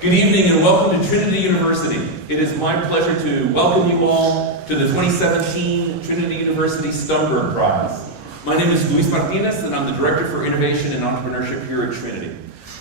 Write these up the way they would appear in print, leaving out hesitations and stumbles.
Good evening and welcome to Trinity University. It is my pleasure to welcome you all to the 2017 Trinity University Stumberg Prize. My name is Luis Martinez and I'm the Director for Innovation and Entrepreneurship here at Trinity.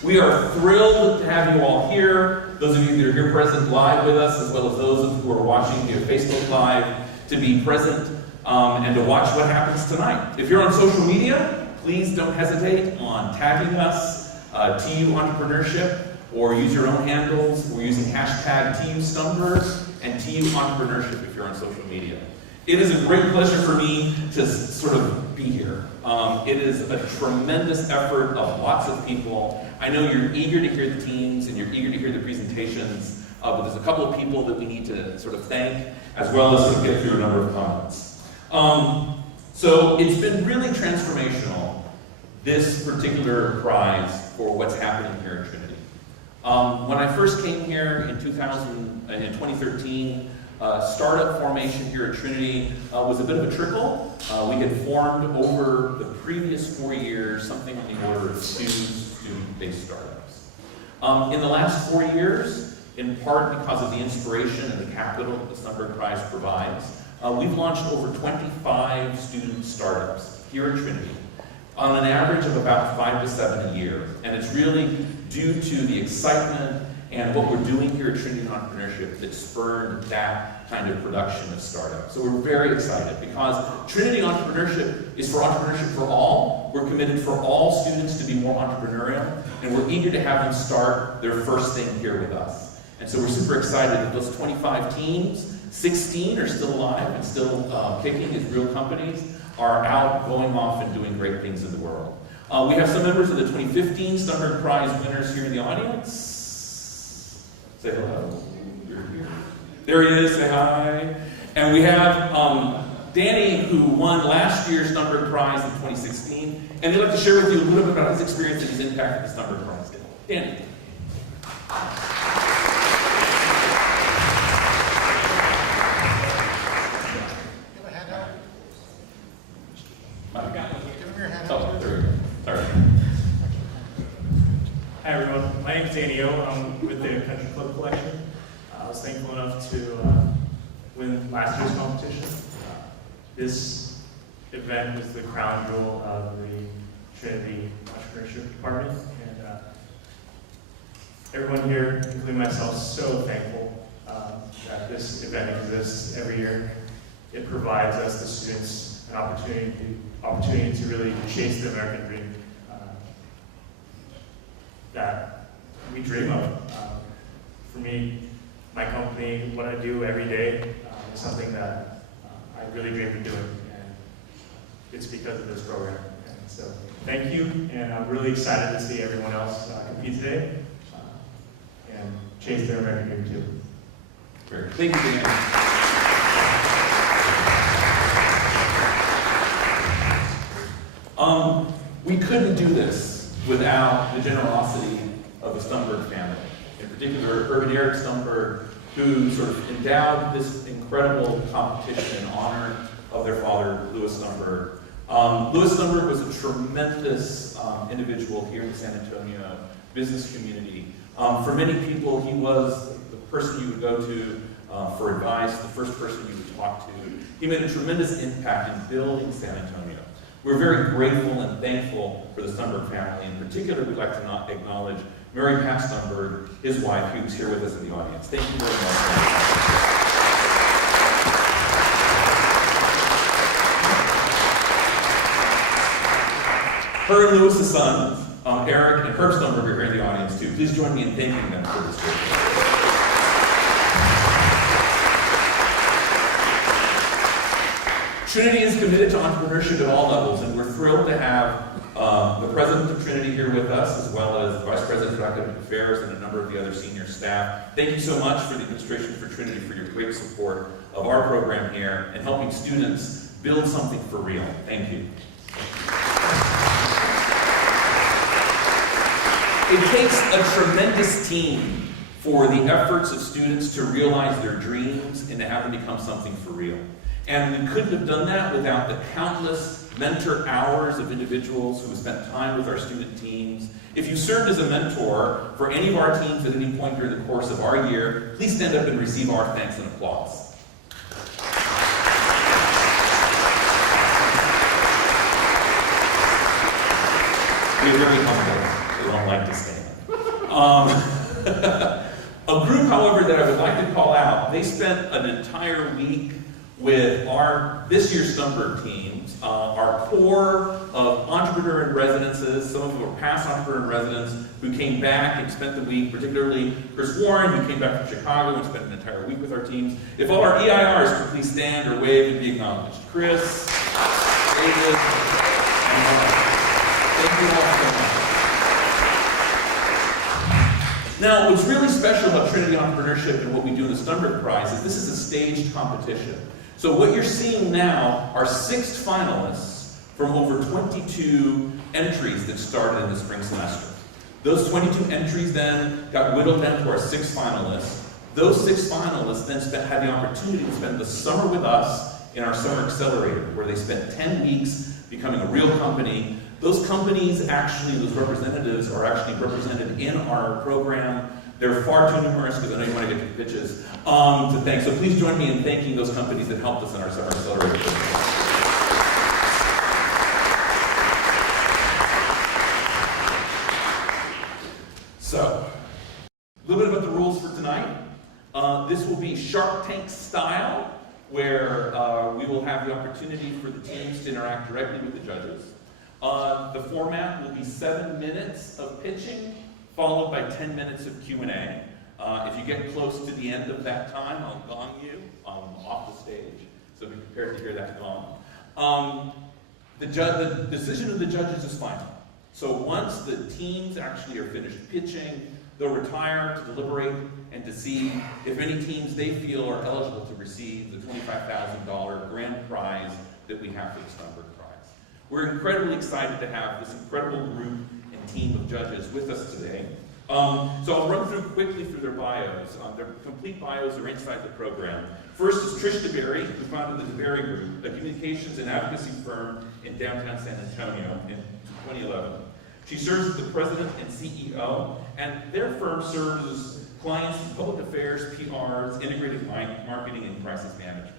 We are thrilled to have you all here, those of you that are here present live with us, as well as those who are watching via Facebook Live, to be present and to watch what happens tonight. If you're on social media, please don't hesitate on tagging us, TU Entrepreneurship, or use your own handles. We're using hashtag TU Stumberg and TU Entrepreneurship if you're on social media. It is a great pleasure for me to sort of be here. It is a tremendous effort of lots of people. I know you're eager to hear the teams and you're eager to hear the presentations, but there's a couple of people that we need to sort of thank, as well as to get through a number of comments. So it's been really transformational, this particular prize, for what's happening here at Trinity. When I first came here in 2013, startup formation here at Trinity was a bit of a trickle. We had formed over the previous 4 years something on the order of 2 student-based startups. In the last 4 years, in part because of the inspiration and the capital that the Stumberg Prize provides, we've launched over 25 student startups here at Trinity, on an average of about 5 to 7 a year. And it's really due to the excitement and what we're doing here at Trinity Entrepreneurship that spurred that kind of production of startups. So we're very excited because Trinity Entrepreneurship is for entrepreneurship for all. We're committed for all students to be more entrepreneurial, and we're eager to have them start their first thing here with us. And so we're super excited that those 25 teams, 16 are still alive and still kicking as real companies, are out going off and doing great things in the world. We have some members of the 2015 Stumberg Prize winners here in the audience. Say hello. You're here. There he is, say hi. And we have Danny, who won last year's Stumberg Prize in 2016, and he'd like to share with you a little bit about his experience and his impact at the Stumberg Prize. Danny. Hi everyone, my name is Danny O. I'm with the Country Club Collection. I was thankful enough to win last year's competition. This event was the crown jewel of the Trinity Entrepreneurship Department, and everyone here, including myself, so thankful that this event exists every year. It provides us, the students, an opportunity to really chase the American dream that we dream of. For me, my company, what I do every day is something that I really dream of doing, and it's because of this program. And so thank you, and I'm really excited to see everyone else compete today and chase their American dream too. Great. Thank you, Dan. We couldn't do this without the generosity of the Stumberg family. In particular, Urban Eric Stumberg, who sort of endowed this incredible competition in honor of their father, Louis Stumberg. Louis Stumberg was a tremendous individual here in the San Antonio business community. For many people, he was the person you would go to for advice, the first person you would talk to. He made a tremendous impact in building San Antonio. We're very grateful and thankful for the Stumberg family. In particular, we'd like to acknowledge Mary Pat Stumberg, his wife, who's here with us in the audience. Thank you very much. Her and Louis' sons, Eric and Herb Stumberg, are here in the audience too. Please join me in thanking them for this great. Trinity is committed to entrepreneurship at all levels, and we're thrilled to have the president of Trinity here with us, as well as the vice president of academic affairs and a number of the other senior staff. Thank you so much for the administration for Trinity for your great support of our program here and helping students build something for real. Thank you. It takes a tremendous team for the efforts of students to realize their dreams and to have them become something for real. And we couldn't have done that without the countless mentor hours of individuals who have spent time with our student teams. If you served as a mentor for any of our teams at any point during the course of our year, please stand up and receive our thanks and applause. We're very humble. We don't like to stand. A group, however, that I would like to call out, they spent an entire week with this year's Stumberg teams, our core of entrepreneur in residences, some of them were past entrepreneur in residence who came back and spent the week, particularly Chris Warren, who came back from Chicago and spent an entire week with our teams. If all our EIRs could please stand or wave and be acknowledged. Chris, David, and Mark. Thank you all so much. Now, what's really special about Trinity Entrepreneurship and what we do in the Stumberg Prize is this is a staged competition. So what you're seeing now are 6 finalists from over 22 entries that started in the spring semester. Those 22 entries then got whittled down to our 6 finalists. Those 6 finalists then had the opportunity to spend the summer with us in our summer accelerator, where they spent 10 weeks becoming a real company. Those companies actually, those representatives are actually represented in our program. They're far too numerous because I know you want to get to pitches to thank. So please join me in thanking those companies that helped us in our summer accelerator program. So, a little bit about the rules for tonight. This will be Shark Tank style, where we will have the opportunity for the teams to interact directly with the judges. The format will be 7 minutes of pitching, followed by 10 minutes of Q&A. If you get close to the end of that time, I'll gong you off the stage, so be prepared to hear that gong. The decision of the judges is final. So once the teams actually are finished pitching, they'll retire to deliberate and to see if any teams they feel are eligible to receive the $25,000 grand prize that we have for the Stumberg Prize. We're incredibly excited to have this incredible group and team of judges with us today. So I'll run quickly through their bios. Their complete bios are inside the program. First is Trish DeBerry, who founded the DeBerry Group, a communications and advocacy firm in downtown San Antonio in 2011. She serves as the president and CEO, and their firm serves clients in public affairs, PRs, integrated marketing, and crisis management.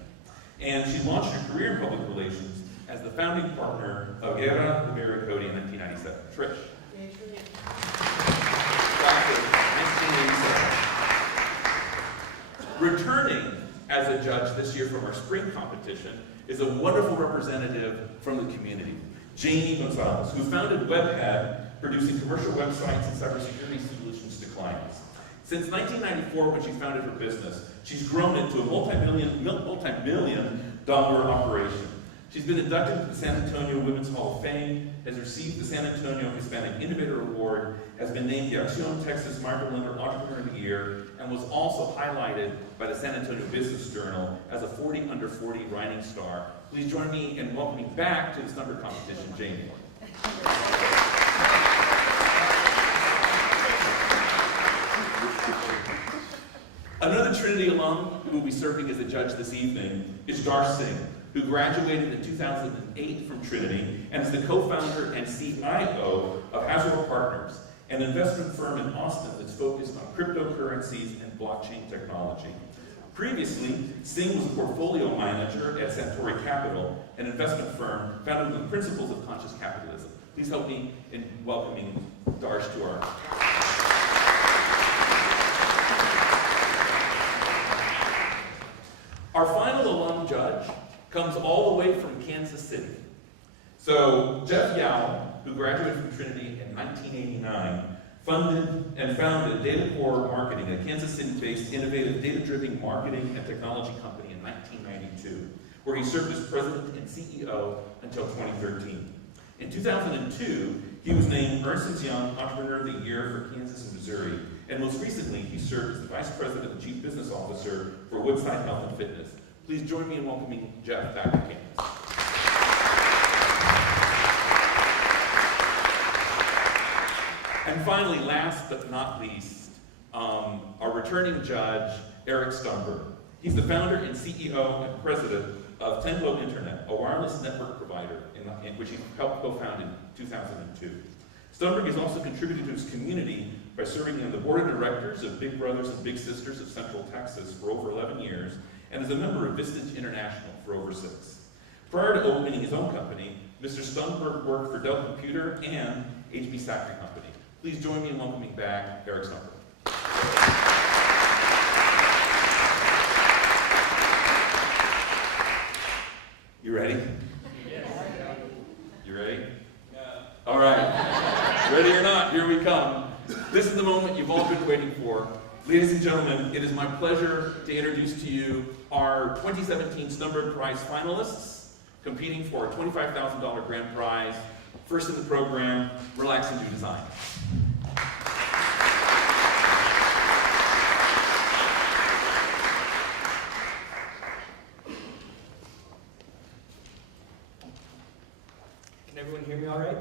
And she launched her career in public relations as the founding partner of Guerra de Barracote in 1997. Trish. Returning as a judge this year from our spring competition is a wonderful representative from the community, Jamie Gonzalez, who founded WebHead, producing commercial websites and cybersecurity solutions to clients. Since 1994, when she founded her business, she's grown into a multi-million dollar operation. She's been inducted to the San Antonio Women's Hall of Fame, has received the San Antonio Hispanic Innovator Award, has been named the Acción Texas Microlender Entrepreneur of the Year, and was also highlighted by the San Antonio Business Journal as a 40 under 40 rising star. Please join me in welcoming back to the Stumberg competition, Jamie. Another Trinity alum who will be serving as a judge this evening is Darsh Singh, who graduated in 2008 from Trinity and is the co-founder and CIO of Hazard Partners, an investment firm in Austin that's focused on cryptocurrencies and blockchain technology. Previously, Singh was a portfolio manager at Santori Capital, an investment firm founded on the principles of conscious capitalism. Please help me in welcoming Darsh to our... Our final alum judge comes all the way from Kansas City. So Jeff Yao, who graduated from Trinity in 1989, funded and founded DataCore Marketing, a Kansas City-based innovative data-driven marketing and technology company in 1992, where he served as president and CEO until 2013. In 2002, he was named Ernst & Young Entrepreneur of the Year for Kansas and Missouri, and most recently, he served as the Vice President and Chief Business Officer for Woodside Health and Fitness. Please join me in welcoming Jeff back to Kansas. And finally, last but not least, our returning judge, Eric Stumberg. He's the founder and CEO and president of 10 Globe Internet, a wireless network provider in which he helped co-found in 2002. Stumberg has also contributed to his community by serving on the board of directors of Big Brothers and Big Sisters of Central Texas for over 11 years, and is a member of Vistage International for over 6. Prior to opening his own company, Mr. Stumberg worked for Dell Computer and HB Sactory Company. Please join me in welcoming back Eric Stumberg. You ready? Yes. You ready? Yeah. All right. Ready or not, here we come. This is the moment you've all been waiting for. Ladies and gentlemen, it is my pleasure to introduce to you our 2017 Stumberg Prize finalists competing for a $25,000 grand prize. First in the program, Relax and Do Design. Can everyone hear me all right?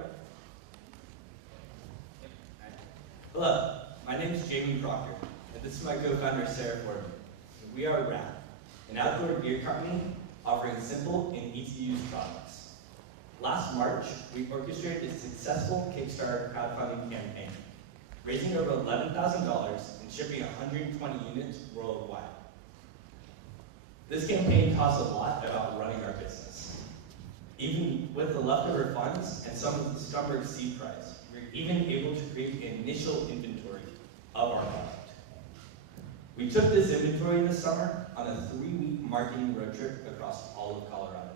Hello, my name is Jamie Proctor, and this is my co-founder Sarah Ford. We are RADD, an outdoor gear company offering simple and easy-to-use products. Last March, we orchestrated a successful Kickstarter crowdfunding campaign, raising over $11,000 and shipping 120 units worldwide. This campaign taught us a lot about running our business. Even with the leftover funds and some of the Stumberg seed prize, we were even able to create an initial inventory of our product. We took this inventory this summer on a 3-week marketing road trip across all of Colorado.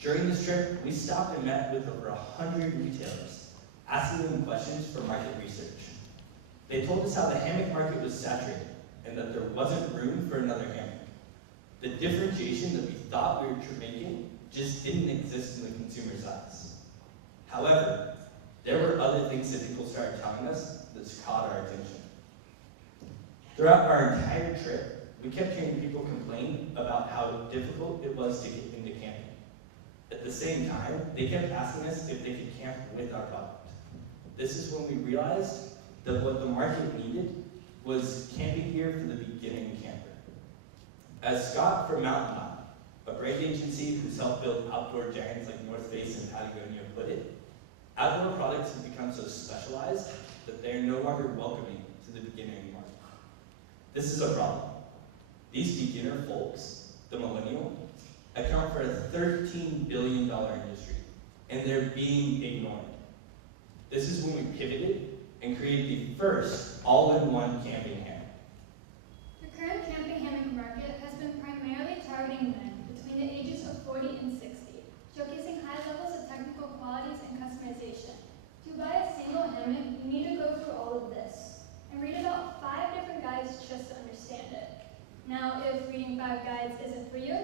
During this trip, we stopped and met with over 100 retailers, asking them questions for market research. They told us how the hammock market was saturated and that there wasn't room for another hammock. The differentiation that we thought we were making just didn't exist in the consumer's eyes. However, there were other things that people started telling us that caught our attention. Throughout our entire trip, we kept hearing people complain about how difficult it was to get into camping. At the same time, they kept asking us if they could camp with our product. This is when we realized that what the market needed was camping gear for the beginning camper. As Scott from Mountain High, a brand agency who's helped build outdoor giants like North Face and Patagonia put it, outdoor products have become so specialized that they are no longer welcoming to the beginning market. This is a problem. These beginner folks, the millennials, account for a $13 billion industry, and they're being ignored. This is when we pivoted and created the first all-in-one camping hammock. The current camping hammock market has been primarily targeting men between the ages of 40 and 60, showcasing high levels of technical qualities and customization. To buy a single hammock, you need to go through all of this and read about 5 different guides just to understand it. Now, if reading 5 guides isn't for you,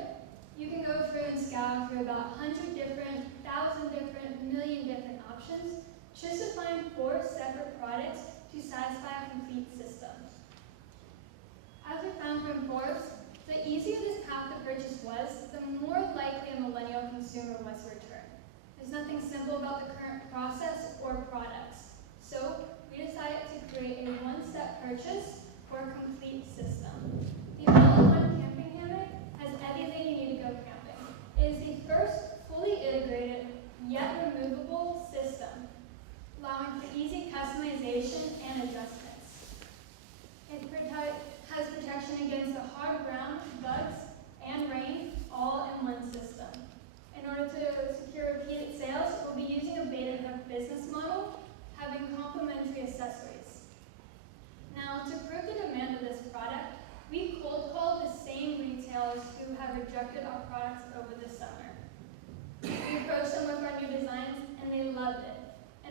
you can go through and scour through about 100 different, 1,000 different, million different options just to find 4 separate products to satisfy a complete system. As we found from Forbes, the easier this path to purchase was, the more likely a millennial consumer was to return. There's nothing simple about the current process or products. So we decided to create a one-step purchase for a complete system. The all-in-one camping hammock has everything you need to go camping. It is the first fully integrated, yet removable system, allowing for easy customization and adjustments. It has protection against the hard ground, bugs, and rain, all in one system. In order to secure repeated sales, we'll be using a beta business model, having complementary accessories. Now, to prove the demand of this product, we cold called the same retailers who have rejected our products over the summer. We approached them with our new designs, and they loved it.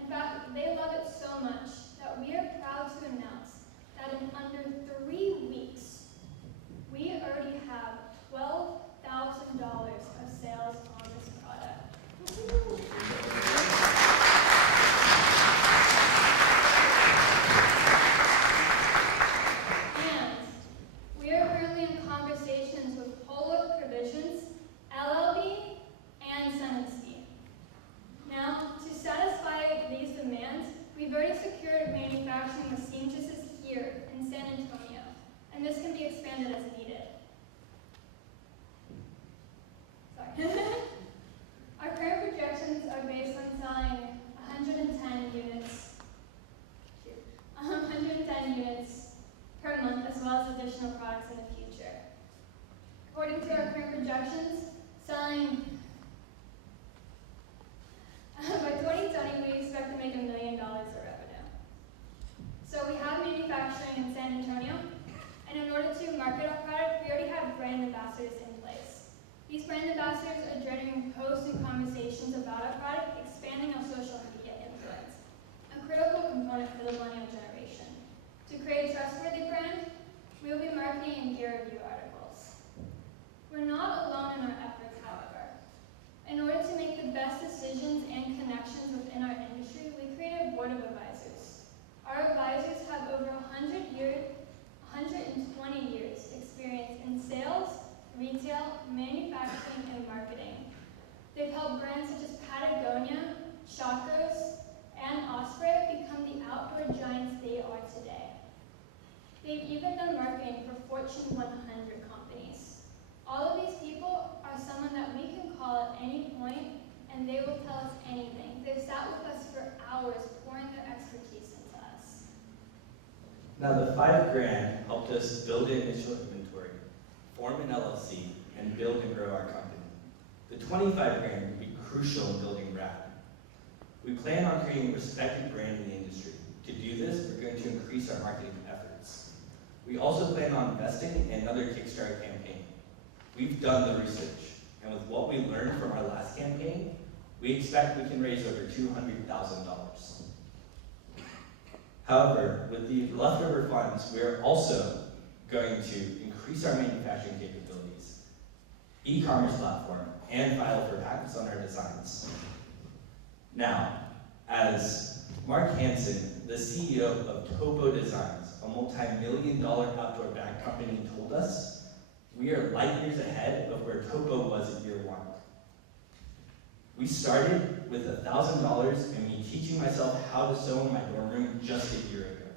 In fact, they love it so much that we are proud to announce that in under 3 weeks, we already have $12,000 of sales on this product. And we are currently in conversations with Whole Earth Provisions, LLB, and Senate. Now, to satisfy these demands, we've already secured manufacturing of seamstresses here in San Antonio. ambassadors in place. These brand ambassadors are generating posts and conversations about our product, expanding our social media influence, a critical component for the millennial generation. To create a trustworthy brand, we will be marketing and gear review articles. We're not alone in our efforts, however. In order to make the best decisions and connections within our industry, we created a board of advisors. Our advisors have over 120 years experience in sales, retail, manufacturing, and marketing. They've helped brands such as Patagonia, Chacos, and Osprey become the outdoor giants they are today. They've even done marketing for Fortune 100 companies. All of these people are someone that we can call at any point, and they will tell us anything. They've sat with us for hours, pouring their expertise into us. Now the $5,000 helped us build an initial inventory, form an LLC, and build and grow our company. The $25,000 would be crucial in building RADD. We plan on creating a respected brand in the industry. To do this, we're going to increase our marketing efforts. We also plan on investing in another Kickstarter campaign. We've done the research, and with what we learned from our last campaign, we expect we can raise over $200,000. However, with the leftover funds, we're also going to increase our manufacturing capabilities, e-commerce platform, and file for patents on our designs. Now, as Mark Hansen, the CEO of Topo Designs, a multi-million-dollar outdoor bag company, told us, we are light years ahead of where Topo was in year one. We started with $1,000 and me teaching myself how to sew in my dorm room just a year ago.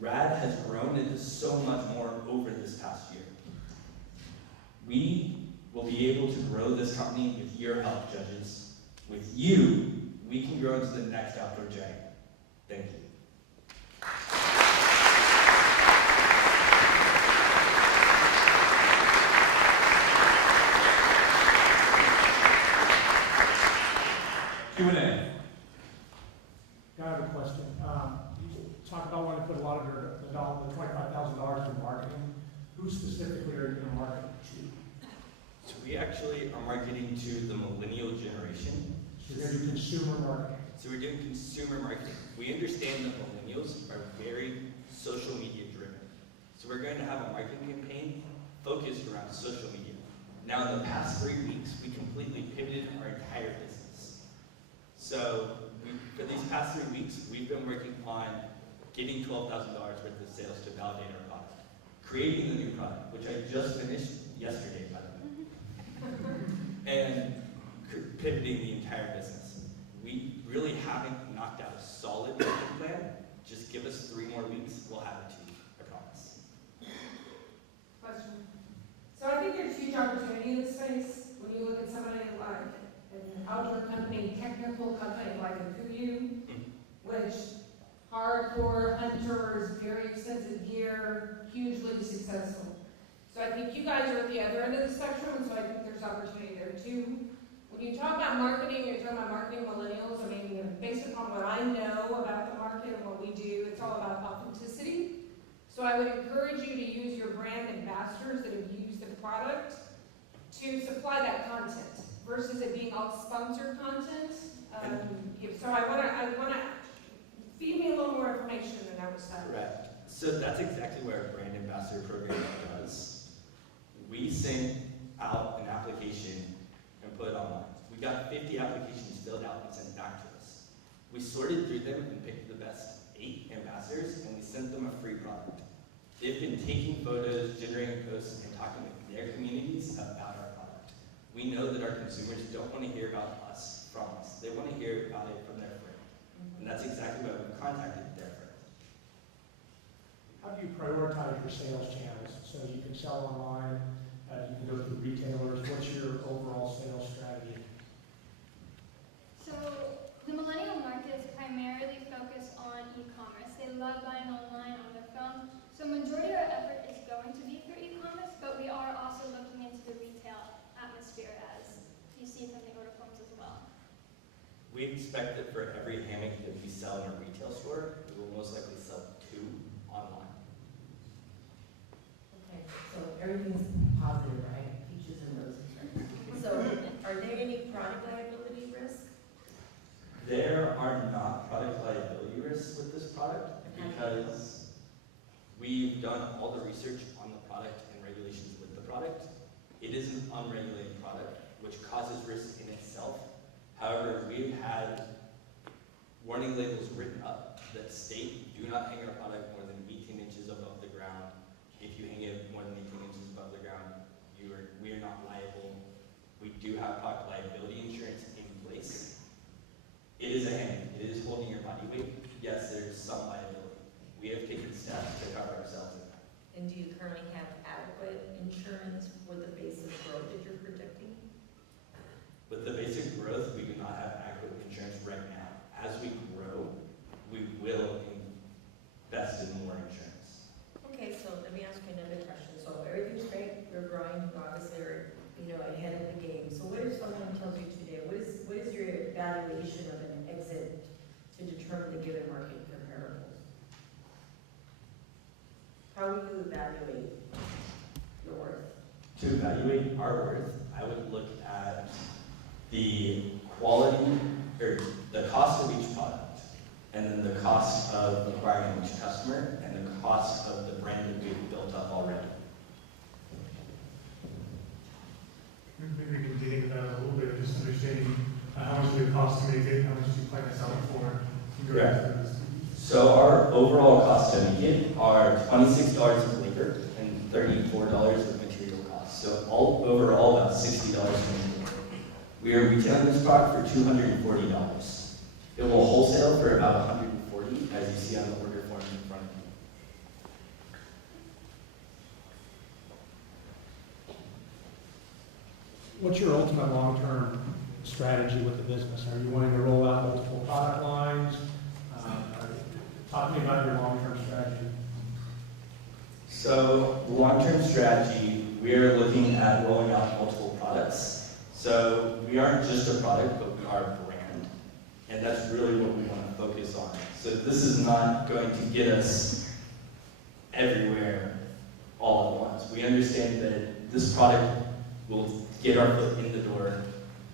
RADD has grown into so much more over this past year. We will be able to grow this company with your help, judges. With you, we can grow into the next outdoor giant. Thank you. Q&A. I have a question. You talked about wanting to put a lot of the $25,000 in marketing. Who specifically are you going to market to? So we actually are marketing to the millennial generation. So you're going to do consumer marketing. So we're doing consumer marketing. We understand that millennials are very social media driven. So we're going to have a marketing campaign focused around social media. Now in the past 3 weeks, we completely pivoted our entire business. So for these past 3 weeks, we've been working on getting $12,000 worth of sales to validate our product, creating the new product, which I just finished yesterday, by the way, and pivoting the entire business. We really haven't knocked out a solid marketing plan. Just give us 3 more weeks, we'll have it to you, I promise. Question. So I think there's huge opportunity in this space when you look at somebody like an outdoor company, technical company like a Kuyu, which hardcore hunters, very expensive gear, hugely successful. So I think you guys are at the other end of the spectrum, and so I think there's opportunity there too. When you talk about marketing, you're talking about marketing millennials. I mean, based upon what I know about the market and what we do, it's all about authenticity. So I would encourage you to use your brand ambassadors that have used the product to supply that content versus it being all sponsored content. So I wanna feed me a little more information than that was said. Correct. So that's exactly what our brand ambassador program does. We send out an application and put it online. We got 50 applications filled out and sent back to us. We sorted through them and picked the best 8 ambassadors, and we sent them a free product. They've been taking photos, generating posts, and talking with their communities about our product. We know that our consumers don't want to hear about us from us. They want to hear about it from their friend. And that's exactly why we contacted their friend. How do you prioritize your sales channels? So you can sell online, you can go through retailers. What's your overall sales strategy? So the millennial market is primarily focused on e-commerce. They love buying online on their phone. So majority of our effort is going to be through e-commerce, but we are also looking into the retail atmosphere, as you see from the order forms as well. We expect that for every hammock that we sell in a retail store, we will most likely sell 2 online. Okay, so everything's positive, research on the product and regulations with the product. It is an unregulated product, which causes risk in itself. However, we've had warning labels written up that state, do not hang our product more than 18 inches above the ground. If you hang it more than 18 inches above the ground, we are not liable. We do have product liability insurance in place. It is a hammock. It is holding your body weight. Yes, there's some liability. We have taken steps to cover ourselves in that. And do you currently have adequate insurance for the basic growth that you're predicting? With the basic growth, we do not have adequate insurance right now. As we grow, we will invest in more insurance. Okay, so let me ask you another question. So everything's great, you're growing, obviously you're, ahead of the game. So what if someone tells you today, what is your evaluation of an exit to determine the given market comparables? How will you evaluate your worth? To evaluate our worth, I would look at the quality, or the cost of each product, and then the cost of acquiring each customer, and the cost of the brand that we've built up already. Maybe we can dig into that a little bit, just understanding how much it costs to make it, how much do you plan to sell it for? Correct. So our overall costs to make it are $26 of labor and $34 of material costs. So overall about $60 a make. We are retailing this product for $240. It will wholesale for about $140, as you see on the order form in front of you. What's your ultimate long-term strategy with the business? Are you wanting to roll out multiple product lines? Talk to me about your long-term strategy. So the long-term strategy, we are looking at rolling out multiple products. So we aren't just a product, but we are a brand. And that's really what we want to focus on. So this is not going to get us everywhere all at once. We understand that this product will get our foot in the door.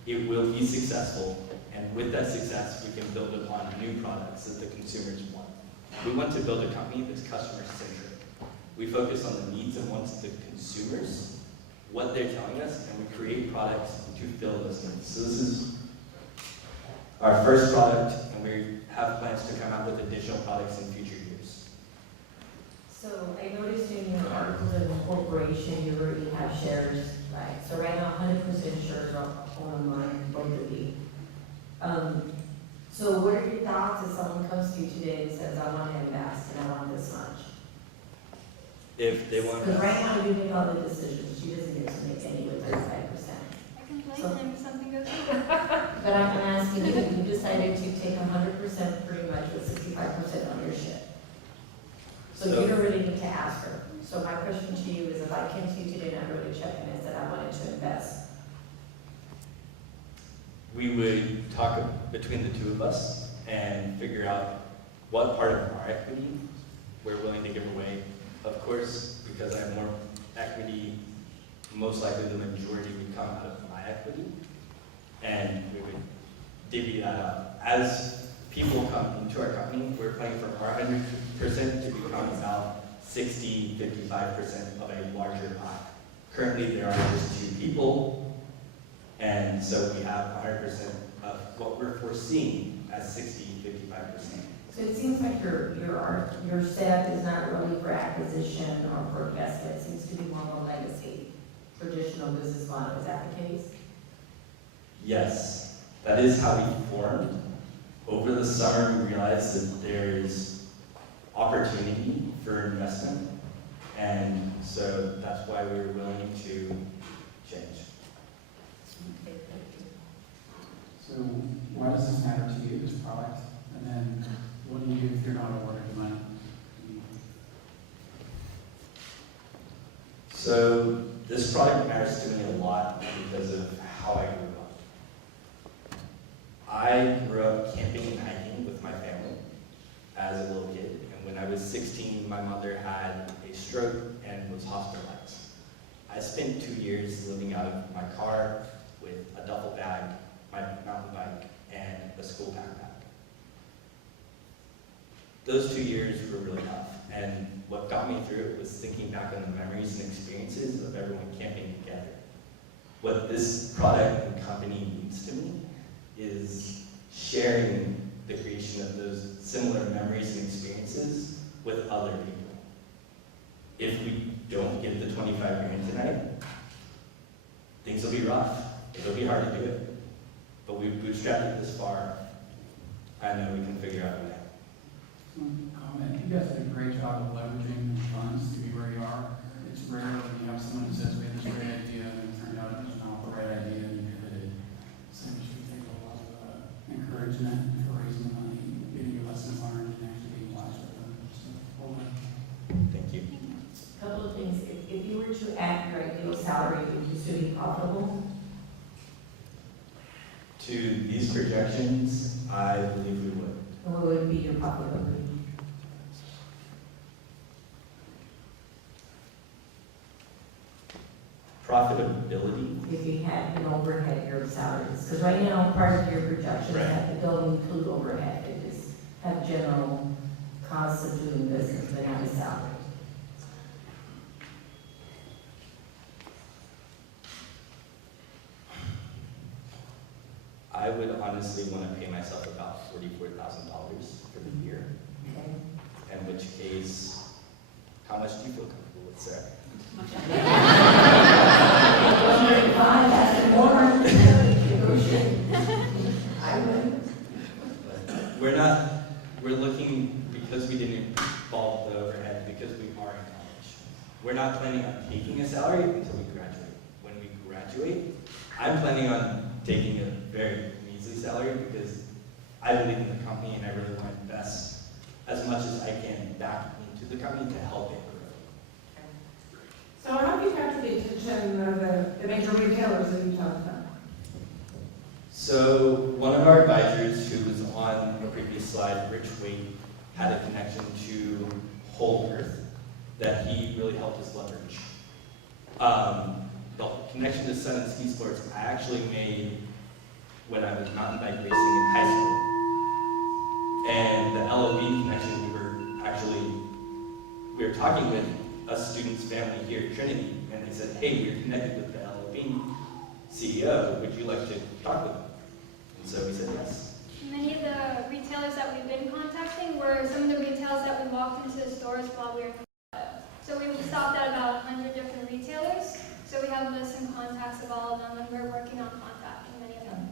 It will be successful. And with that success, we can build upon new products that the consumers want. We want to build a company that's customer-centric. We focus on the needs and wants of the consumers, what they're telling us, and we create products to fill those needs. So this is our first product, and we have plans to come out with additional products in future years. So I noticed in your articles of incorporation, you already have shares, right? So right now, 100% shares are online, both of you. So what are your thoughts if someone comes to you today and says, I want to invest and I want this much? If they want Because to, right now you make all the decisions, she doesn't get to make any with 35%. I can blame him if something goes wrong. But I'm asking you, you decided to take 100% pretty much with 65% ownership. So you don't really need to ask her. So my question to you is, if I came to you today and I wrote a check and I said I wanted to invest, we would talk between the two of us and figure out what part of our equity we're willing to give away. Of course, because I have more equity, most likely the majority would come out of my equity, and we would divvy that up. As people come into our company, we're planning for our 100% to become about 60, 55% of a larger pie. Currently, there are just 2 people, and so we have 100% of what we're foreseeing as 60, 55%. so it seems like your setup is not really for acquisition or for investment. It seems to be more of a legacy, traditional business model. Is that the case? Yes, that is how we formed. Over the summer, we realized that there is opportunity for investment, and so that's why we were willing to change. Okay, thank you. So why does this matter to you, this product? And then what do you do if you're not awarded the money? So this product matters to me a lot because of how I grew up. I grew up camping and hiking with my family as a little kid. And when I was 16, my mother had a stroke and was hospitalized. I spent 2 years living out of my car with a duffel bag, my mountain bike, and a school backpack. Those 2 years were really tough. And what what got me through it was thinking back on the memories and experiences of everyone camping together. What this product and company means to me is sharing the creation of those similar memories and experiences with other people. If we don't get the 25 grand tonight, things will be rough. It'll be hard to do it. But we've bootstrapped it this far. I know we can figure out a way. Comment. You guys did a great job of leveraging the funds to be where you are. It's rare when you have someone who says we had this great idea and it turned out it was not the right idea and you pivoted. So we should take a lot of encouragement for raising the money, getting your lessons learned, and actually being wise with them. So, well done. Thank you. Couple of things, if you were to add your ideal salary, would you still be profitable? To these projections, I believe we would. Or what would be your profitability? Profitability? If you had an overhead, your salaries, because right now, part of your projections Right. don't include overhead, they just have general costs of doing business, but not a salary. I would honestly want to pay myself about $44,000 for the year. Okay? In which case, how much do you feel comfortable with, Sarah? Fine, that's more. I would. We're looking, because we didn't involve the overhead, because we are in college. We're not planning on taking a salary until we graduate. When we graduate, I'm planning on taking a very measly salary because I believe in the company and I really want to invest as much as I can back into the company to help it grow. So how have you captured the attention of the major retailers that you talked about? So one of our advisors who was on the previous slide, Rich Wade, had a connection to Whole Earth that he really helped us leverage. The connection to Sun and Ski Sports I actually made when I was mountain bike racing in high school. And the LOB connection, we were talking with a student's family here at Trinity, and they said, hey, you're connected with the LOB CEO, would you like to talk with them? And so we said yes. Many of the retailers that we've been contacting were some of the retailers that we walked into the stores while we were in Colorado. So we stopped at about 100 different retailers. So we have lists and contacts of all of them, and we're working on contacting many of them.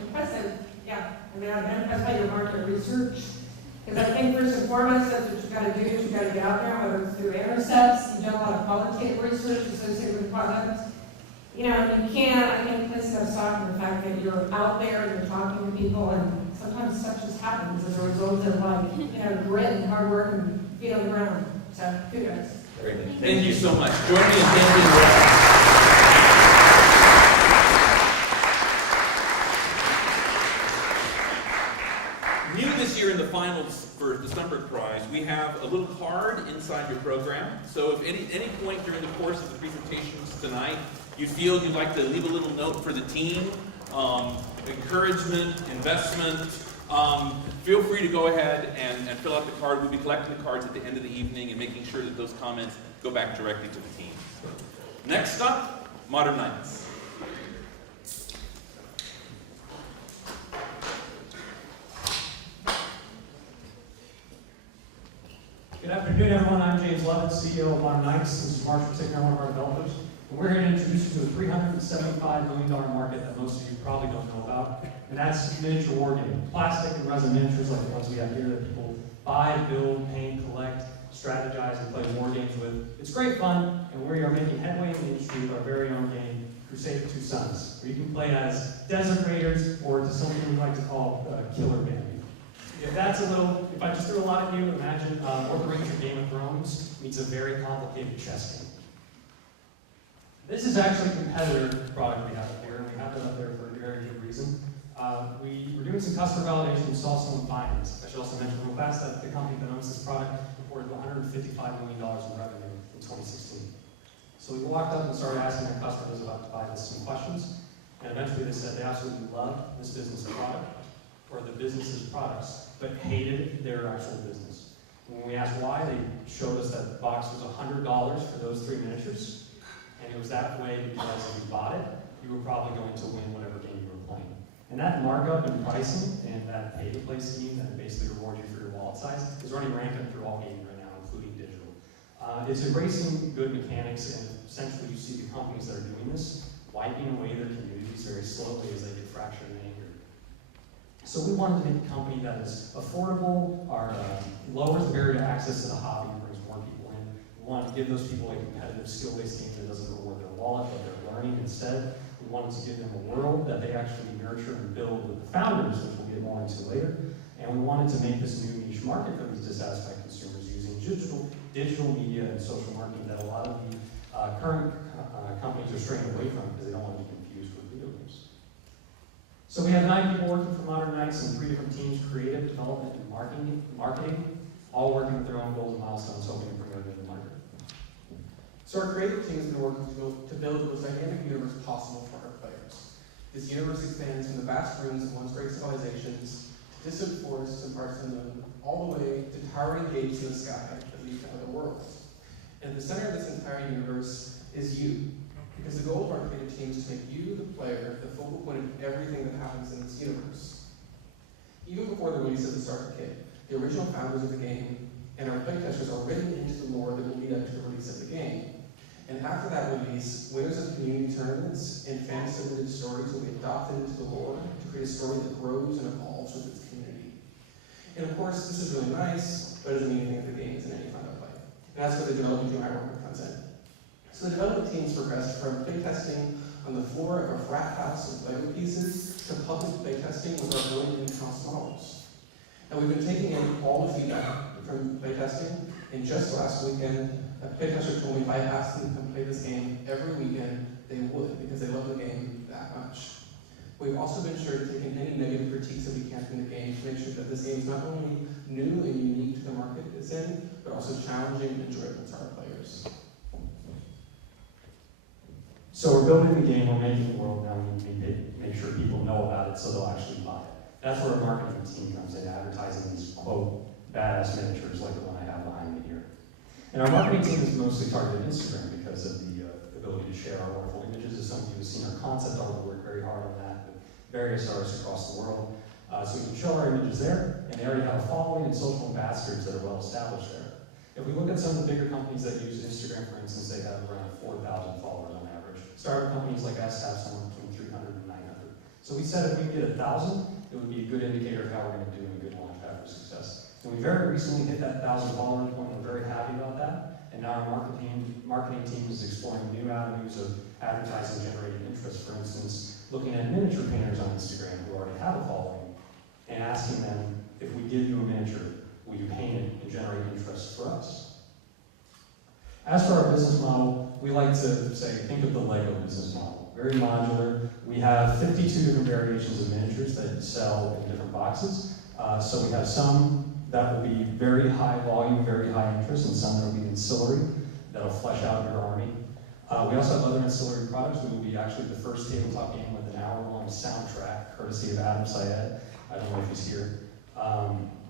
Impressive, yeah. I mean, I've been impressed by your market research. Because I think first and foremost, that's what you've got to do, is you've got to get out there, whether it's through intercepts, you've done a lot of qualitative research associated with products. You know, and you can't, I think, place no stock in the fact that you're out there and you're talking to people, and sometimes stuff just happens as a result of, like, you know, grit and hard work and feet on the ground. So, kudos. Very good. Thank you so much. Join me in thanking Rob. New this year in the finals for the Stumberg Prize, we have a little card inside your program. So if any point during the course of the presentations tonight you feel you'd like to leave a little note for the team, encouragement, investment, feel free to go ahead and fill out the card. We'll be collecting the cards at the end of the evening and making sure that those comments go back directly to the team. Next up, Modern Nights. Good afternoon, everyone. I'm James Levitt, CEO of Modern Nights. This is Marshall Tickner, one of our developers. And we're here to introduce you to a $375 million market that most of you probably don't know about. And that's miniature wargaming. Plastic and resin miniatures like the ones we have here that people buy, build, paint, collect, strategize, and play war games with. It's great fun, and we are making headway in the industry with our very own game, Crusade of Two Suns, where you can play as desert raiders or to something we like to call killer band. If I just threw a lot at you, imagine Lord of the Rings or Game of Thrones meets a very complicated chess game. This is actually a competitor product we have up here, and we have it up there for a very good reason. We were doing some customer validation and saw someone buying this. I should also mention real fast that the company that owns this product reported $155 million in revenue in 2016. So we walked up and started asking our customers about to buy this some questions, and eventually they said they absolutely loved this business's product, or the business's products, but hated their actual business. When we asked why, they showed us that the box was $100 for those 3 miniatures, and it was that way because if you bought it, you were probably going to win whatever game you were playing. And that markup in pricing and that pay-to-play scheme that basically rewards you for your wallet size is running rampant through all gaming right now, including digital. It's embracing good mechanics, and essentially you see the companies that are doing this wiping away their communities very slowly as they get fractured and angered. So we wanted to make a company that is affordable, lowers the barrier to access to the hobby, and brings more people in. We wanted to give those people a competitive skill-based game that doesn't reward their wallet, but they're learning instead. We wanted to give them a world that they actually nurture and build with the founders, which we'll get more into later. And we wanted to make this new niche market for these dissatisfied consumers using digital media and social marketing that a lot of the current companies are straying away from because they don't want to be confused with video games. So we have 9 people working for Modern Knights in 3 different teams: creative, development, and marketing, all working with their own goals and milestones, hoping to bring it to the market. So our creative team has been working to build the most dynamic universe possible for our players. This universe expands from the vast ruins of once great civilizations, to distant forests and parts of the moon, all the way to towering gates in the sky that lead to other worlds. And at the center of this entire universe is you, because the goal of our creative team is to make you, the player, the focal point of everything that happens in this universe. Even before the release of the starter kit, the original founders of the game and our playtesters are written into the lore that will lead up to the release of the game. And after that release, winners of community tournaments and fan-submitted stories will be adopted into the lore to create a story that grows and evolves with its community. And of course, this is really nice, but it doesn't mean anything if the game isn't any fun to play. And that's where the development team I work with comes in. So the development team's progressed from playtesting on the floor of our frat house with Lego pieces to public playtesting with our own in-house models. And we've been taking in all the feedback from playtesting, and just last weekend, a playtester told me if I asked them to come play this game every weekend, they would, because they love the game that much. We've also been sure to take in any negative critiques that we can from the game to make sure that this game is not only new and unique to the market it's in, but also challenging and enjoyable to our players. So we're building the game, we're making the world, now we need to make sure people know about it so they'll actually buy it. That's where our marketing team comes in, advertising these, quote, badass miniatures like the one I have behind me here. And our marketing team is mostly targeted Instagram because of the ability to share our wonderful images. As some of you have seen our concept art, we work very hard on that with various artists across the world. So we can show our images there, and they already have a following and social ambassadors that are well established there. If we look at some of the bigger companies that use Instagram, for instance, they have around 4,000 followers on average. Startup companies like us have somewhere between 300 and 900. So we said if we can get 1,000, it would be a good indicator of how we're going to do in a good launch pad for success. And we very recently hit that 1,000 follower point, and we're very happy about that. And now our marketing team is exploring new avenues of advertising generating interest. For instance, looking at miniature painters on Instagram who already have a following and asking them, if we give you a miniature, will you paint it and generate interest for us? As for our business model, we like to say, think of the Lego business model. Very modular. We have 52 different variations of miniatures that sell in different boxes. So we have some that will be very high volume, very high interest, and some that will be ancillary, that'll flesh out your army. We also have other ancillary products. We will be actually the first tabletop game with an hour-long soundtrack, courtesy of Adam Syed. I don't know if he's here,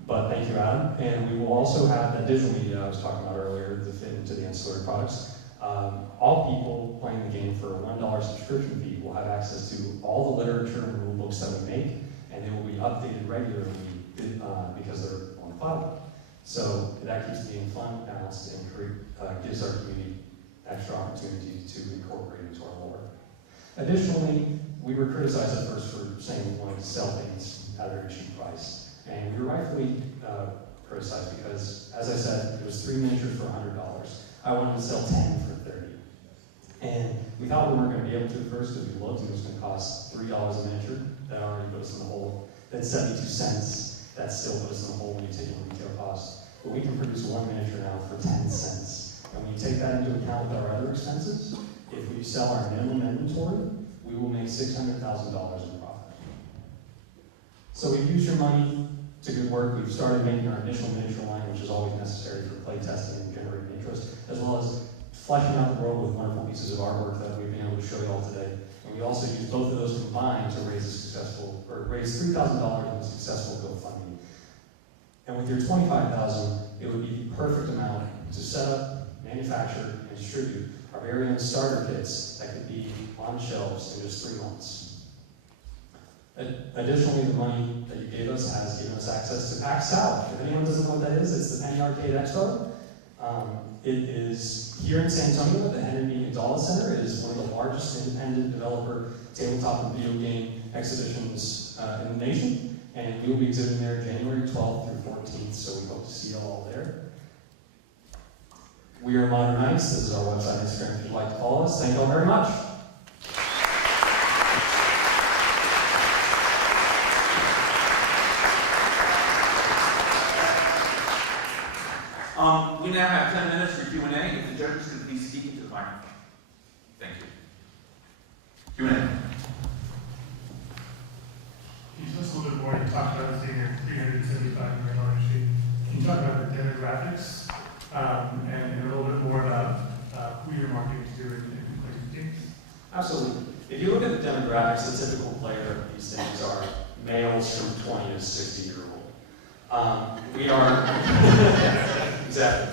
but thank you, Adam. And we will also have that digital media I was talking about earlier to fit into the ancillary products. All people playing the game for a $1 subscription fee will have access to all the literature and rule books that we make, and they will be updated regularly because they're on the cloud. So that keeps being fun, balanced, and gives our community extra opportunity to incorporate into our lore. Additionally, we were criticized at first for saying we wanted to sell things at a very cheap price. And we were rightfully criticized because, as I said, it was 3 miniatures for $100. I wanted to sell 10 for $30. And we thought we weren't going to be able to at first because we looked and it was going to cost $3 a miniature. That already put us in the hole. Then 72 cents. That still put us in the hole when you take in retail costs. But we can produce 1 miniature now for 10 cents. And when you take that into account with our other expenses, if we sell our minimum inventory, we will make $600,000 in profit. So we've used your money to good work. We've started making our initial miniature line, which is always necessary for play testing and generating interest, as well as fleshing out the world with wonderful pieces of artwork that we've been able to show you all today. And we also used both of those combined to raise $3,000 in a successful GoFundMe. And with your $25,000, it would be the perfect amount to set up, manufacture, and distribute our very own starter kits that could be on shelves in just 3 months. Additionally, the money that you gave us has given us access to PAX South. If anyone doesn't know what that is, it's the Penny Arcade Expo. It is here in San Antonio at the Henry McDonald Center. It is one of the largest independent developer tabletop and video game exhibitions in the nation. And we will be exhibiting there January 12th through 14th, so we hope to see you all there. We are Modern Knights. This is our website and Instagram if you'd like to follow us. Thank you all very much. We now have 10 minutes for Q&A. If the judges could please speak into the microphone. Thank you. Q&A. Can you tell us a little bit more? You talked about this being a $375 million industry. Can you talk about the demographics and a little bit more about who you're marketing to and who plays the games? Absolutely. If you look at the demographics, the typical player of these things are males from 20 to 60-year-old. We are exactly.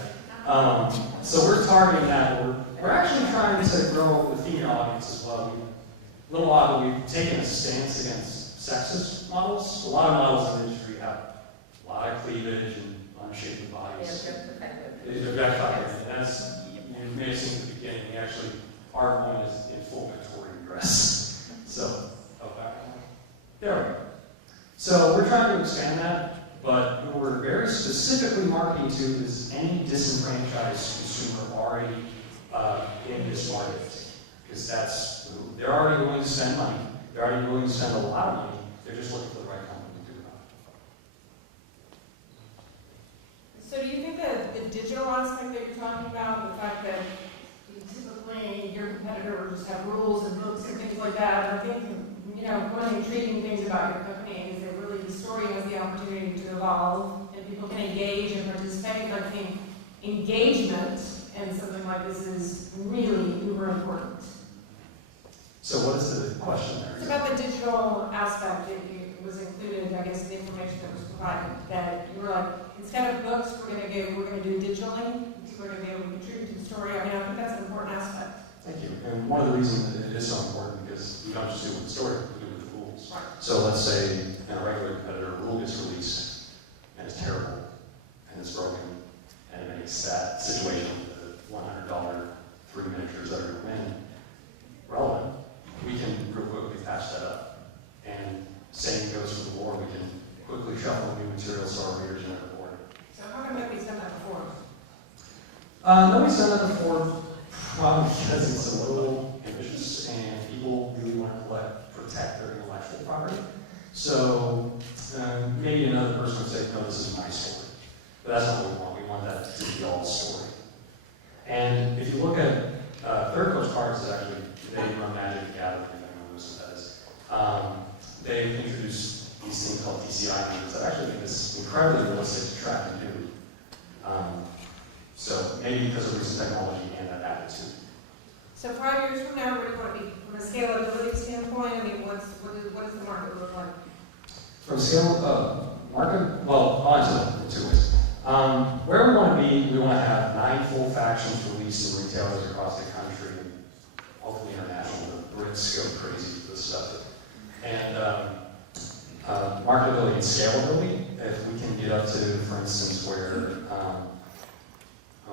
So we're targeting that. We're actually trying to grow the female audience as well. A little odd, but we've taken a stance against sexist models. A lot of models in the industry have a lot of cleavage and unshaped bodies. They're objectified. And that's, you may have seen at the beginning, we actually, our one is in full Victorian dress. So, there we go. So we're trying to expand that. But who we're very specifically marketing to is any disenfranchised consumer already in this market. Because they're already willing to spend money. They're already willing to spend a lot of money. They're just looking for the right company to do it. So do you think that the digital aspect that you're talking about, the fact that typically your competitor will just have rules and books and things like that, I think, one of the intriguing things about your company is that really the story has the opportunity to evolve and people can engage and participate. I think engagement in something like this is really uber important. So what is the question there? It's about the digital aspect that was included, I guess, the information that was provided, that you were like, instead of books, we're going to do digitally. People are going to be able to contribute to the story. I mean, I think that's an important aspect. Thank you. And one of the reasons that it is so important because we don't just do it with the story, we do it with the rules. Right. So let's say in a regular competitor, a rule gets released and it's terrible and it's broken and it makes that situation with the $100 3 miniatures that are going to win relevant. We can real quickly patch that up. And same goes for the war. We can quickly shuffle new materials so our readers never bored. So how come nobody's done that before? Nobody's done that before. Probably because it's a little ambitious and people really want to protect their intellectual property. So maybe another person would say, no, this is my story. But that's not what we want. We want that to be all story. And if you look at Third Coast Cards, is actually, they run Magic Gathering, if anyone knows what that is. They've introduced these things called DCI measures that actually make this incredibly realistic to track and do. So maybe because of recent technology and that attitude. So 5 years from now, where do you want to be from a scalability standpoint? I mean, what does the market look like? From scale, market, well, I'll answer that in 2 ways. Where we want to be, we want to have 9 full factions released in retailers across the country and hopefully international. The Brits go crazy with this stuff. And marketability and scalability, if we can get up to, for instance, where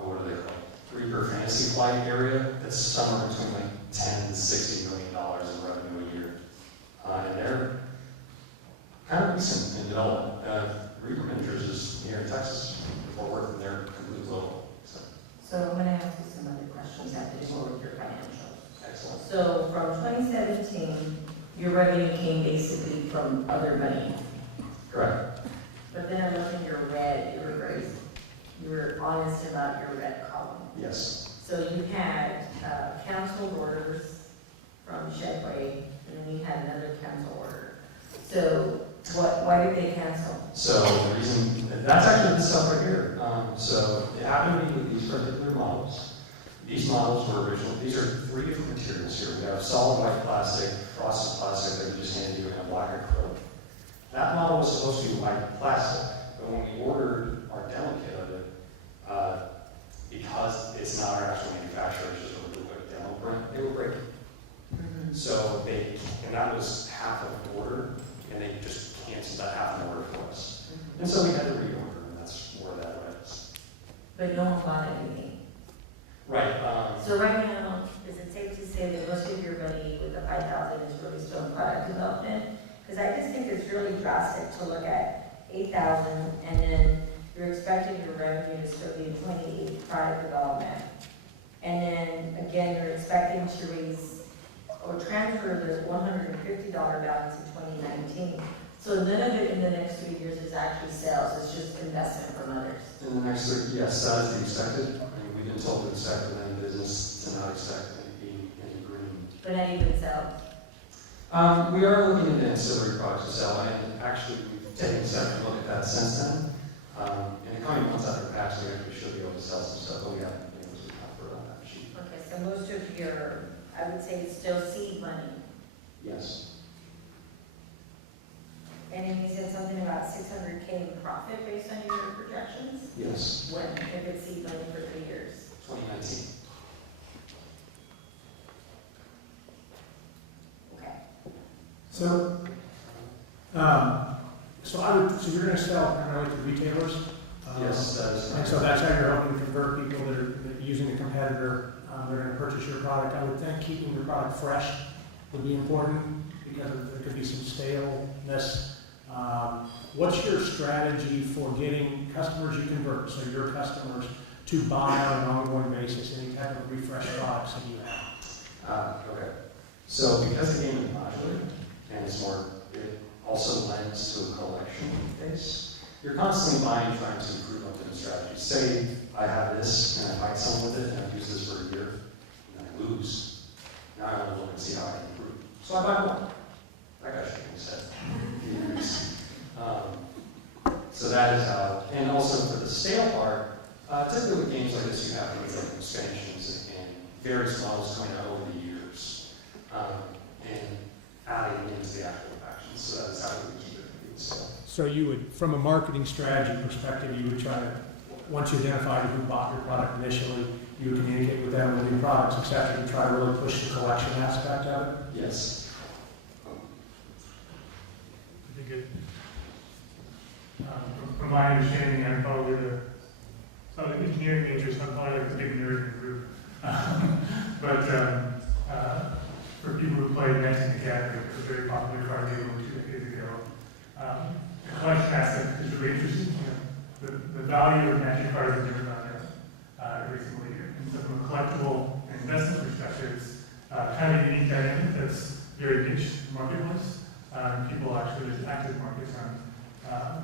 what are they called? 3 per fantasy flight area, that's somewhere between like $10 to $60 million in revenue a year. And they're kind of recent in development. Reaper Miniatures is here in Texas, Fort Worth, and they're completely local. So I'm going to ask you some other questions that have to do with your financials. Excellent. So from 2017, your revenue came basically from other money. Correct. But then I'm looking at your red, you were honest about your red column. Yes. So you had canceled orders from Shedway, and then you had another cancel order. So why did they cancel? So the reason, that's actually this stuff right here. So it happened to be with these particular models. These models were original. These are 3 different materials here. We have solid white plastic, frosted plastic that we just handed you, and a black acrylic. That model was supposed to be white plastic, but when we ordered our demo kit of it, because it's not our actual manufacturer, it's just a really quick demo print, they were breaking. So and that was half of the order, and they just canceled that half an order for us. And so we had to reorder, and that's where that was. But no one bought anything. Right. So right now, is it safe to say that most of your money with the 5,000 is really still in product development? Because I just think it's really drastic to look at 8,000 and then you're expecting your revenue to still be 28 product development. And then again, you're expecting to raise or transfer the $150 balance in 2019. So none of it in the next 3 years is actually sales, it's just investment from others. In the next 3, yes, that is the expected. I mean, we've been told to expect within the business to not expect any green. But not even sales. We are looking into ancillary products to sell, and actually we've taken a second look at that since then. In the coming months after patch, we actually should be able to sell some stuff, but we haven't been able to cover on that sheet. Okay, so most of your, I would say it's still seed money. Yes. And then you said something about 600K in profit based on your projections? Yes. When, if it's seed money for 3 years? 2019. Okay. So, so you're gonna sell primarily to retailers? Yes, that is And so that's how you're hoping to convert people that are using a competitor, they're gonna purchase your product. I would think keeping your product fresh would be important because there could be some staleness. What's your strategy for getting customers you convert, so your customers, to buy on an ongoing basis any type of refresh products that you have? Okay. So because the game is modular, and it's more, it also lends to a collection base. You're constantly buying, trying to improve on different strategies. Say I have this, and I fight someone with it, and I use this for a year, and I lose. Now I want to look and see how I can improve. So I buy more. That guy should be said. So that is how, and also for the stale part, typically with games like this, you have things like expansions and various models coming out over the years, and adding into the actual factions. So that is how we would keep it from being stale. So you would, from a marketing strategy perspective, you would try to, once you identify who bought your product initially, you would communicate with them with new products, et cetera, and try to really push the collection aspect of it? Yes. Pretty good. From my understanding, I'm probably so the engineering major, so I'm probably like the big nerd in the group. But for people who played Mexican, a very popular card game over 2 decades ago, the collection aspect is really interesting. You know, the value of Magic cards has never gone down every single year. And so from a collectible and investment perspective, it's kind of a unique dynamic that's very niche marketplace. People actually, there's active markets on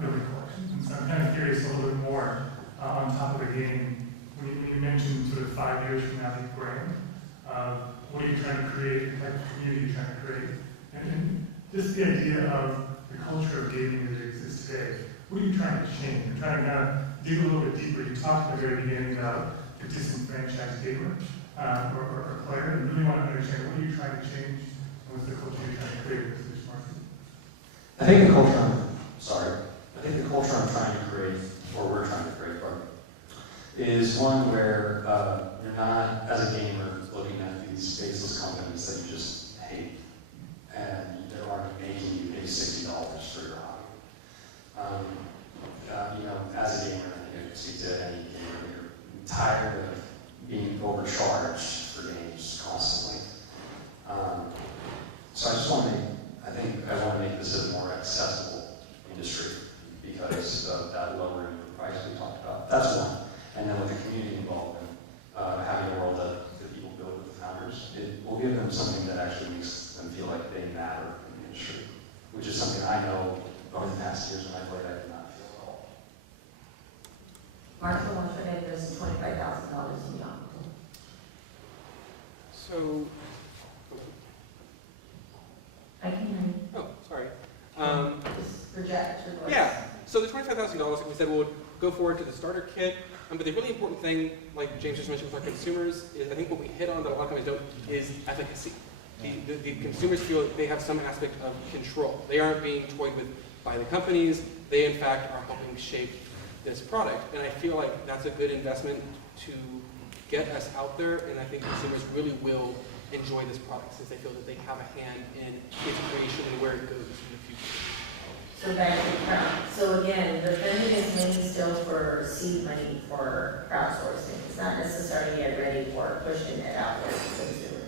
building collections. And so I'm kind of curious a little bit more on top of the game. When you mentioned sort of 5 years from now, the brand, what are you trying to create, the type of community you're trying to create, and just the idea of the culture of gaming as it exists today. What are you trying to change? You're trying to kind of dig a little bit deeper. You talked at the very beginning about the disenfranchised gamer or player, and really want to understand what are you trying to change, and what's the culture you're trying to create with this market? I think the culture I'm trying to create, or we're trying to create, is one where you're not, as a gamer, looking at these faceless companies that you just hate, and that are making you pay $60 for your hobby. You know, as a gamer, I think I speak to any gamer here, I'm tired of being overcharged for games constantly. So I just want to I want to make this a more accessible industry because of that lowering of the price we talked about. That's one. And then with the community involvement, having a world that the people build with the founders, it will give them something that actually makes them feel like they matter in the industry, which is something I know over the past years when I played, I did not feel at all. Mark, how much of it is $25,000 beyond? So, I can hear you. oh, sorry. Just project your voice. Yeah, so the $25,000, like we said, will go forward to the starter kit. But the really important thing, like James just mentioned with our consumers, is I think what we hit on that a lot of companies don't, is efficacy. The consumers feel like they have some aspect of control. They aren't being toyed with by the companies. They, in fact, are helping shape this product. And I feel like that's a good investment to get us out there, and I think consumers really will enjoy this product since they feel that they have a hand in its creation and where it goes in the future. So back to crowd. So again, the funding is mainly still for seed money for crowdsourcing. It's not necessarily yet ready for pushing it out there to the consumer.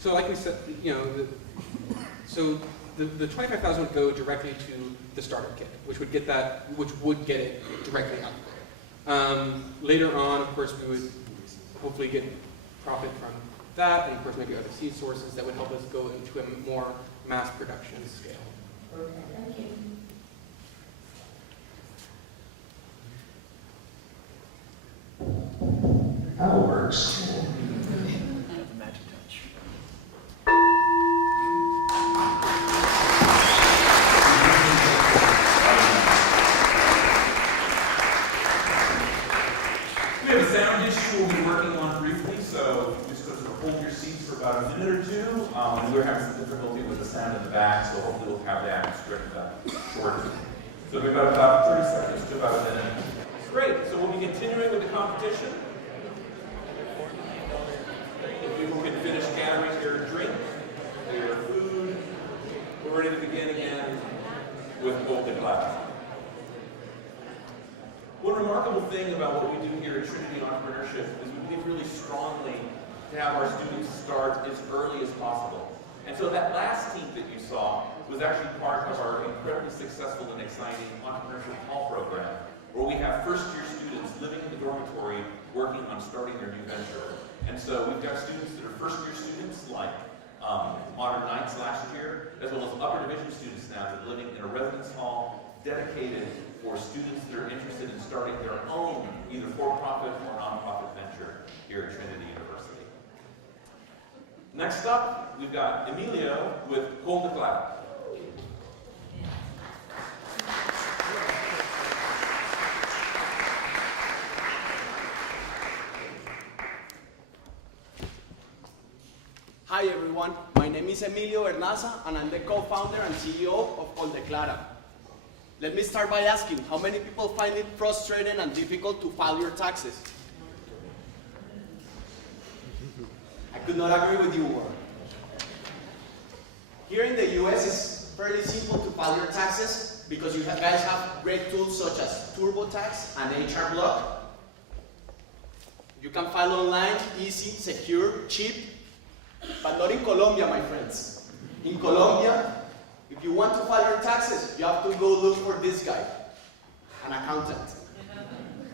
So like we said, the 25,000 would go directly to the starter kit, which would get it directly out there. Later on, of course, we would hopefully get profit from that, and of course maybe other seed sources that would help us go into a more mass production scale. Okay, thank you. That works. Cool. We have a sound issue we'll be working on briefly, so just sort of hold your seats for about a minute or two. We're having some difficulty with the sound in the back, so hopefully we'll have that straightened out shortly. So we've got about 30 seconds to about a minute. Great, so we'll be continuing with the competition. If people can finish gathering their drink, their food, we're ready to begin again with Hold the Class. One remarkable thing about what we do here at Trinity Entrepreneurship is we believe really strongly to have our students start as early as possible. And so that last team that you saw was actually part of our incredibly successful and exciting Entrepreneurship Hall program, where we have first-year students living in the dormitory working on starting their new venture. And so we've got students that are first-year students like Modern Knights last year, as well as upper division students now that are living in a residence hall dedicated for students that are interested in starting their own either for-profit or non-profit venture here at Trinity University. Next up, we've got Emilio with Hold the Cloud. Hi everyone, my name is Emilio Hernaza and I'm the co-founder and CEO of Hold the Cloud. Let me start by asking, how many people find it frustrating and difficult to file your taxes? I could not agree with you more. Here in the US, it's fairly simple to file your taxes because you guys have great tools such as TurboTax and HR Block. You can file online, easy, secure, cheap, but not in Colombia, my friends. In Colombia, if you want to file your taxes, you have to go look for this guy, an accountant.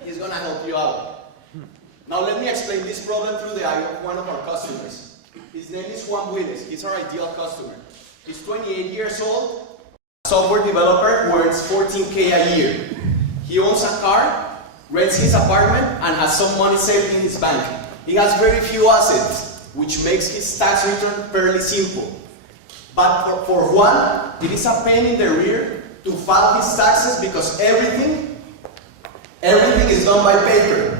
He's gonna help you out. Now let me explain this problem through the eye of one of our customers. His name is Juan Willis. He's our ideal customer. He's 28 years old, a software developer who earns $14K a year. He owns a car, rents his apartment, and has some money saved in his bank. He has very few assets, which makes his tax return fairly simple. But for Juan, it is a pain in the rear to file his taxes because everything is done by paper.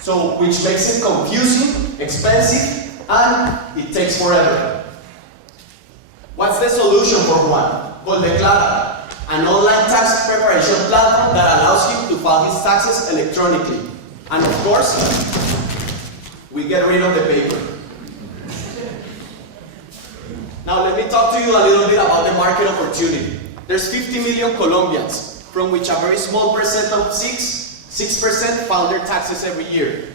So, which makes it confusing, expensive, and it takes forever. What's the solution for Juan? Hold the Cloud, an online tax preparation platform that allows him to file his taxes electronically. And of course, we get rid of the paper. Now let me talk to you a little bit about the market opportunity. There's 50 million Colombians, from which a very small percent of 6% file their taxes every year.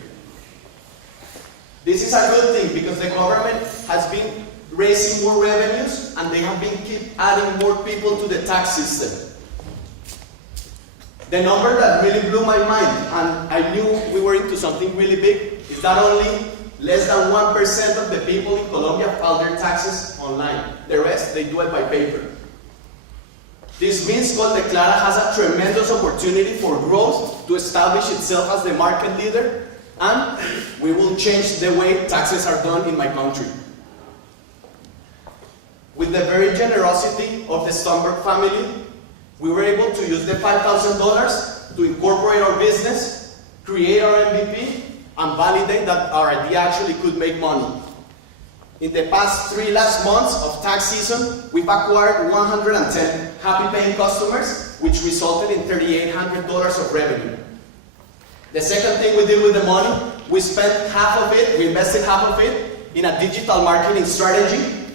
This is a good thing because the government has been raising more revenues and they have been keep adding more people to the tax system. The number that really blew my mind, and I knew we were into something really big, is that only less than 1% of the people in Colombia file their taxes online. The rest, they do it by paper. This means Hold the Cloud has a tremendous opportunity for growth to establish itself as the market leader, and we will change the way taxes are done in my country. With the very generosity of the Stumberg family, we were able to use the $5,000 to incorporate our business, create our MVP, and validate that our idea actually could make money. In the past 3 last months of tax season, we've acquired 110 happy paying customers, which resulted in $3,800 of revenue. The second thing we did with the money, we spent half of it, we invested half of it in a digital marketing strategy,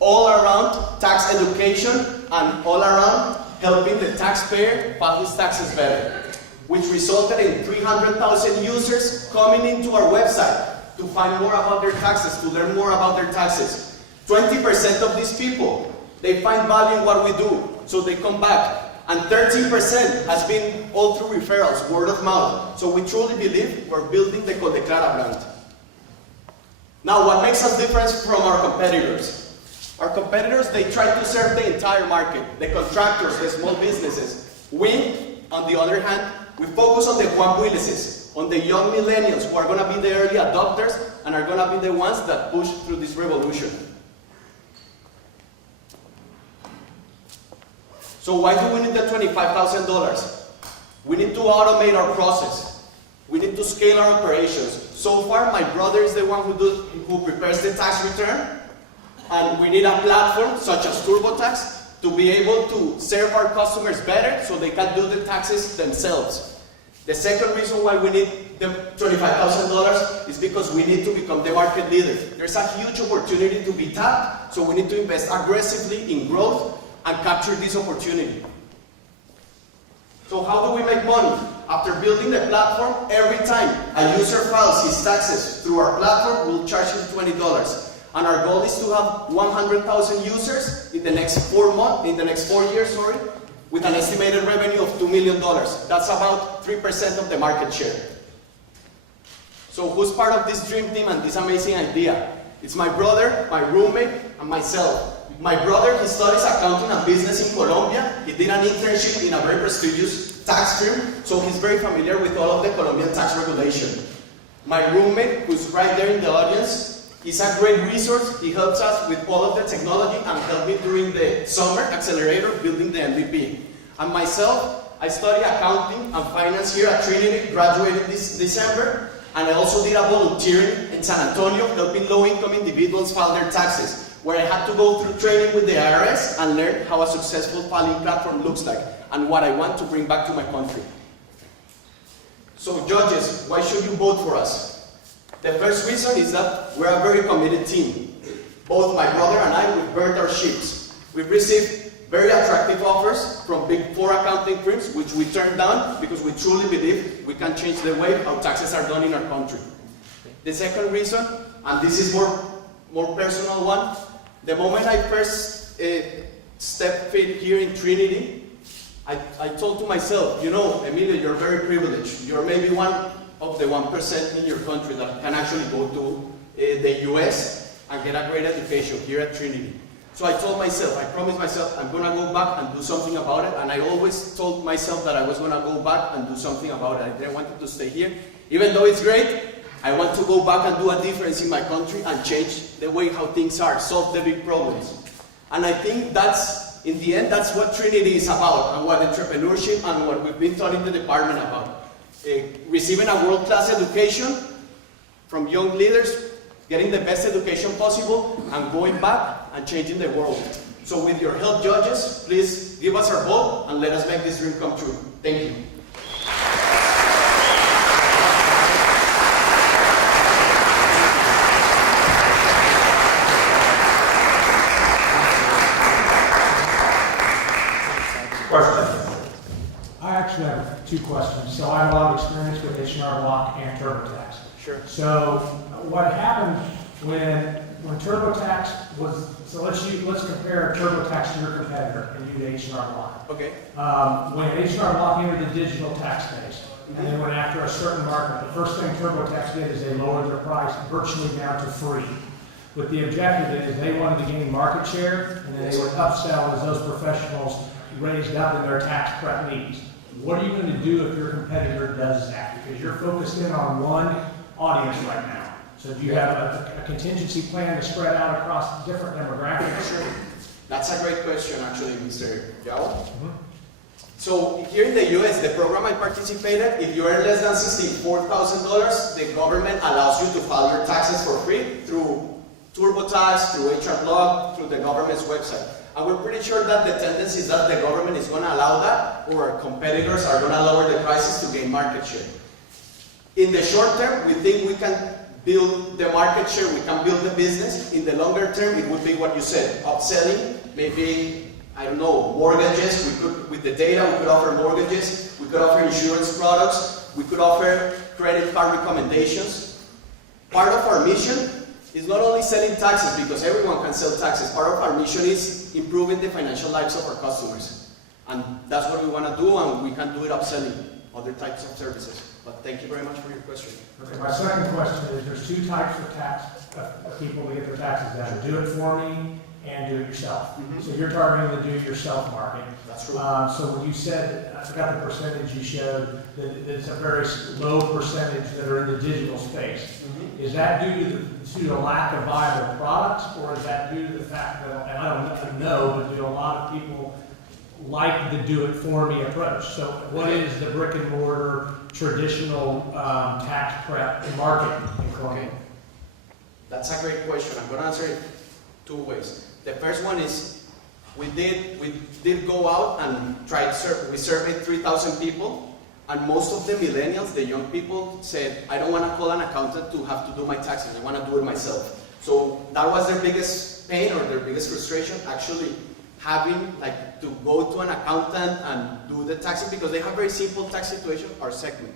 all around tax education and all around helping the taxpayer file his taxes better, which resulted in 300,000 users coming into our website to find more about their taxes, to learn more about their taxes. 20% of these people, they find value in what we do, so they come back. And 13% has been all through referrals, word of mouth. So we truly believe we're building the Codeclara brand. Now, what makes us different from our competitors? Our competitors, they try to serve the entire market, the contractors, the small businesses. We, on the other hand, we focus on the Juan Buileses, on the young millennials who are going to be the early adopters and are going to be the ones that push through this revolution. So why do we need the $25,000? We need to automate our process. We need to scale our operations. So far, my brother is the one who prepares the tax return, and we need a platform such as TurboTax to be able to serve our customers better so they can do the taxes themselves. The second reason why we need the $25,000 is because we need to become the market leader. There's a huge opportunity to be tapped, so we need to invest aggressively in growth and capture this opportunity. So how do we make money? After building the platform, every time a user files his taxes through our platform, we'll charge him $20. And our goal is to have 100,000 users in the next 4 years, with an estimated revenue of $2 million. That's about 3% of the market share. So who's part of this dream team and this amazing idea? It's my brother, my roommate, and myself. My brother, he studies accounting and business in Colombia. He did an internship in a very prestigious tax firm, so he's very familiar with all of the Colombian tax regulation. My roommate, who's right there in the audience, he's a great resource. He helps us with all of the technology and helped me during the summer accelerator building the MVP. And myself, I study accounting and finance here at Trinity, graduated this December, and I also did a volunteering in San Antonio helping low-income individuals file their taxes, where I had to go through training with the IRS and learn how a successful filing platform looks like and what I want to bring back to my country. So judges, why should you vote for us? The first reason is that we're a very committed team. Both my brother and I, we've burned our ships. We've received very attractive offers from Big 4 accounting firms, which we turned down because we truly believe we can change the way how taxes are done in our country. The second reason, and this is more personal one, the moment I first stepped foot here in Trinity, I told to myself, you know, Emilio, you're very privileged. You're maybe one of the 1% in your country that can actually go to the US and get a great education here at Trinity. So I told myself, I promised myself, I'm going to go back and do something about it. And I always told myself that I was going to go back and do something about it. I didn't want it to stay here. Even though it's great, I want to go back and do a difference in my country and change the way how things are, solve the big problems. And I think that's, in the end, that's what Trinity is about, and what entrepreneurship and what we've been taught in the department about. Receiving a world-class education from young leaders, getting the best education possible, and going back and changing the world. So with your help, judges, please give us our vote and let us make this dream come true. Thank you. I actually have 2 questions. So I have a lot of experience with H&R Block and TurboTax. Sure. So what happened when TurboTax was, so let's compare TurboTax to your competitor and you to H&R Block. Okay. When H&R Block entered the digital tax space, and they went after a certain market, the first thing TurboTax did is they lowered their price virtually down to free. With the objective is they wanted to gain market share, and then they would upsell as those professionals raised up in their tax prep needs. What are you going to do if your competitor does that? Because you're focused in on one audience right now. So do you have a contingency plan to spread out across different demographics? Sure. That's a great question, actually, Mr. Yao. So here in the US, the program I participated, if you earn less than $64,000, the government allows you to file your taxes for free through TurboTax, through HR Block, through the government's website. And we're pretty sure that the tendency is that the government is going to allow that, or our competitors are going to lower the prices to gain market share. In the short term, we think we can build the market share, we can build the business. In the longer term, it would be what you said, upselling, maybe, I don't know, mortgages. We could, with the data, we could offer mortgages, we could offer insurance products, we could offer credit card recommendations. Part of our mission is not only selling taxes, because everyone can sell taxes. Part of our mission is improving the financial lives of our customers. And that's what we want to do, and we can do it upselling other types of services. But thank you very much for your question. Okay, my second question is, there's two types of people to get their taxes done: do it for me and do it yourself. So you're targeting the do-it-yourself market. That's true. So when you said, I forgot the percentage you showed, that it's a very low percentage that are in the digital space. Is that due to the lack of viable products, or is that due to the fact that, and I don't know, but do a lot of people like the do-it-for-me approach? So what is the brick-and-mortar traditional tax prep market in Colombia? Okay. That's a great question. I'm going to answer it two ways. The first one is, we did go out and we surveyed 3,000 people, and most of the millennials, the young people, said, I don't want to call an accountant to have to do my taxes, I want to do it myself. So that was their biggest pain, or their biggest frustration, actually having to go to an accountant and do the taxes, because they have very simple tax situation or segment.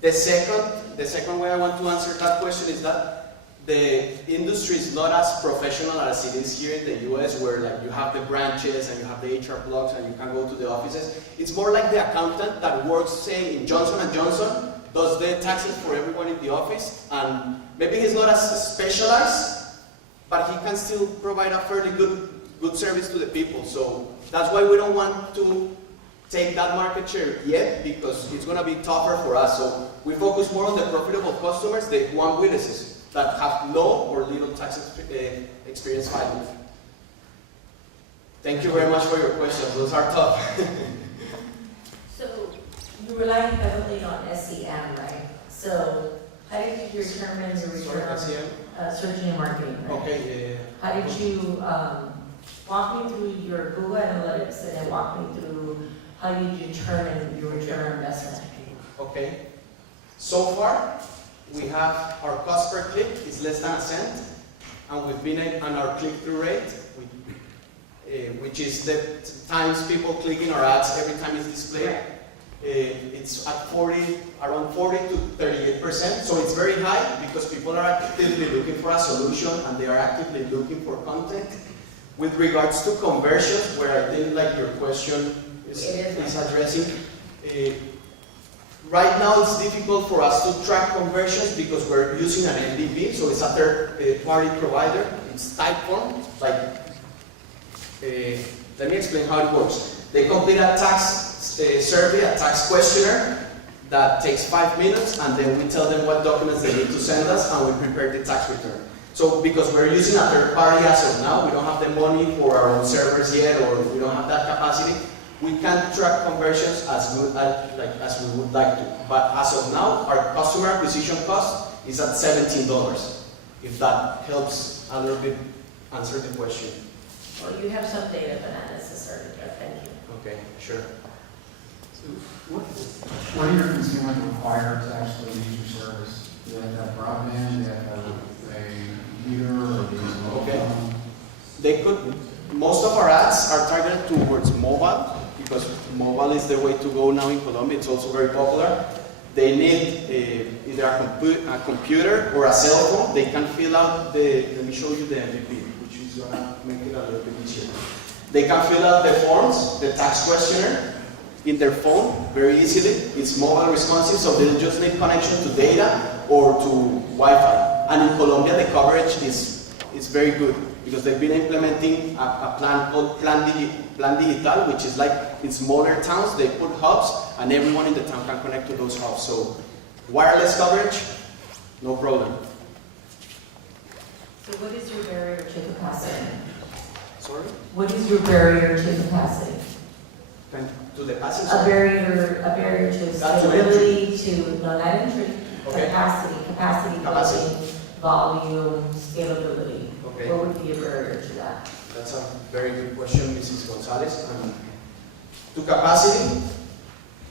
The second way I want to answer that question is that the industry is not as professional as it is here in the US, where you have the branches and you have the HR blocks and you can go to the offices. It's more like the accountant that works, say, in Johnson & Johnson, does the taxes for everyone in the office, and maybe he's not as specialized, but he can still provide a fairly good service to the people. So that's why we don't want to take that market share yet, because it's going to be tougher for us. So we focus more on the profitable customers, the one witnesses that have no or little tax experience filing. Thank you very much for your questions. Those are tough. So you rely heavily on SEM, right? So how did you determine your return on search engine marketing? Right? Okay. How did you walk me through your Google Analytics, and then walk me through how you determine your return on investment? Okay. So far, we have our cost per click is less than a cent, and we've been on our click-through rate, which is the times people clicking our ads every time it's displayed. It's at around 40 to 38%, so it's very high because people are actively looking for a solution and they are actively looking for content. With regards to conversions, where I think your question is addressing, right now it's difficult for us to track conversions because we're using an MVP, so it's a third-party provider. It's Typeform. Let me explain how it works. They complete a tax survey, a tax questionnaire that takes 5 minutes, and then we tell them what documents they need to send us, and we prepare the tax return. So because we're using a third party as of now, we don't have the money for our own servers yet, or we don't have that capacity, we can't track conversions as good as we would like to. But as of now, our customer acquisition cost is at $17, if that helps a little bit answer the question. Well, you have some data, but not necessarily, but thank you. Okay, sure. So what are your consumers required to actually use your service? Do they have to have broadband? Do they have to have a computer, or do they use a mobile phone? They could. Most of our ads are targeted towards mobile, because mobile is the way to go now in Colombia. It's also very popular. They need either a computer or a cell phone. They can fill out let me show you the MVP, which is going to make it a little bit easier. They can fill out the forms, the tax questionnaire, in their phone very easily. It's mobile responsive, so they just need connection to data or to Wi-Fi. And in Colombia, the coverage is very good, because they've been implementing a plan called Plan Digital, which is in smaller towns, they put hubs, and everyone in the town can connect to those hubs. So wireless coverage, no problem. So what is your barrier to capacity? Sorry? What is your barrier to capacity? To the passage? A barrier to scalability, not entry, Okay. capacity building, volume, scalability. Okay. What would be a barrier to that? That's a very good question, Mrs. Gonzalez. To capacity,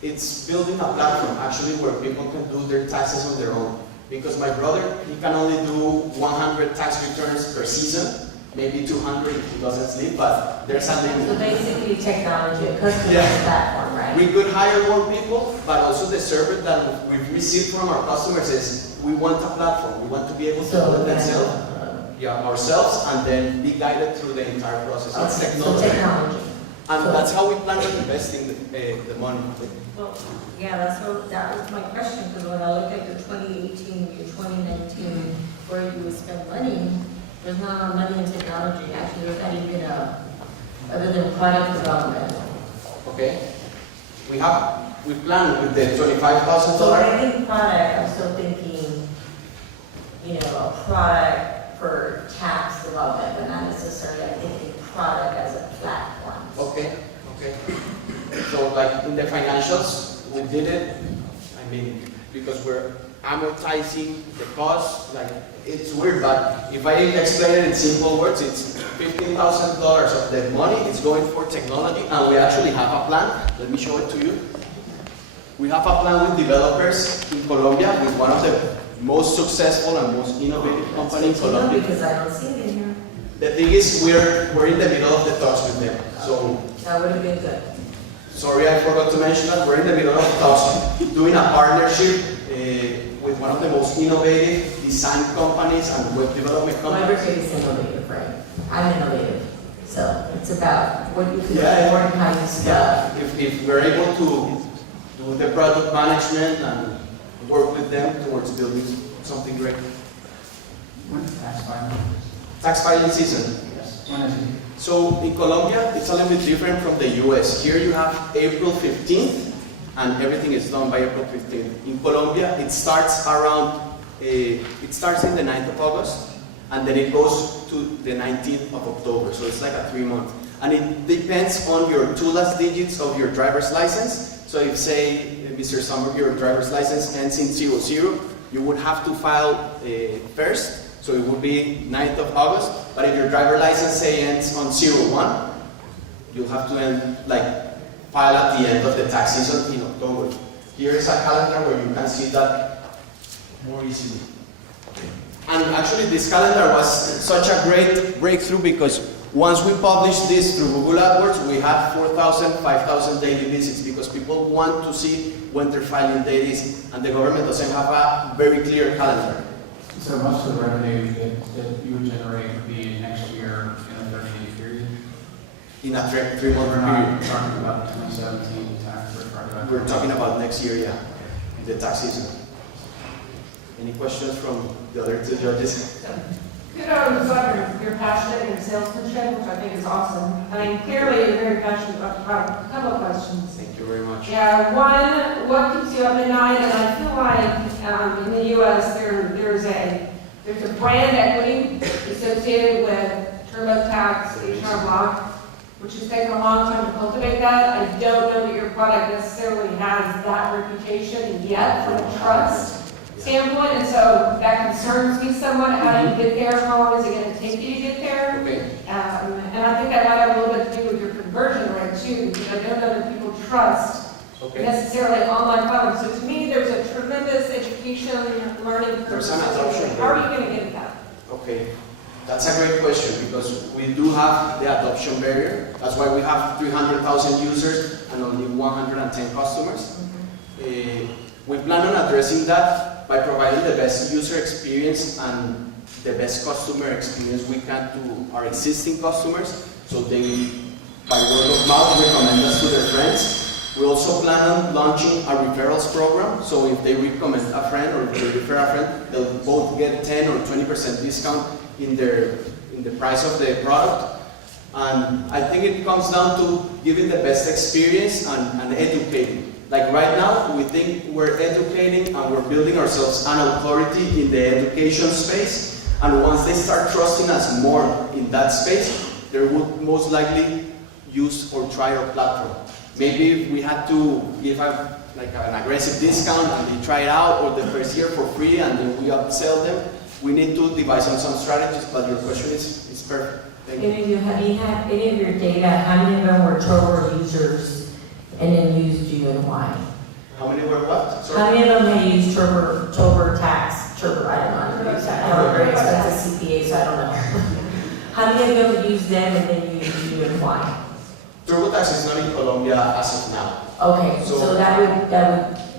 it's building a platform actually where people can do their taxes on their own. Because my brother, he can only do 100 tax returns per season, maybe 200 if he doesn't sleep, but there's a limit. So basically technology, a customized platform, right? We could hire more people, but also the service that we've received from our customers is we want a platform. We want to be able to do it ourselves and then be guided through the entire process. It's technology. So technology. And that's how we plan on investing the money. Well, yeah, that was my question, because when I look at your 2018, your 2019, where you would spend money, there's not enough money in technology. Actually, there's not even other than product development. Okay. We plan with the $25,000. So when I think product, I'm still thinking, a product for tax development, but not necessarily I'm thinking product as a platform. Okay. So like in the financials, we did it, because we're amortizing the cost, like it's weird, but if I explain it in simple words, it's $15,000 of the money is going for technology, and we actually have a plan. Let me show it to you. We have a plan with developers in Colombia, with one of the most successful and most innovative companies in Colombia. Because I don't see it in here. The thing is, we're in the middle of the talks with them, so. That would have been good. Sorry, I forgot to mention that we're in the middle of talks, doing a partnership with one of the most innovative design companies and web development Well, companies. everybody's innovative, right? I'm innovative. So it's about what you can afford and how you scale. If we're able to do the product management and work with them towards building something great. When's tax filing? Tax filing season. Yes. When is it? So in Colombia, it's a little bit different from the US. Here you have April 15th, and everything is done by April 15th. In Colombia, it starts in the 9th of August, and then it goes to the 19th of October. So it's like a 3-month. And it depends on your 2 last digits of your driver's license. So if, say, Mr. Stumberg, your driver's license ends in 00, you would have to file first. So it would be 9th of August, but if your driver license say ends on 01, you'll have to file at the end of the tax season in October. Here is a calendar where you can see that more easily. And actually this calendar was such a great breakthrough because once we published this through Google AdWords, we had 4,000, 5,000 daily visits because people want to see when their filing date is, and the government doesn't have a very clear calendar. So most of the revenue that you would generate would be next year in a 30-day period? In a 3-month period. We're not talking about 2017 tax, We're talking about next year, yeah, the tax season. Any questions from the other 2 judges? Kudos on your passion and your salesmanship, which I think is awesome. Clearly you're very passionate about the product. A couple of questions. Thank you very much. Yeah, one, what keeps you up at night? And I feel like in the U.S. there's a brand equity associated with TurboTax, HR Block, which has taken a long time to cultivate that. I don't know that your product necessarily has that reputation yet from a trust standpoint, and so that concerns me somewhat. How do you get there? How long is it going to take you to get there? Okay. And I think that might have a little bit to do with your conversion rate too, because I don't know that people trust necessarily online products. So to me, there's a tremendous education, learning curve. There's an adoption How are you going to get that? Okay. That's a great question because we do have the adoption barrier. That's why we have 300,000 users and only 110 customers. We plan on addressing that by providing the best user experience and the best customer experience we can to our existing customers, so they, by word of mouth, recommend us to their friends. We also plan on launching a referrals program, so if they recommend a friend or if they refer a friend, they'll both get 10 or 20% discount in the price of the product. And I think it comes down to giving the best experience and educating. Like right now, we think we're educating and we're building ourselves an authority in the education space. And once they start trusting us more in that space, they would most likely use or try our platform. Maybe if we had to give an aggressive discount and they try it out, or the first year for free and then we upsell them, we need to devise on some strategies, but your question is perfect. Thank you. Have you had any of your data, how many of them were Tober users and then used you and why? How many were what? How many of them had used Tober tax, Tober, I don't know, how to use that. I have a very expensive CPA, so I don't know. How many of them used them and then used you and why? TurboTax is not in Colombia as of now. Okay, so that would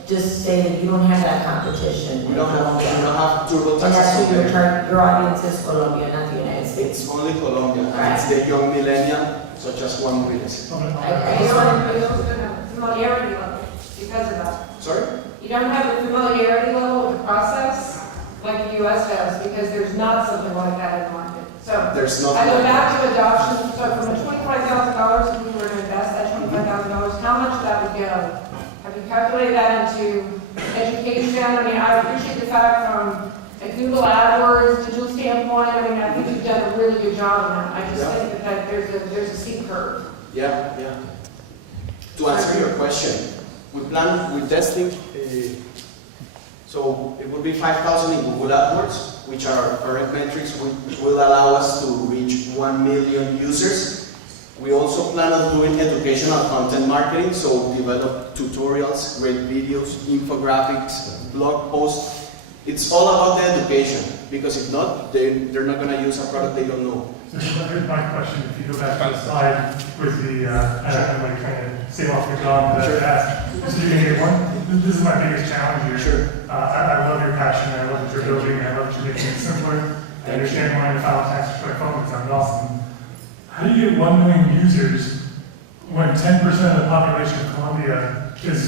just say that you don't have that competition We in don't Colombia. have TurboTax. And that's who your audience is Colombia, not the United States. It's only Colombia, and it's the young millennial, such as Juan Willis. I just want to, You don't have familiarity level because of that. Sorry? You don't have the familiarity level with the process like the US does, because there's not something like that in the market. So There's nothing. I go back to adoption, so from the $25,000, if we were to invest that $25,000, how much of that would go? Have you calculated that into education? I mean, I appreciate the fact from a Google AdWords digital standpoint, I mean, I think you've done a really good job on that. I just Yeah. think that there's a steep curve. Yeah. To answer your question, we're testing, so it would be 5,000 in Google AdWords, which are current metrics, which will allow us to reach 1 million users. We also plan on doing educational content marketing, so develop tutorials, great videos, infographics, blog posts. It's all about the education, because if not, they're not going to use a product they don't know. So here's my question, if you go back to the slide with the, I'm like trying to save off your job, but so you can get one. This is my biggest challenge here. Sure. I love your passion, I love what you're building, I love that you're making it simpler. I understand why the file tax for phone is awesome. How do you get 1 million users when 10% of the population of Colombia is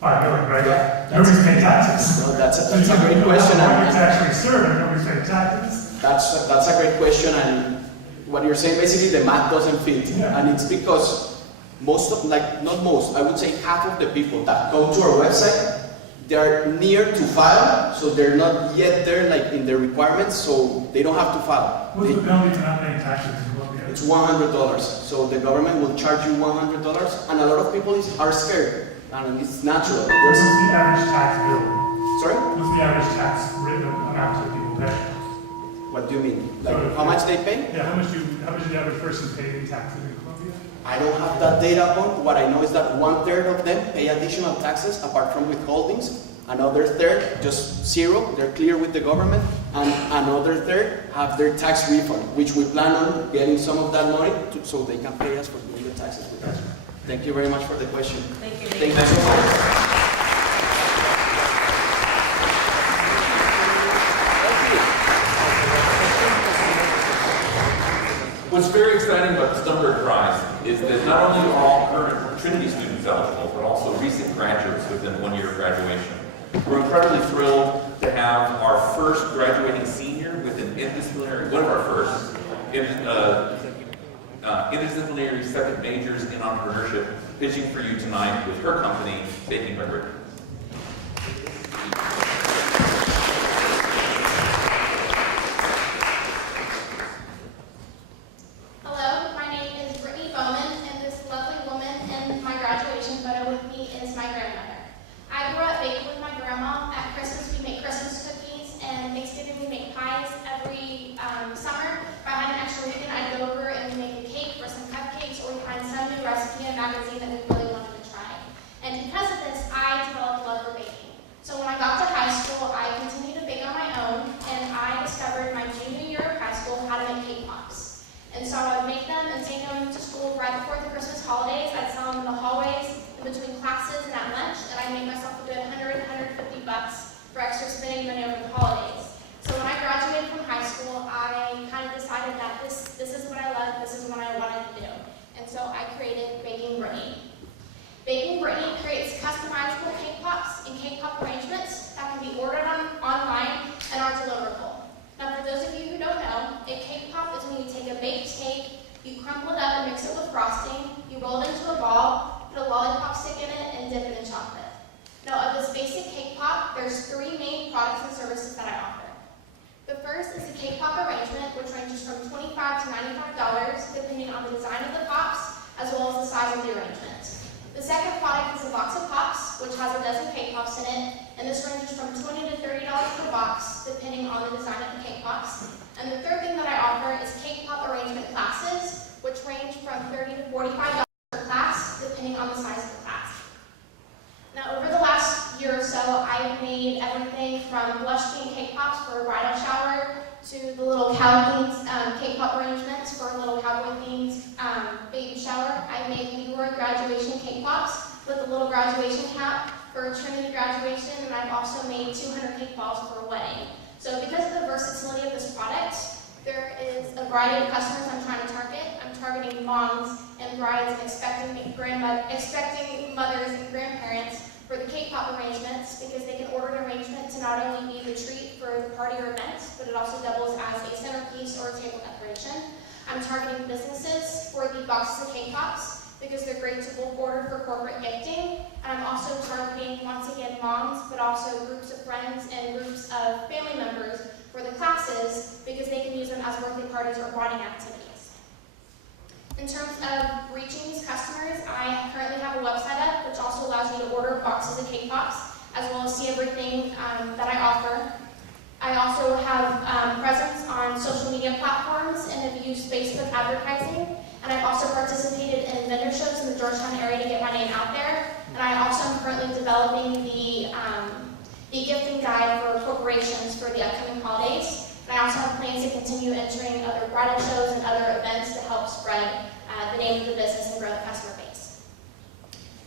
5 million, right? Yeah, Nobody's paying taxes. No, that's a great question. Market to actually serve, and nobody's paying taxes. That's a great question, and what you're saying, basically the math doesn't fit. Yeah. And it's because most of, not most, I would say half of the people that go to our website, they're near to file, so they're not yet there in their requirements, so they don't have to file. What's the penalty for not paying taxes in Colombia? It's $100. So the government will charge you $100, and a lot of people are scared, and it's natural. What's There's, the average tax bill? sorry? What's the average tax rate amount that people pay? What do you mean? Like So how much they pay? Yeah, how much does the average person pay in taxes in Colombia? I don't have that data point. What I know is that 1/3 of them pay additional taxes apart from withholdings. Another third, just zero, they're clear with the government. And another third have their tax refund, which we plan on getting some of that money so they can pay us for doing the taxes with us. Thank you very much for the question. Thank you. Thank you so much. What's very exciting about the Stumberg Prize is that not only are all current Trinity students eligible, but also recent graduates within 1 year of graduation. We're incredibly thrilled to have our first graduating senior with an interdisciplinary, one of our first, interdisciplinary second majors in entrepreneurship, pitching for you tonight with her company, Baking by Brick. Hello, my name is Brittany Bowman, and this lovely woman in my graduation photo with me is my grandmother. I grew up baking with my grandma. At Christmas, we make Christmas cookies, and Thanksgiving, we make pies. Every summer, if I had an extra weekend, I'd go over and we make a cake or some cupcakes, or we find some new recipe in a magazine that we really wanted to try. And because of this, I developed love for baking. So when I got to high school, I continued to bake on my own, and I discovered my junior year of high school how to make cake pops. And so I would make them and take them to school right before the Christmas holidays. I'd sell them in the hallways, in between classes, and at lunch, and I made myself a good $100, $150 for extra spending money over the holidays. So when I graduated from high school, I kind of decided that this is what I love, this is what I wanted to do. And so I created Baking Brittany. Baking Brittany creates customizable cake pops and cake pop arrangements that can be ordered online and are deliverable. Now, for those of you who don't know, a cake pop is when you take a baked cake, you crumble it up and mix it with frosting, you roll it into a ball, put a lollipop stick in it, and dip it in chocolate. Now, of this basic cake pop, there's 3 main products and services that I offer. The first is the cake pop arrangement, which ranges from $25 to $95, depending on the design of the pops, as well as the size of the arrangement. The second product is a box of pops, which has a dozen cake pops in it, and this ranges from $20 to $30 per box, depending on the design of the cake pops. And the third thing that I offer is cake pop arrangement classes, which range from $30 to $45 per class, depending on the size of the class. Now, over the last year or so, I've made everything from blush bean cake pops for a bridal shower to the little cow themed cake pop arrangements for a little cowboy themed baby shower. I made Leroy graduation cake pops with a little graduation cap for a Trinity graduation, and I've also made 200 cake balls for a wedding. So because of the versatility of this product, there is a variety of customers I'm trying to target. I'm targeting moms and brides and expecting mothers and grandparents for the cake pop arrangements, because they can order an arrangement to not only be the treat for the party or event, but it also doubles as a centerpiece or a table decoration. I'm targeting businesses for the boxes of cake pops, because they're great to bulk order for corporate gifting. And I'm also targeting, once again, moms, but also groups of friends and groups of family members for the classes, because they can use them as birthday parties or bonding activities. In terms of reaching these customers, I currently have a website up, which also allows you to order boxes of cake pops, as well as see everything that I offer. I also have presence on social media platforms and have used Facebook advertising. And I've also participated in vendor shows in the Georgetown area to get my name out there. And I also am currently developing the gifting guide for corporations for the upcoming holidays. And I also have plans to continue entering other bridal shows and other events to help spread the name of the business and grow the customer base.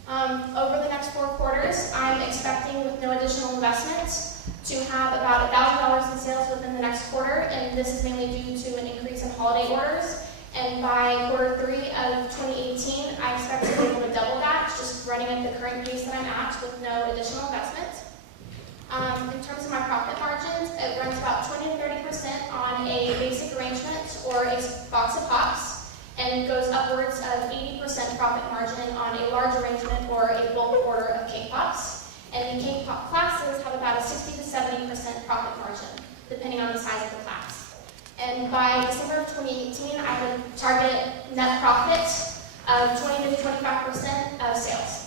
Over the next 4 quarters, I'm expecting, with no additional investments, to have about $1,000 in sales within the next quarter, and this is mainly due to an increase in holiday orders. And by quarter 3 of 2018, I expect to be able to double that, just running at the current pace that I'm at with no additional investment. In terms of my profit margins, it runs about 20 to 30% on a basic arrangement or a box of pops, and goes upwards of 80% profit margin on a large arrangement or a bulk order of cake pops. And the cake pop classes have about a 60 to 70% profit margin, depending on the size of the class. And by December of 2018, I would target net profit of 20 to 25% of sales.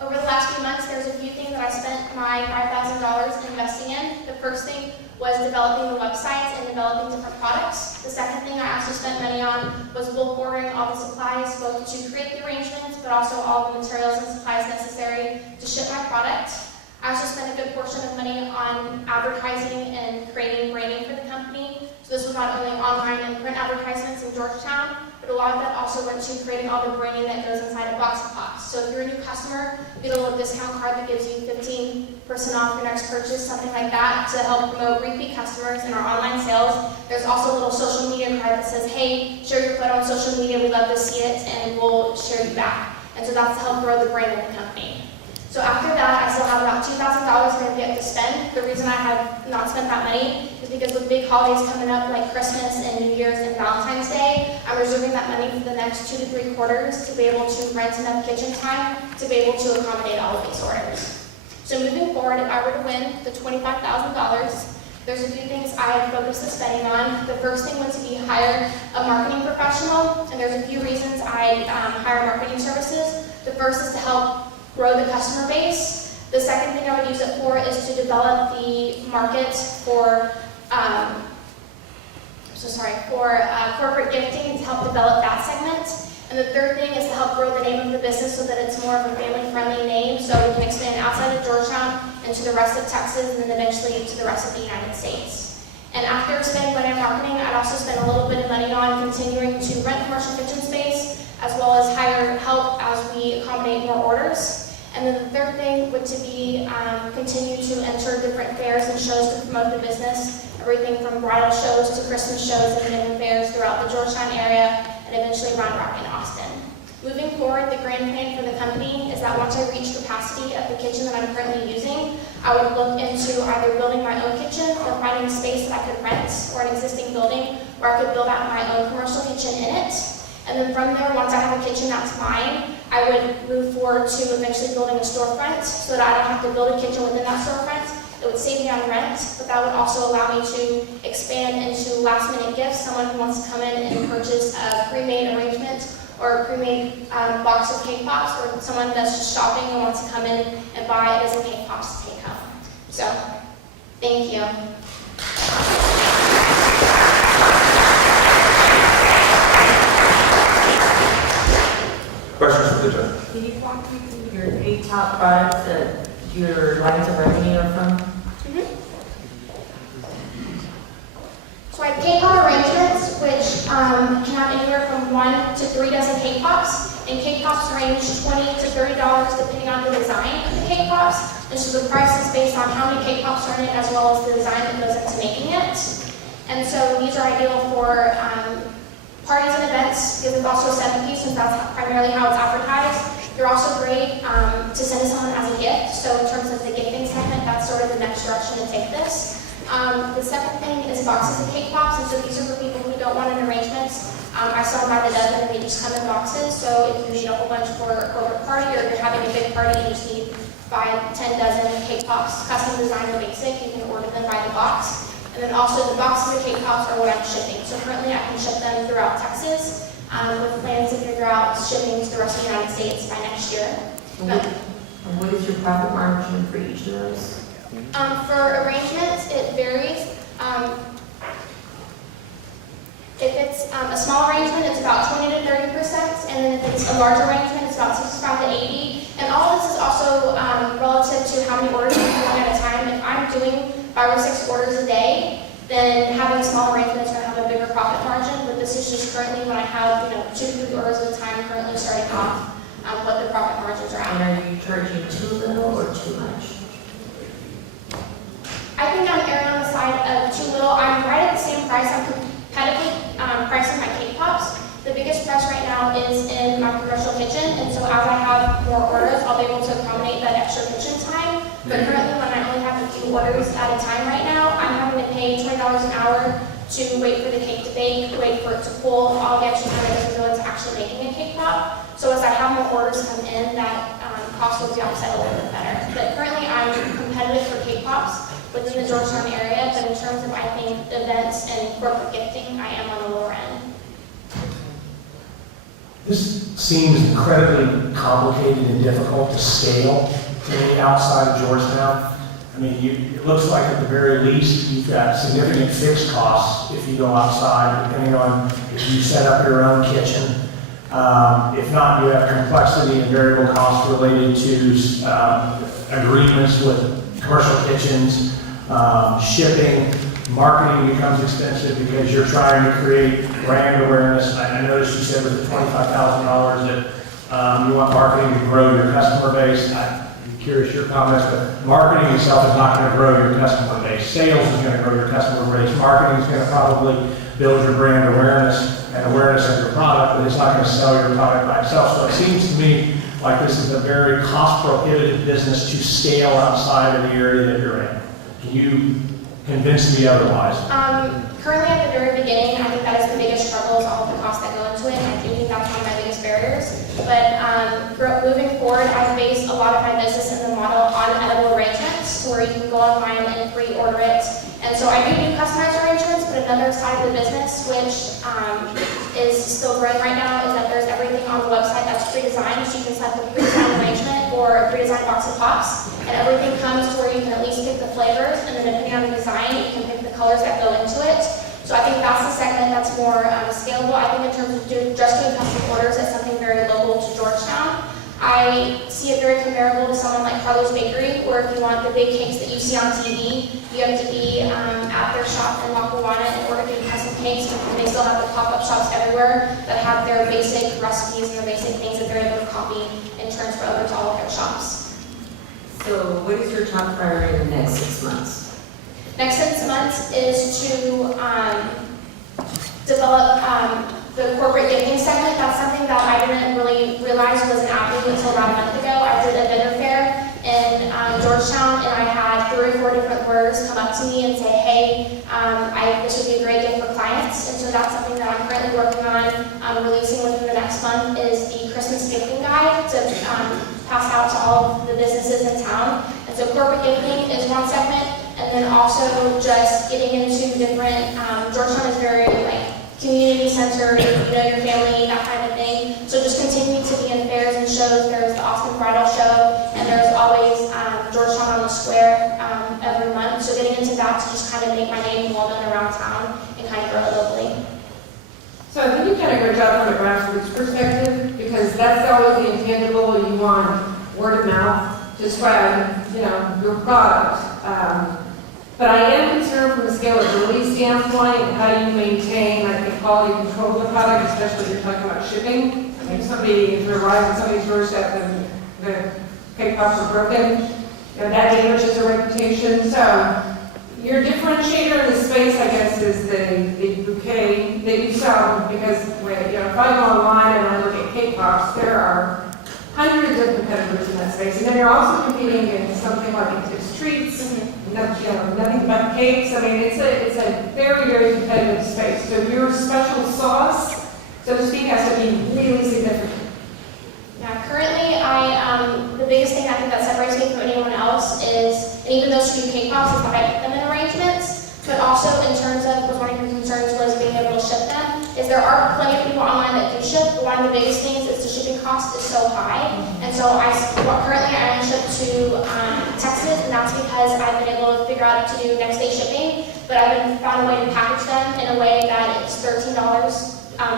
Over the last few months, there's a few things that I spent my $5,000 investing in. The first thing was developing the websites and developing different products. The second thing I also spent money on was bulk ordering all the supplies, both to create the arrangements, but also all the materials and supplies necessary to ship my product. I also spent a good portion of money on advertising and creating branding for the company. So this was not only online and print advertisements in Georgetown, but a lot of that also went to creating all the branding that goes inside a box of pops. So if you're a new customer, you get a little discount card that gives you 15% off your next purchase, something like that, to help promote repeat customers in our online sales. There's also a little social media card that says, hey, share your photo on social media, we'd love to see it, and we'll share you back. And so that's to help grow the brand of the company. So after that, I still have about $2,000 that I've yet to spend. The reason I have not spent that money is because with big holidays coming up like Christmas and New Year's and Valentine's Day, I'm reserving that money for the next 2 to 3 quarters to be able to rent enough kitchen time to be able to accommodate all of these orders. So moving forward, if I were to win the $25,000, there's a few things I had focused the spending on. The first thing was to be hire a marketing professional, and there's a few reasons I hire marketing services. The first is to help grow the customer base. The second thing I would use it for is to develop the market for corporate gifting, to help develop that segment. And the third thing is to help grow the name of the business so that it's more of a family-friendly name, so we can expand outside of Georgetown and to the rest of Texas, and then eventually to the rest of the United States. And after spending money on marketing, I'd also spend a little bit of money on continuing to rent commercial kitchen space, as well as hire help as we accommodate more orders. And then the third thing would to be continue to enter different fairs and shows to promote the business, everything from bridal shows to Christmas shows and different fairs throughout the Georgetown area, and eventually Round Rock in Austin. Moving forward, the grand plan for the company is that once I reach capacity of the kitchen that I'm currently using, I would look into either building my own kitchen or finding a space that I could rent, or an existing building where I could build out my own commercial kitchen in it. And then from there, once I have a kitchen that's mine, I would move forward to eventually building a storefront so that I don't have to build a kitchen within that storefront. It would save me on rent, but that would also allow me to expand into last-minute gifts. Someone who wants to come in and purchase a pre-made arrangement or a pre-made box of cake pops, or someone that's just shopping and wants to come in and buy a dozen cake pops to take home. So, thank you. Questions for the judge? Can you walk me through your 8 top products that your lines of revenue are from? So I have cake pop arrangements, which can have anywhere from 1 to 3 dozen cake pops. And cake pops range $20 to $30 depending on the design of the cake pops. And so the price is based on how many cake pops are in it as well as the design that goes into making it. And so these are ideal for parties and events, because it's also a 7-piece since that's primarily how it's advertised. They're also great to send to someone as a gift. So in terms of the gifting segment, that's sort of the next direction to take this. The second thing is boxes of cake pops, and so these are for people who don't want an arrangement. I sell them by the dozen and they just come in boxes, so if you need a whole bunch for a corporate party or if you're having a big party and you just need 5, 10 dozen cake pops, custom designed or basic, you can order them by the box. And then also the boxes of cake pops are what I'm shipping. So currently I can ship them throughout Texas with plans to figure out shipping to the rest of the United States by next year. And what is your profit margin for each of those? For arrangements, it varies. If it's a small arrangement, it's about 20 to 30%, and then if it's a large arrangement, it's about 65 to 80. And all of this is also relative to how many orders you're doing at a time. If I'm doing 5 or 6 orders a day, then having a small arrangement is going to have a bigger profit margin. But this is just currently when I have 2 to 3 orders at a time, currently starting off, what the profit margins are at. And are you charging too little or too much? I think I'm erring on the side of too little. I'm right at the same price. I'm competitively pricing my cake pops. The biggest press right now is in my commercial kitchen, and so as I have more orders, I'll be able to accommodate that extra kitchen time. But currently, when I only have a few orders at a time right now, I'm having to pay $20 an hour to wait for the cake to bake, wait for it to cool, all the extra time that doesn't go into actually making a cake pop. So as I have more orders come in, that cost will be offset a little bit better. But currently, I'm competitive for cake pops within the Georgetown area, but in terms of, I think, events and corporate gifting, I am on the lower end. This seems incredibly complicated and difficult to scale to me outside of Georgetown. I mean, it looks like at the very least you've got significant fixed costs if you go outside, depending on if you set up your own kitchen. If not, you have complexity and variable costs related to agreements with commercial kitchens, shipping. Marketing becomes expensive because you're trying to create brand awareness. I noticed you said with the $25,000 that you want marketing to grow your customer base. I'm curious your comments, but marketing itself is not going to grow your customer base. Sales is going to grow your customer base. Marketing is going to probably build your brand awareness and awareness of your product, but it's not going to sell your product by itself. So it seems to me like this is a very cost-prohibitive business to scale outside of the area that you're in. Can you convince me otherwise? Currently at the very beginning, I think that is the biggest struggle is all of the costs that go into it, and I do think that's one of my biggest barriers. But moving forward, I've based a lot of my business in the model on edible arrangements, where you can go online and pre-order it. And so I do customized arrangements, but another side of the business, which is still growing right now, is that there's everything on the website that's pre-designed, so you can set the pre-designed arrangement or a pre-designed box of pops, and everything comes to where you can at least pick the flavors, and then depending on the design, you can pick the colors that go into it. So I think that's the segment that's more scalable. I think in terms of just doing custom orders, it's something very local to Georgetown. I see it very comparable to someone like Carlos Bakery, where if you want the big cakes that you see on TV, you have to be at their shop in Lackawanna in order to do custom cakes, and they still have the pop-up shops everywhere that have their basic recipes and their basic things that they're able to copy and transfer over to all of their shops. So what is your top priority in the next 6 months? Next 6 months is to develop the corporate gifting segment. That's something that I didn't really realize was an avenue until about a month ago. I did a vendor fair in Georgetown, and I had 3 or 4 different orders come up to me and say, hey, this would be a great gift for clients. And so that's something that I'm currently working on releasing within the next month is the Christmas gifting guide to pass out to all of the businesses in town. And so corporate gifting is one segment, and then also just getting into different, Georgetown is very community centered, your family, that kind of thing. So kind of make my name well known around town and kind of grow it locally. So I think you've done a great job from a grassroots perspective, because that's always the intangible. You want word of mouth to spread, your product. But I am concerned from a scalability standpoint, how you maintain like the quality control of the product, especially if you're talking about shipping. I think if you're arriving at somebody's doorstep and the cake pops are broken, that damages a reputation. So your differentiator in the space, I guess, is the bouquet that you sell, because if I go online and I look at cake pops, there are hundreds of competitors in that space. And then you're also competing against something like Tips Treats, nothing but cakes. I mean, it's a very, very competitive space. So your special sauce, so to speak, has to be really significant. Yeah, currently, the biggest thing I think that separates me from anyone else is, and even those two cake pops, is that I put them in arrangements, but also in terms of, one of your concerns was being able to ship them, is there are plenty of people online that do ship, but one of the biggest things is the shipping cost is so high, and so currently I only ship to Texas, and that's because I've been able to figure out to do next day shipping, but I've found a way to package them in a way that it's $13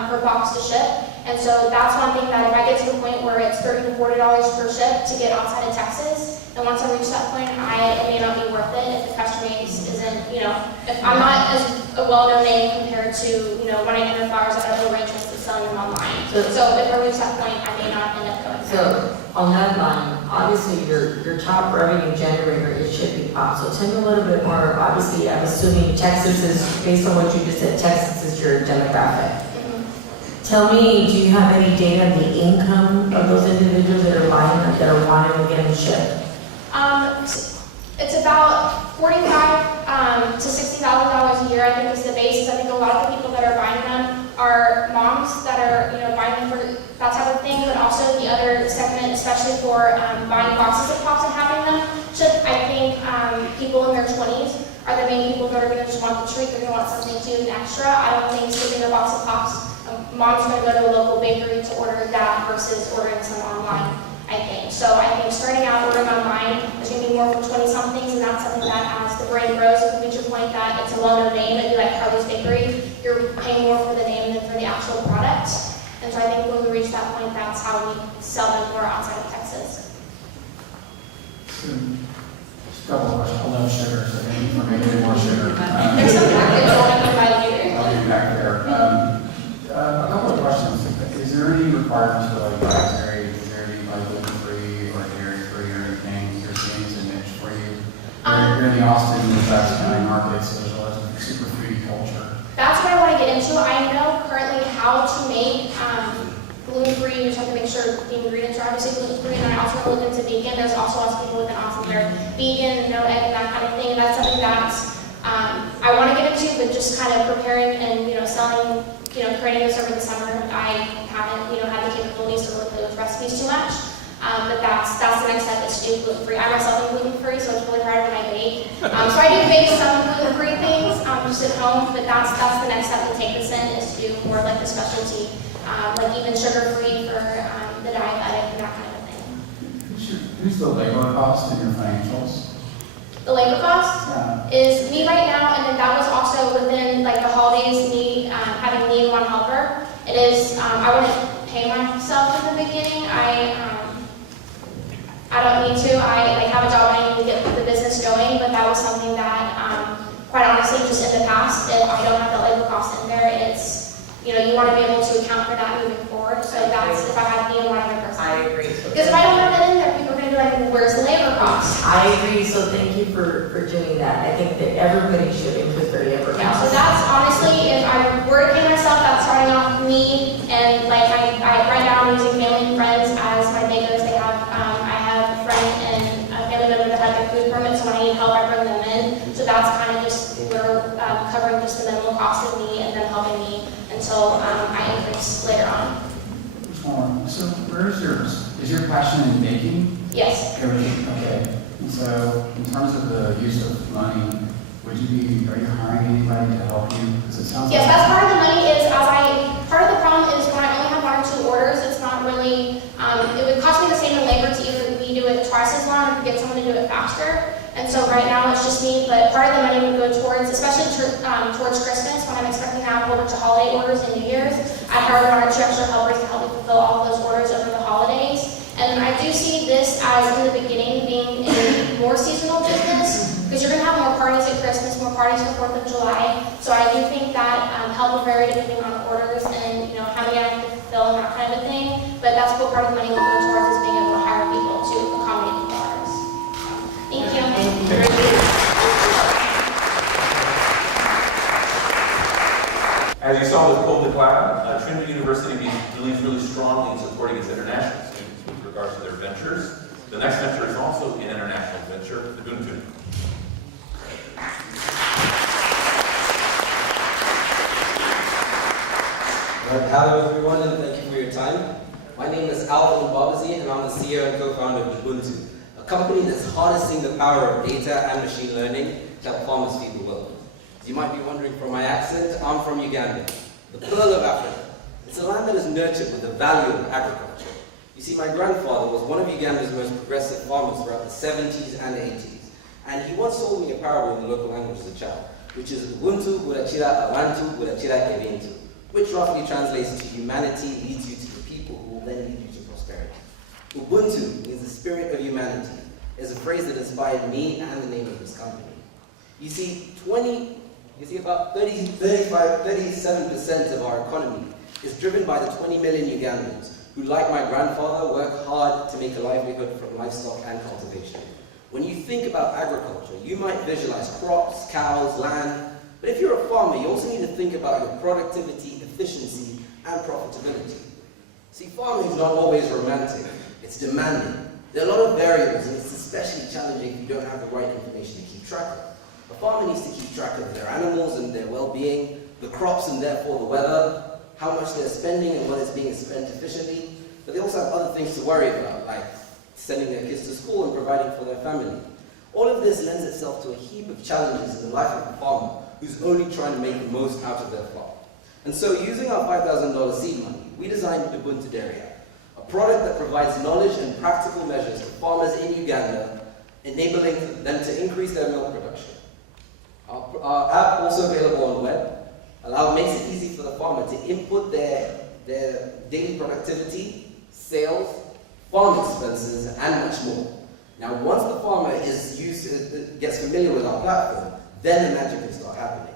per box to ship. And so that's one thing that if I get to the point where it's $30 to $40 per ship to get outside of Texas, and once I reach that point, it may not be worth it if the customer base isn't, if I'm not as a well-known name compared to, when I enter flowers at other arrangements and selling them online. So if I reach that point, I may not end up going there. So on that line, obviously your top revenue generator is shipping pops. So tell me a little bit more. Obviously, I'm assuming Texas is, based on what you just said, Texas is your demographic. Tell me, do you have any data on the income of those individuals that are buying them, that are wanting to get them shipped? It's about $45,000 to $60,000 a year, I think, is the basis. I think a lot of the people that are buying them are moms that are, buying them for that type of thing, but also the other segment, especially for buying boxes of pops and having them shipped. I think people in their 20s are the main people that are going to just want the treat. They're going to want something too extra. I don't think shipping a box of pops, mom's going to go to a local bakery to order that versus ordering some online, I think. So I think starting out ordering online, there's going to be more for 20-somethings, and that's something that as the brand grows, if we reach a point that it's a well-known name, it'd be like Carly's Bakery, you're paying more for the name than for the actual product. And so I think when we reach that point, that's how we sell them more outside of Texas. Just a couple of questions. I love sugar, so thank you for making more sugar. There's some package on it by the year. I'll be back there. A couple of questions. Is there any requirements for like dietary? Is there any like gluten-free or dairy-free or anything you're seeing as a niche for you? You're in the Austin, Jackson County market, so there's a lot of super foodie culture. That's what I want to get into. I know currently how to make gluten-free. You just have to make sure the ingredients are obviously gluten-free, and I also look into vegan. There's also lots of people within Austin that are vegan, no egg, and that kind of thing. And that's something that I want to get into, but just kind of preparing and selling, creating this over the summer. I haven't had the capabilities to really play with recipes too much. But that's the next step, is to do gluten-free. I myself am gluten-free, so it's really hard when I bake. So I do bake some gluten-free things just at home, but that's the next step to take this in, is to do more like the specialty, like even sugar-free for the diabetic and that kind of thing. Who's the labor cost in your financials? The labor cost is me right now, and then that was also within like the holidays, me having me and one helper. It is, I wouldn't pay myself in the beginning. I don't need to. I have a job, I need to get the business going, but that was something that, quite honestly, just in the past, if I don't have the labor cost in there, it's, you want to be able to account for that moving forward. So that's if I have me and one other person. I agree. Because if I don't have that in there, people are going to be like, well, where's the labor cost? I agree, so thank you for doing that. I think that everybody should input their labor costs. Yeah, so that's honestly, if I were to pay myself, that's starting off with me, and like I right now I'm using family and friends as my makers. They have, I have a friend and a family member that have their food permit, so when I need help, I bring them in. So that's kind of just, we're covering just the minimal cost of me and then helping me until I increase later on. Which one? So is your passion in baking? Yes. Everything, okay. And so in terms of the use of money, are you hiring anybody to help you? Because it sounds yes, like that's part of the money is, part of the problem is when I only have 1 or 2 orders, it's not really, it would cost me the same in labor to either we do it twice as long or get someone to do it faster. And so right now it's just me, but part of the money would go towards, especially towards Christmas, when I'm expecting to have a whole bunch of holiday orders and New Year's. I hired one or two extra helpers to help me fulfill all of those orders over the holidays. And I do see this as, in the beginning, being a more seasonal business, because you're going to have more parties at Christmas, more parties for 4th of July. So I do think that help will vary depending on the orders and how many I have to fulfill and that kind of a thing. But that's what part of the money will go towards, is being able to hire people to accommodate the orders. Thank you. As you saw with Code the Cloud, Trinity University believes really strongly in supporting its international students with regards to their ventures. The next venture is also an international venture, Ubuntu. Hello everyone, and thank you for your time. My name is Alvin Babazi, and I'm the CEO and co-founder of Ubuntu, a company that's harnessing the power of data and machine learning to help farmers feed the world. As you might be wondering from my accent, I'm from Uganda, the pearl of Africa. It's a land that is nurtured with the value of agriculture. You see, my grandfather was one of Uganda's most progressive farmers throughout the 70s and 80s, and he once told me a parable in the local language as a child, which is Ubuntu burachira abantu burachira ebintu, which roughly translates to humanity leads you to the people who will then lead you to prosperity. Ubuntu means the spirit of humanity. Is a phrase that inspired me and the name of this company. You see, about 37% of our economy is driven by the 20 million Ugandans who, like my grandfather, work hard to make a livelihood from livestock and cultivation. When you think about agriculture, you might visualize crops, cows, land, but if you're a farmer, you also need to think about your productivity, efficiency, and profitability. See, farming is not always romantic. It's demanding. There are a lot of variables, and it's especially challenging if you don't have the right information to keep track of. A farmer needs to keep track of their animals and their well-being, the crops and therefore the weather, how much they're spending and what is being spent efficiently. But they also have other things to worry about, like sending their kids to school and providing for their family. All of this lends itself to a heap of challenges in the life of a farmer who's only trying to make the most out of their farm. And so, using our $5,000 seed money, we designed Ubuntu Dairy App, a product that provides knowledge and practical measures to farmers in Uganda, enabling them to increase their milk production. Our app, also available on web, makes it easy for the farmer to input their daily productivity, sales, farm expenses, and much more. Now, once the farmer gets familiar with our platform, then the magic can start happening.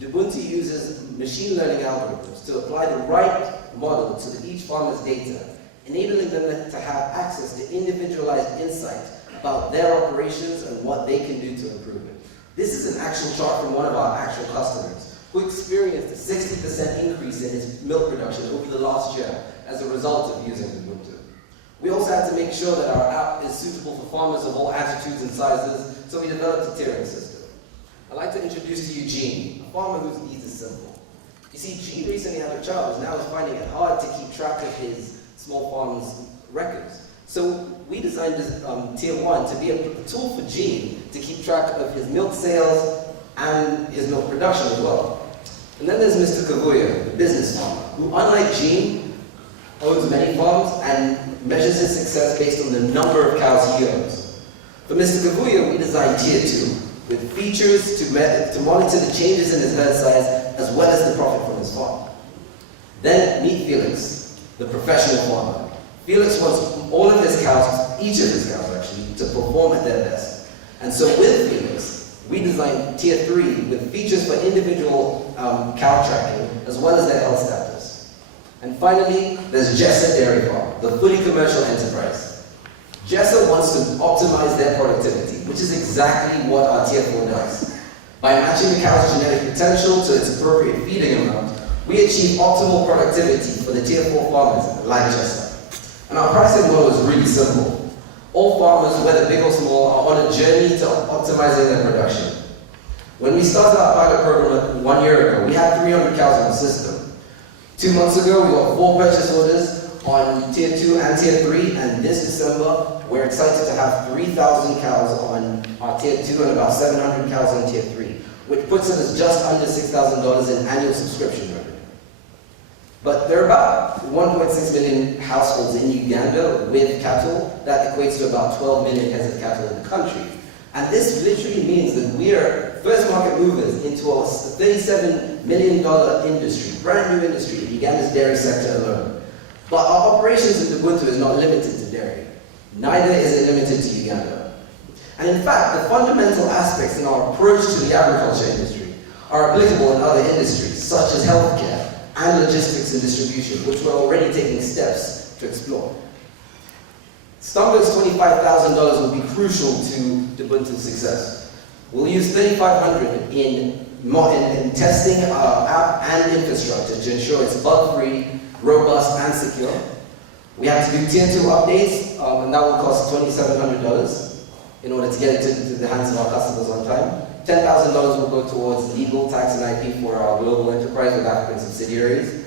Ubuntu uses machine learning algorithms to apply the right model to each farmer's data, enabling them to have access to individualized insight about their operations and what they can do to improve it. This is an actual chart from one of our actual customers who experienced a 60% increase in his milk production over the last year as a result of using Ubuntu. We also had to make sure that our app is suitable for farmers of all attitudes and sizes, so we developed a tiering system. I'd like to introduce to you Gene, a farmer whose needs is simple. You see, Gene recently had a child and now is finding it hard to keep track of his small farm's records. So we designed this Tier 1 to be a tool for Gene to keep track of his milk sales and his milk production as well. And then there's Mr. Kavuya, the business farmer, who, unlike Gene, owns many farms and measures his success based on the number of cows he owns. For Mr. Kavuya, we designed Tier 2, with features to monitor the changes in his herd size as well as the profit from his farm. Then meet Felix, the professional farmer. Felix wants all of his cows, each of his cows actually, to perform at their best. And so with Felix, we designed Tier 3 with features for individual cow tracking as well as their health status. And finally, there's Gecko Dairy Farm, the fully commercial enterprise. Gecko wants to optimize their productivity, which is exactly what our Tier 4 does. By matching the cow's genetic potential to its appropriate feeding amount, we achieve optimal productivity for the Tier 4 farmers like Gecko. And our pricing model is really simple. All farmers, whether big or small, are on a journey to optimizing their production. When we started our pilot program 1 year ago, we had 300 cows on the system. 2 months ago, we got 4 purchase orders on Tier 2 and Tier 3, and this December, we're excited to have 3,000 cows on our Tier 2 and about 700 cows on Tier 3, which puts us just under $6,000 in annual subscription revenue. But there are about 1.6 million households in Uganda with cattle. That equates to about 12 million heads of cattle in the country. And this literally means that we are first market movers into a $37 million industry, brand new industry that began as dairy sector alone. But our operations in Ubuntu is not limited to dairy. Neither is it limited to Uganda. And in fact, the fundamental aspects in our approach to the agriculture industry are applicable in other industries, such as healthcare and logistics and distribution, which we're already taking steps to explore. Stumberg's $25,000 will be crucial to Ubuntu's success. We'll use $3,500 in testing our app and infrastructure to ensure it's bug-free, robust, and secure. We have to do tier 2 updates, and that will cost $2,700 in order to get it to the hands of our customers on time. $10,000 will go towards legal, tax, and IP for our global enterprise with African subsidiaries.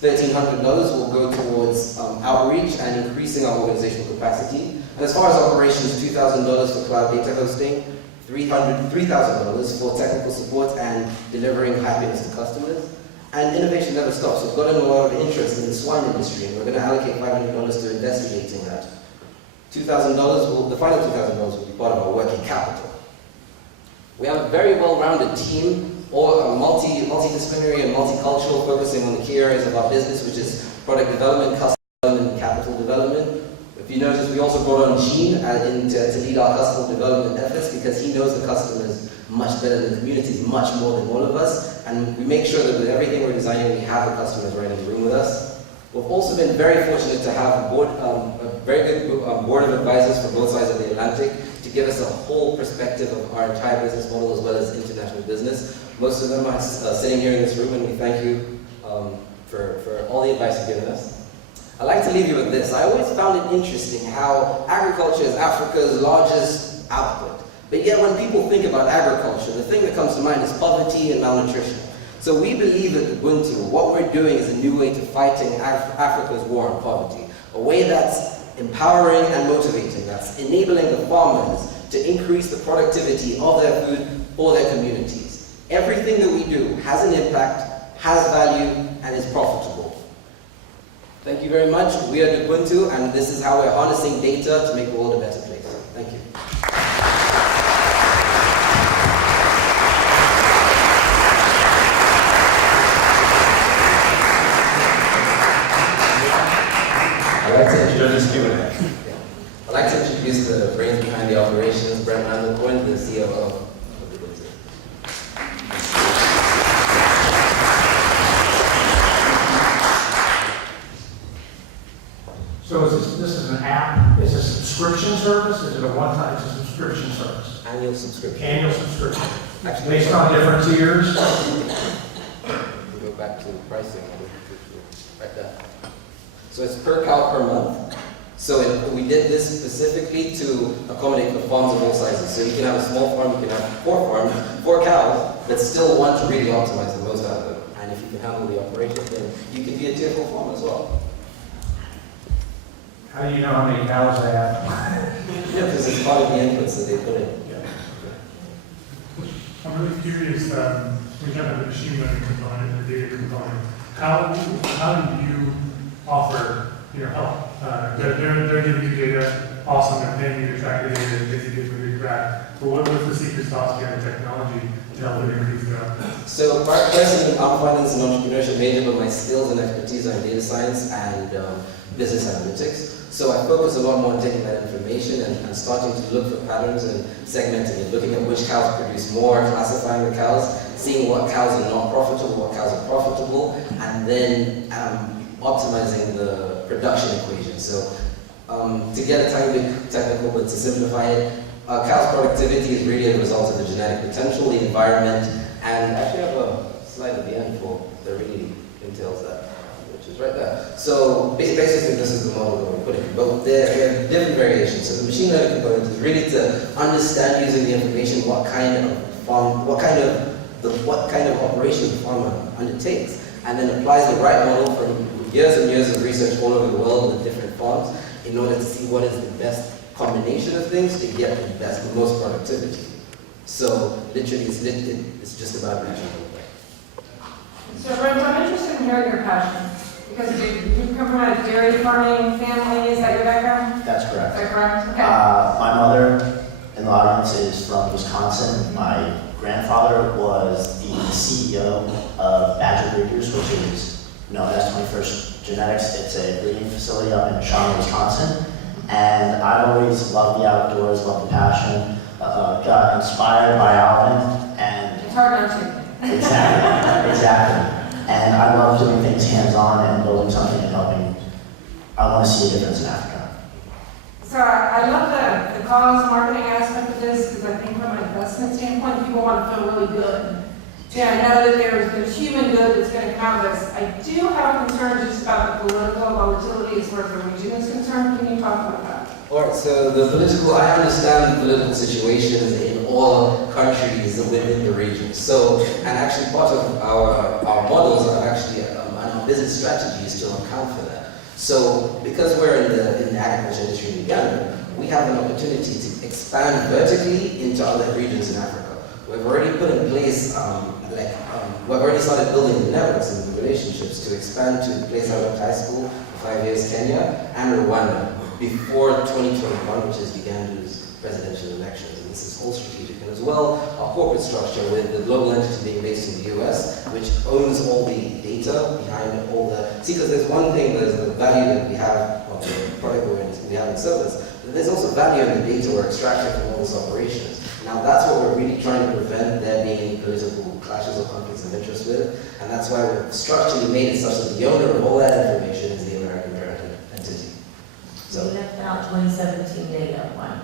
$1,300 will go towards outreach and increasing our organizational capacity. And as far as operations, $2,000 for cloud data hosting, $3,000 for technical support and delivering happiness to customers. And innovation never stops. We've gotten a lot of interest in the swine industry, and we're going to allocate $500 to investigating that. The final $2,000 will be part of our working capital. We have a very well-rounded team, or multidisciplinary and multicultural, focusing on the key areas of our business, which is product development, customer development, and capital development. If you notice, we also brought on Gene to lead our customer development efforts, because he knows the customers much better than the communities, much more than all of us. And we make sure that with everything we're designing, we have the customers right in the room with us. We've also been very fortunate to have a very good board of advisors from both sides of the Atlantic to give us a whole perspective of our entire business model as well as international business. Most of them are sitting here in this room, and we thank you for all the advice you've given us. I'd like to leave you with this. I always found it interesting how agriculture is Africa's largest output. But yet when people think about agriculture, the thing that comes to mind is poverty and malnutrition. So we believe at Ubuntu, what we're doing is a new way to fighting Africa's war on poverty. A way that's empowering and motivating, that's enabling the farmers to increase the productivity of their food for their communities. Everything that we do has an impact, has value, and is profitable. Thank you very much. We are Ubuntu, and this is how we're harnessing data to make the world a better place. Thank you. I'd like to introduce the brains behind the operations, Brent Mandelkorn, the COO of Ubuntu. So this is an app, is it a subscription service? Is it a one-time subscription service? Annual subscription. Annual subscription. Actually, based on different tiers? We go back to the pricing, right there. So it's per cow per month. So we did this specifically to accommodate the farms of all sizes. So you can have a small farm, you can have 4 cows, but still want to really optimize the most out of them. And if you can handle the operation, then you can be a tier 4 farm as well. How do you know how many cows they have? Yeah, because it's part of the inputs that they put in. I'm really curious, we have the machine learning component and the data component. How do you offer your help? They're giving you data, awesome, they're paying you to track the data, they give you the graph. But what was the secret sauce behind the technology to help it increase the output? So personally, I'm finance and entrepreneurship major, but my skills and expertise are in data science and business analytics. So I focus a lot more on taking that information and starting to look for patterns and segmenting it, looking at which cows produce more, classifying the cows, seeing what cows are not profitable, what cows are profitable, and then optimizing the production equation. So to get a tiny bit technical, but to simplify it, cow's productivity is really a result of the genetic potential, the environment, and I actually have a slide at the end that really entails that, which is right there. So basically this is the model that we're putting, but there are different variations. So the machine learning component is really to understand using the information what kind of operation the farmer undertakes, and then applies the right model from years and years of research all over the world with different farms in order to see what is the best combination of things to get the most productivity. So literally, it's just about matching them. So Brent, I'm interested in hearing your passion, because you come from a dairy farming family, is that your background? That's correct. Is that correct? Okay. My mother and in the audience is from Wisconsin. My grandfather was the CEO of Badger Breeders, which is known as 21st Genetics. It's a breeding facility up in Shawnee, Wisconsin. And I've always loved the outdoors, loved the passion, got inspired by Alvin, and It's hard not to. Exactly. And I love doing things hands-on and building something and helping. I want to see a difference in Africa. So I love the cause marketing aspect of this, because I think from an investment standpoint, people want to feel really good. Yeah, I know that there's human good that's going to come out of this. I do have concerns just about the political volatility as far as the region is concerned. Can you talk about that? Alright, so I understand the political situations in all countries within the region. So, and actually part of our models are actually, and our business strategies to account for that. So, because we're in the agriculture industry in Uganda, we have an opportunity to expand vertically into other regions in Africa. We've already put in place, we've already started building the networks and the relationships to expand to the place I went to high school for 5 years, Kenya, and Rwanda, before 2021, which is Uganda's presidential elections. And this is all strategic. And as well, our corporate structure with the global entity being based in the US, which owns all the data behind all the... See, because there's one thing, there's the value that we have of the product we have in service, but there's also value in the data we're extracting from all these operations. Now that's what we're really trying to prevent there being political clashes or conflicts of interest with, and that's why we've structurally made it such that the owner of all that information is the American parent entity. So you left out 2017 data, why?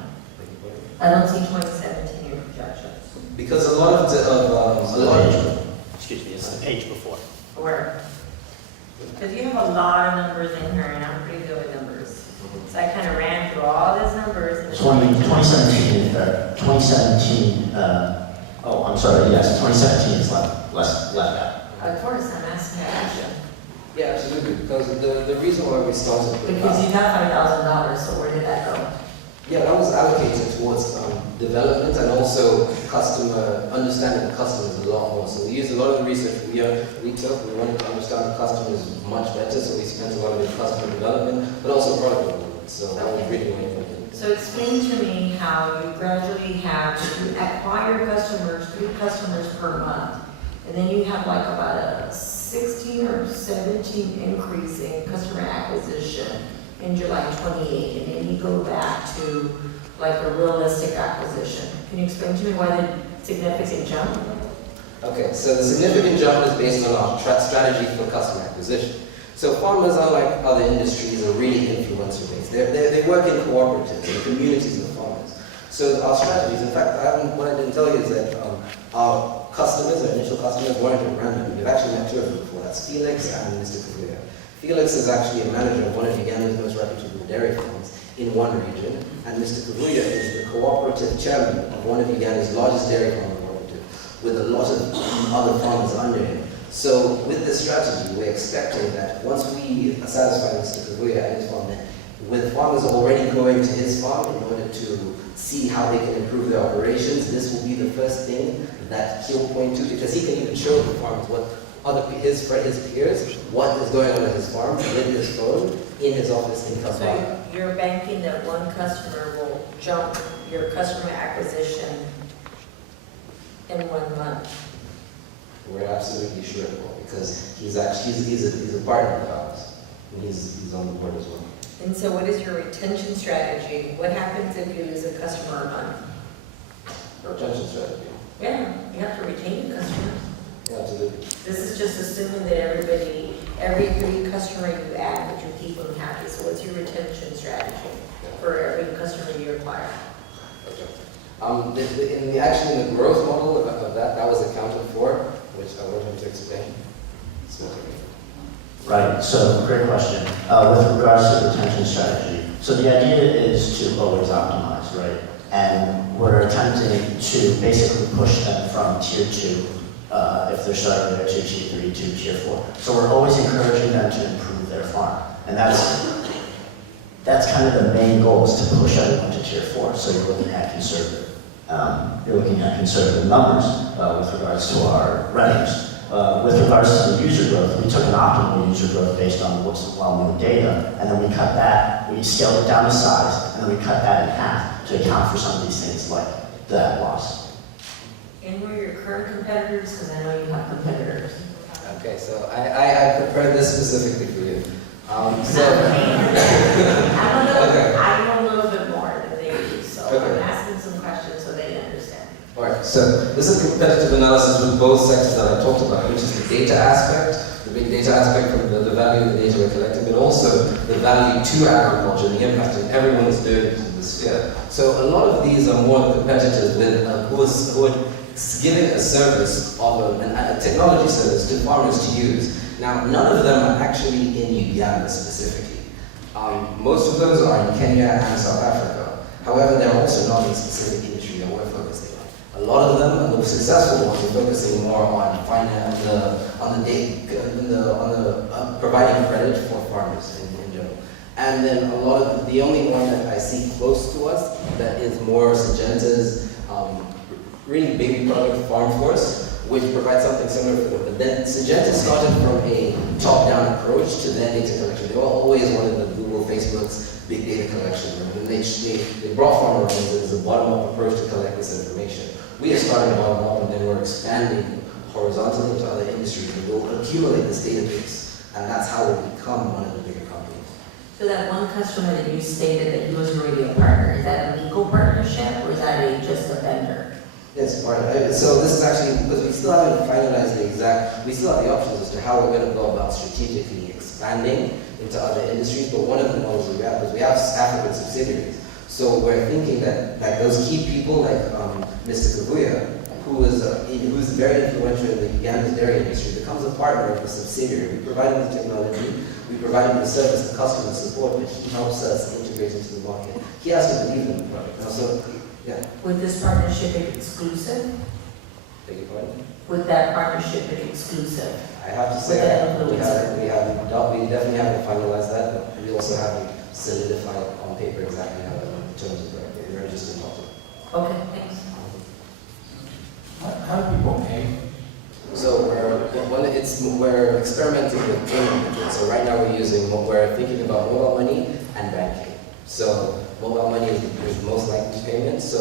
I don't see 2017 in your projections. Because a lot of excuse me, it's the page before. Where? Because you have a lot of numbers in here, and I'm pretty good with numbers. So I kind of ran through all these numbers. And 2017, I'm sorry, yes, 2017 is left out. of course, I'm asking that question. Yeah, absolutely. Because the reason why we started with Because you got $5,000, so where did that go? Yeah, that was allocated towards development and also understanding the customers a lot more. So we used a lot of the research we took. We wanted to understand the customers much better, so we spent a lot of it in customer development, but also product development. So that was really important. So explain to me how you gradually have to acquire customers, 3 customers per month, and then you have like about a 16 or 17 increase in customer acquisition in July 28, and then you go back to like a realistic acquisition. Can you explain to me why the significant jump? Okay, so the significant jump is based on our strategy for customer acquisition. So farmers, unlike other industries, are really influencer-based. They work in cooperatives, in communities of farmers. So our strategies, in fact, what I didn't tell you is that our customers, our initial customers, weren't at random. We've actually met 2 of them before. That's Felix and Mr. Kavuya. Felix is actually a manager of one of Uganda's most reputable dairy farms in one region, and Mr. Kavuya is the cooperative chairman of one of Uganda's largest dairy farm cooperative, with a lot of other farmers under him. So with this strategy, we're expecting that once we satisfy Mr. Kavuya and his farm, with farmers already going to his farm in order to see how they can improve their operations, this will be the first thing that he'll point to, because he can even show the farmers what his peers, what is going on at his farm with his phone in his office in Kampala. So you're banking that one customer will jump your customer acquisition in 1 month. We're absolutely sure it will, because he's a partner of ours, and he's on the board as well. And so what is your retention strategy? What happens if you lose a customer a month? Retention strategy. Yeah, you have to retain the customers. Yeah, absolutely. This is just assuming that every 3 customer you add, that you're keeping them happy. So what's your retention strategy for every customer you acquire? Okay. In the growth model of that was accounted for, which I want him to explain. Right, so great question. With regards to the retention strategy, so the idea is to always optimize, right? And we're attempting to basically push them from tier 2, if they're starting there, to tier 3, to tier 4. So we're always encouraging them to improve their farm. And that's kind of the main goal, is to push everyone to tier 4. So you're looking at conservative. Numbers with regards to our revenues. With regards to the user growth, we took an optimal user growth based on what's well-known data, and then we scaled it down to size, and then we cut that in half to account for some of these things like that loss. And who are your current competitors? Because I know you have competitors. Okay, so I prepared this specifically for you. I know a little bit more than they do, so I'm asking some questions so they understand. Alright, so this is a competitive analysis with both sectors that I talked about, which is the data aspect, the big data aspect from the value of the data we're collecting, but also the value to agriculture, the impact that everyone is doing in the sphere. So a lot of these are more competitors with who are giving a service of a technology service to farmers to use. Now, none of them are actually in Uganda specifically. Most of those are in Kenya and South Africa. However, they're also not in specific industry that we're focusing on. A lot of them, and the successful ones, are focusing more on finance, providing credit for farmers in general. And then a lot of the only one that I see close to us that is more Syngenta's really baby product farm force, which provides something similar for them. But then Syngenta started from a top-down approach to their data collection. They were always wanted the Google, Facebook's big data collection. And they brought farmers as a bottom-up approach to collect this information. We are starting bottom-up, and then we're expanding horizontally into other industries, and we'll accumulate this database. And that's how we'll become one of the bigger companies. So that one customer that you stated that he was already a partner, is that a legal partnership or is that just a vendor? Yes, part of it. So this is actually, because we still haven't finalized the exact, we still have the options as to how we're going to go about strategically expanding into other industries, but one of the models we have is we have African subsidiaries. So we're thinking that like those key people like Mr. Kabuya, who's very influential in the Ugandan dairy industry, becomes a partner of the subsidiary. We provide him the technology, we provide him the service, the customer support, but he helps us integrate into the market. He has to believe in the product. Now, so, yeah. Would this partnership be exclusive? Beg your pardon? Would that partnership be exclusive? I have to say we definitely haven't finalized that, but we also haven't solidified on paper exactly how the terms of work. We're just in talks. Okay, thanks. How do people pay? So we're experimenting with payment methods. So right now we're thinking about mobile money and banking. So mobile money is most likely payment. So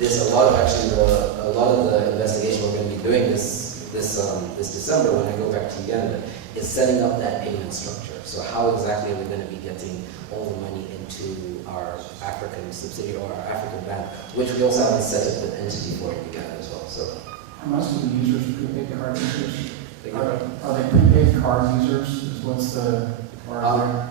a lot of the investigation we're going to be doing this December when I go back to Uganda is setting up that payment structure. So how exactly are we going to be getting all the money into our African subsidiary or our African bank, which we also have a set up an entity for in Uganda as well. So How much of the users are prepaid card users? Are they prepaid card users? What's the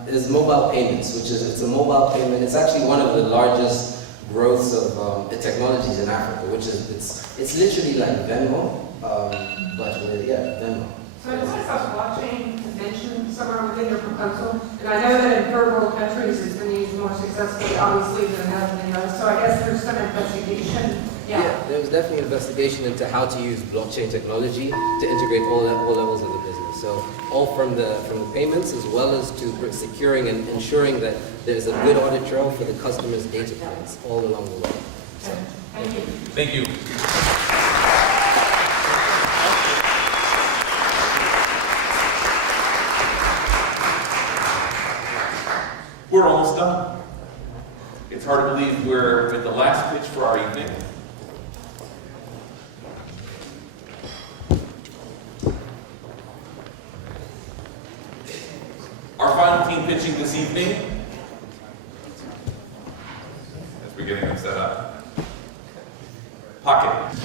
It's mobile payments, it's a mobile payment. It's actually one of the largest growths of technologies in Africa, which is it's literally like Venmo, Venmo. So I just saw blockchain mentioned somewhere within your proposal, and I know that in third world countries it's been used more successfully, obviously, than it has in the US. So I guess there's some investigation. Yeah, there's definitely investigation into how to use blockchain technology to integrate all levels of the business. So all from the payments as well as to securing and ensuring that there's a good audit trail for the customer's data points all along the way. So, thank you. Thank you. We're almost done. It's hard to believe we're at the last pitch for our evening. Our final team pitching this evening, as we're getting them set up, Pocket.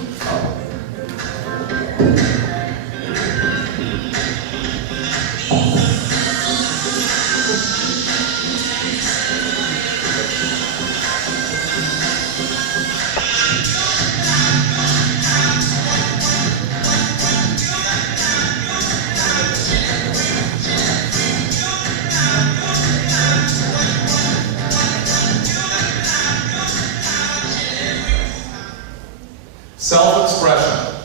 Self-expression.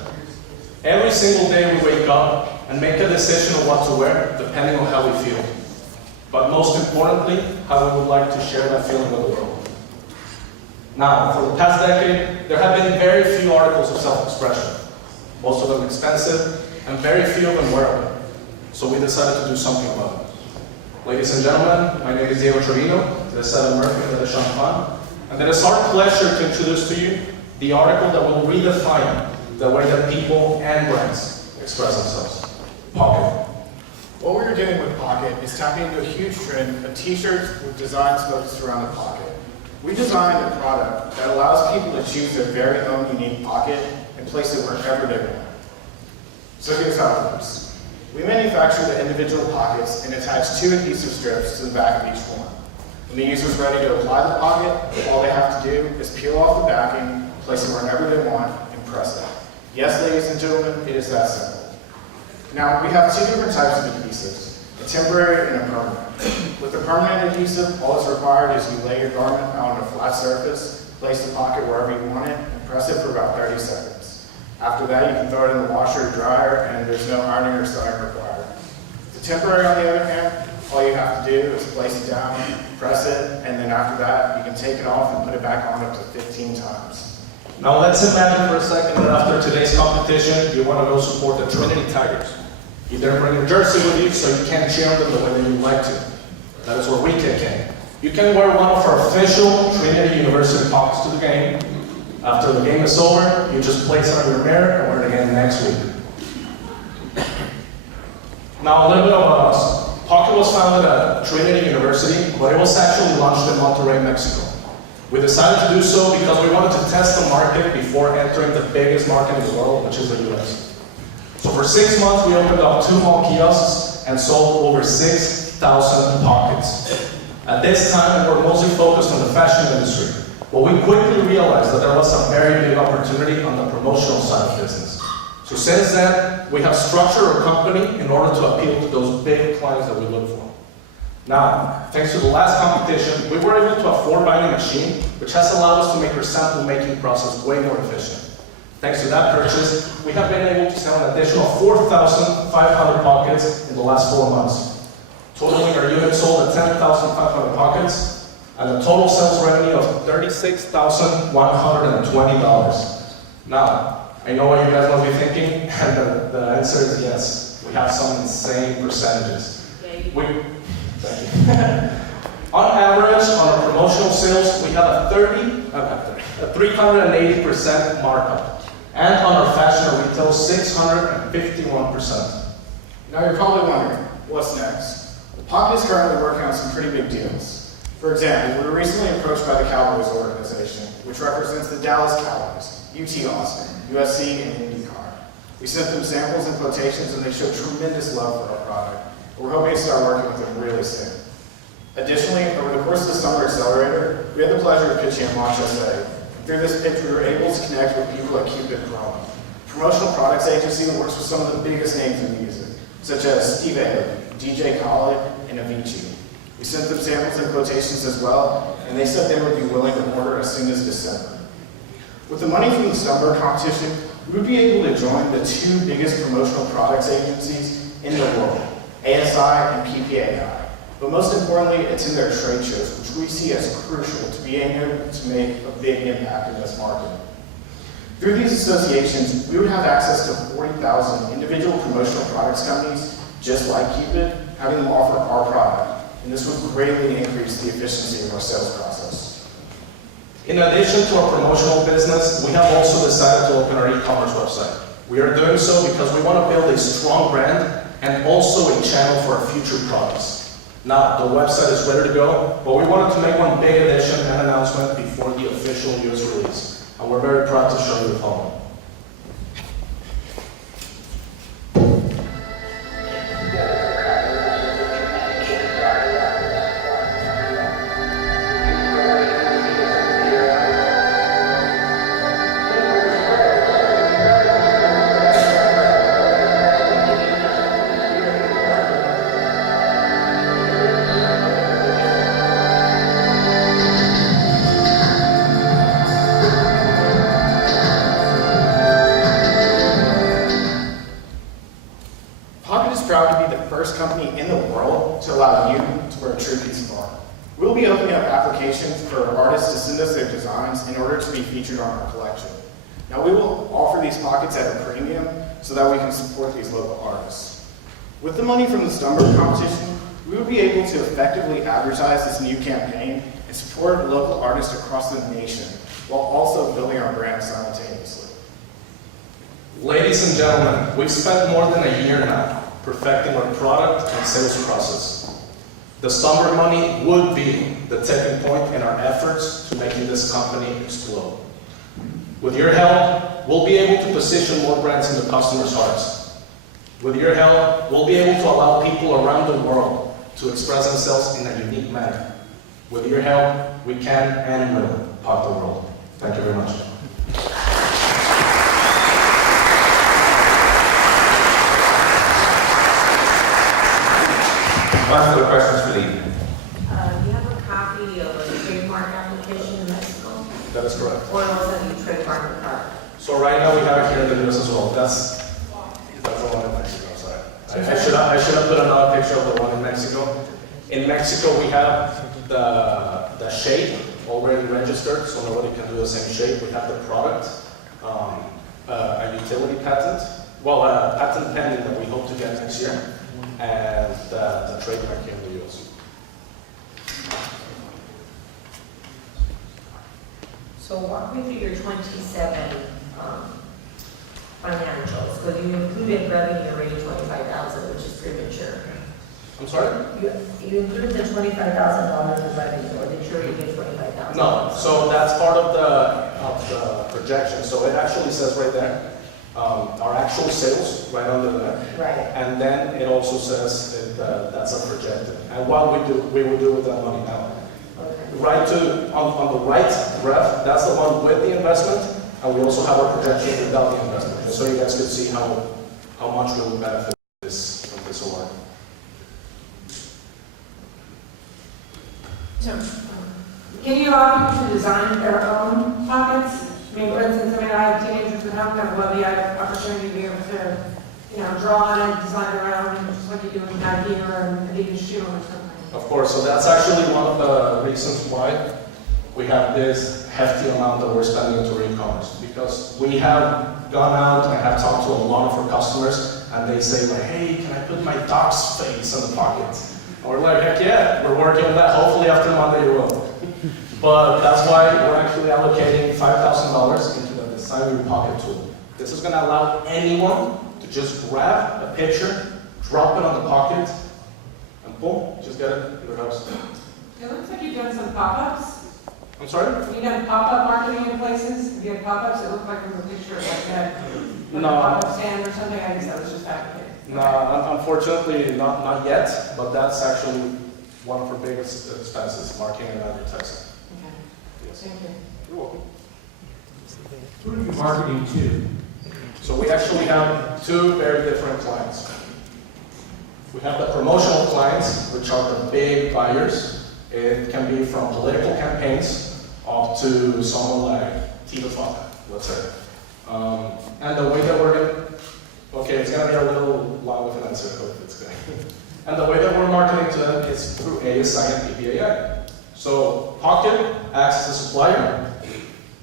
Every single day we wake up and make a decision of what to wear, depending on how we feel. But most importantly, how we would like to share that feeling with the world. Now, for the past decade, there have been very few articles of self-expression. Most of them expensive, and very few of them wearable. So we decided to do something about it. Ladies and gentlemen, my name is Diego Trevino, the 7 American for the Champagne, And it is our pleasure to introduce to you the article that will redefine the way that people and brands express themselves. Pocket. What we're doing with Pocket is tapping into a huge trend of t-shirts with designs focused around the pocket. We designed a product that allows people to choose their very own unique pocket and place it wherever they want. So here's how it works. We manufacture the individual pockets and attach 2 adhesive strips to the back of each one. When the user is ready to apply the pocket, all they have to do is peel off the backing, place it wherever they want, and press it. Yes, ladies and gentlemen, it is that simple. Now, we have 2 different types of adhesives, a temporary and a permanent. With the permanent adhesive, all that's required is you lay your garment out on a flat surface, place the pocket wherever you want it, and press it for about 30 seconds. After that, you can throw it in the washer or dryer, and there's no ironing or sewing required. The temporary, on the other hand, all you have to do is place it down, press it, and then after that, you can take it off and put it back on up to 15 times. Now let's imagine for a second that after today's competition, you want to go support the Trinity Tigers. You didn't bring your jersey with you, so you can't cheer them the way that you'd like to. That is where we kick in. You can wear one of our official Trinity University pockets to the game. After the game is over, you just place it on your mirror and wear it again next week. Now a little bit about us. Pocket was founded at Trinity University, but it was actually launched in Monterrey, Mexico. We decided to do so because we wanted to test the market before entering the biggest market in the world, which is the US. So for 6 months, we opened up 2 mall kiosks and sold over 6,000 pockets. At this time, we were mostly focused on the fashion industry, but we quickly realized that there was a very big opportunity on the promotional side of business. So since then, we have structured our company in order to appeal to those big clients that we look for. Now, thanks to the last competition, we were able to afford buying a machine, which has allowed us to make our sample making process way more efficient. Thanks to that purchase, we have been able to sell an additional 4,500 pockets in the last 4 months. Totaling our units sold at 10,500 pockets, and a total sales revenue of $36,120. Now, I know what you guys must be thinking, and the answer is yes. We have some insane percentages. Thank you. On average, on our promotional sales, we have a 380% markup. And on our fashion and retail, 651%. Now you're probably wondering, what's next? The Pocket is currently working on some pretty big deals. For example, we were recently approached by the Cowboys organization, which represents the Dallas Cowboys, UT Austin, USC, and IndyCar. We sent them samples and quotations, and they showed tremendous love for our product. We're hoping to start working with them really soon. Additionally, over the course of the Summer Accelerator, we had the pleasure of pitching a Launch SA. Through this pitch, we were able to connect with people at Grom, a promotional products agency that works with some of the biggest names in music, such as Steve Aoki, DJ Khaled, and Avicii. We sent them samples and quotations as well, and they said they would be willing to order as soon as December. With the money from the Stumberg competition, we would be able to join the 2 biggest promotional products agencies in the world, ASI and PPAI. But most importantly, it's in their trade shows, which we see as crucial to being able to make a big impact in this market. Through these associations, we would have access to 40,000 individual promotional products companies, just like Cupid, having them offer our product, and this would greatly increase the efficiency of our sales process. In addition to our promotional business, we have also decided to open our e-commerce website. We are doing so because we want to build a strong brand and also a channel for our future products. Now, the website is ready to go, but we wanted to make one big addition and announcement before the official US release, and we're very proud to show you the following. Company in the world to allow you to wear a true piece of art. We'll be opening up applications for artists to send us their designs in order to be featured on our collection. Now we will offer these pockets at a premium so that we can support these local artists. With the money from the Stumberg competition, we would be able to effectively advertise this new campaign and support local artists across the nation, while also building our brand simultaneously. Ladies and gentlemen, we've spent more than a year now perfecting our product and sales process. The Stumberg money would be the tipping point in our efforts to making this company explode. With your help, we'll be able to position more brands in the customers' hearts. With your help, we'll be able to allow people around the world to express themselves in a unique manner. With your help, we can and will pop the world. Thank you very much. Last other questions for the evening. Do you have a copy of a trademark application in Mexico? That is correct. Or else have you trademarked the product? So right now we have it here in the US as well. That's the one in Mexico, sorry. I should have put another picture of the one in Mexico. In Mexico we have the shape already registered, so nobody can do the same shape. We have the product, a utility patent, well, a patent pending that we hope to get next year, and the trademark here in the US. So walk me through your 27 financials, because you included revenue already 25,000, which is premature. I'm sorry? You included the $25,000 of revenue, or did you already get 25,000? No, so that's part of the projection. So it actually says right there, our actual sales, right under there. Right. And then it also says that's a projected. And what we will do with that money now. Okay. On the right graph, that's the one with the investment, and we also have a projection without the investment, just so you guys could see how much we will benefit from this award. So, can you allow people to design their own pockets? I mean, for instance, I have teenagers at home that love the opportunity to be able to, draw on it, design their own, just like you do with Nike or an Adidas shoe or something. Of course, so that's actually one of the reasons why we have this hefty amount that we're spending into e-commerce, because we have gone out and have talked to a lot of our customers, and they say like, hey, can I put my dog's face in the pocket? And we're like, heck yeah, we're working on that. Hopefully after Monday you will. But that's why we're actually allocating $5,000 into the Design Your Pocket tool. This is going to allow anyone to just grab a picture, drop it on the pocket, and boom, just get it in your house. It looks like you've done some pop-ups. I'm sorry? Have you done pop-up marketing in places? Have you had pop-ups? It looked like from the picture like that. No. A pop-up stand or something? I guess that was just fabricated. No, unfortunately not yet, but that's actually one of our biggest expenses, marketing and advertising. Okay. Yes. Thank you. You're welcome. Who are you marketing to? So we actually have two very different clients. We have the promotional clients, which are the big buyers. It can be from political campaigns up to someone like Tina Funk, let's say. And the way that we're going to, okay, it's going to be a little long with an answer, hope it's good. And the way that we're marketing to them is through ASI and PPAI. So Pocket acts as a supplier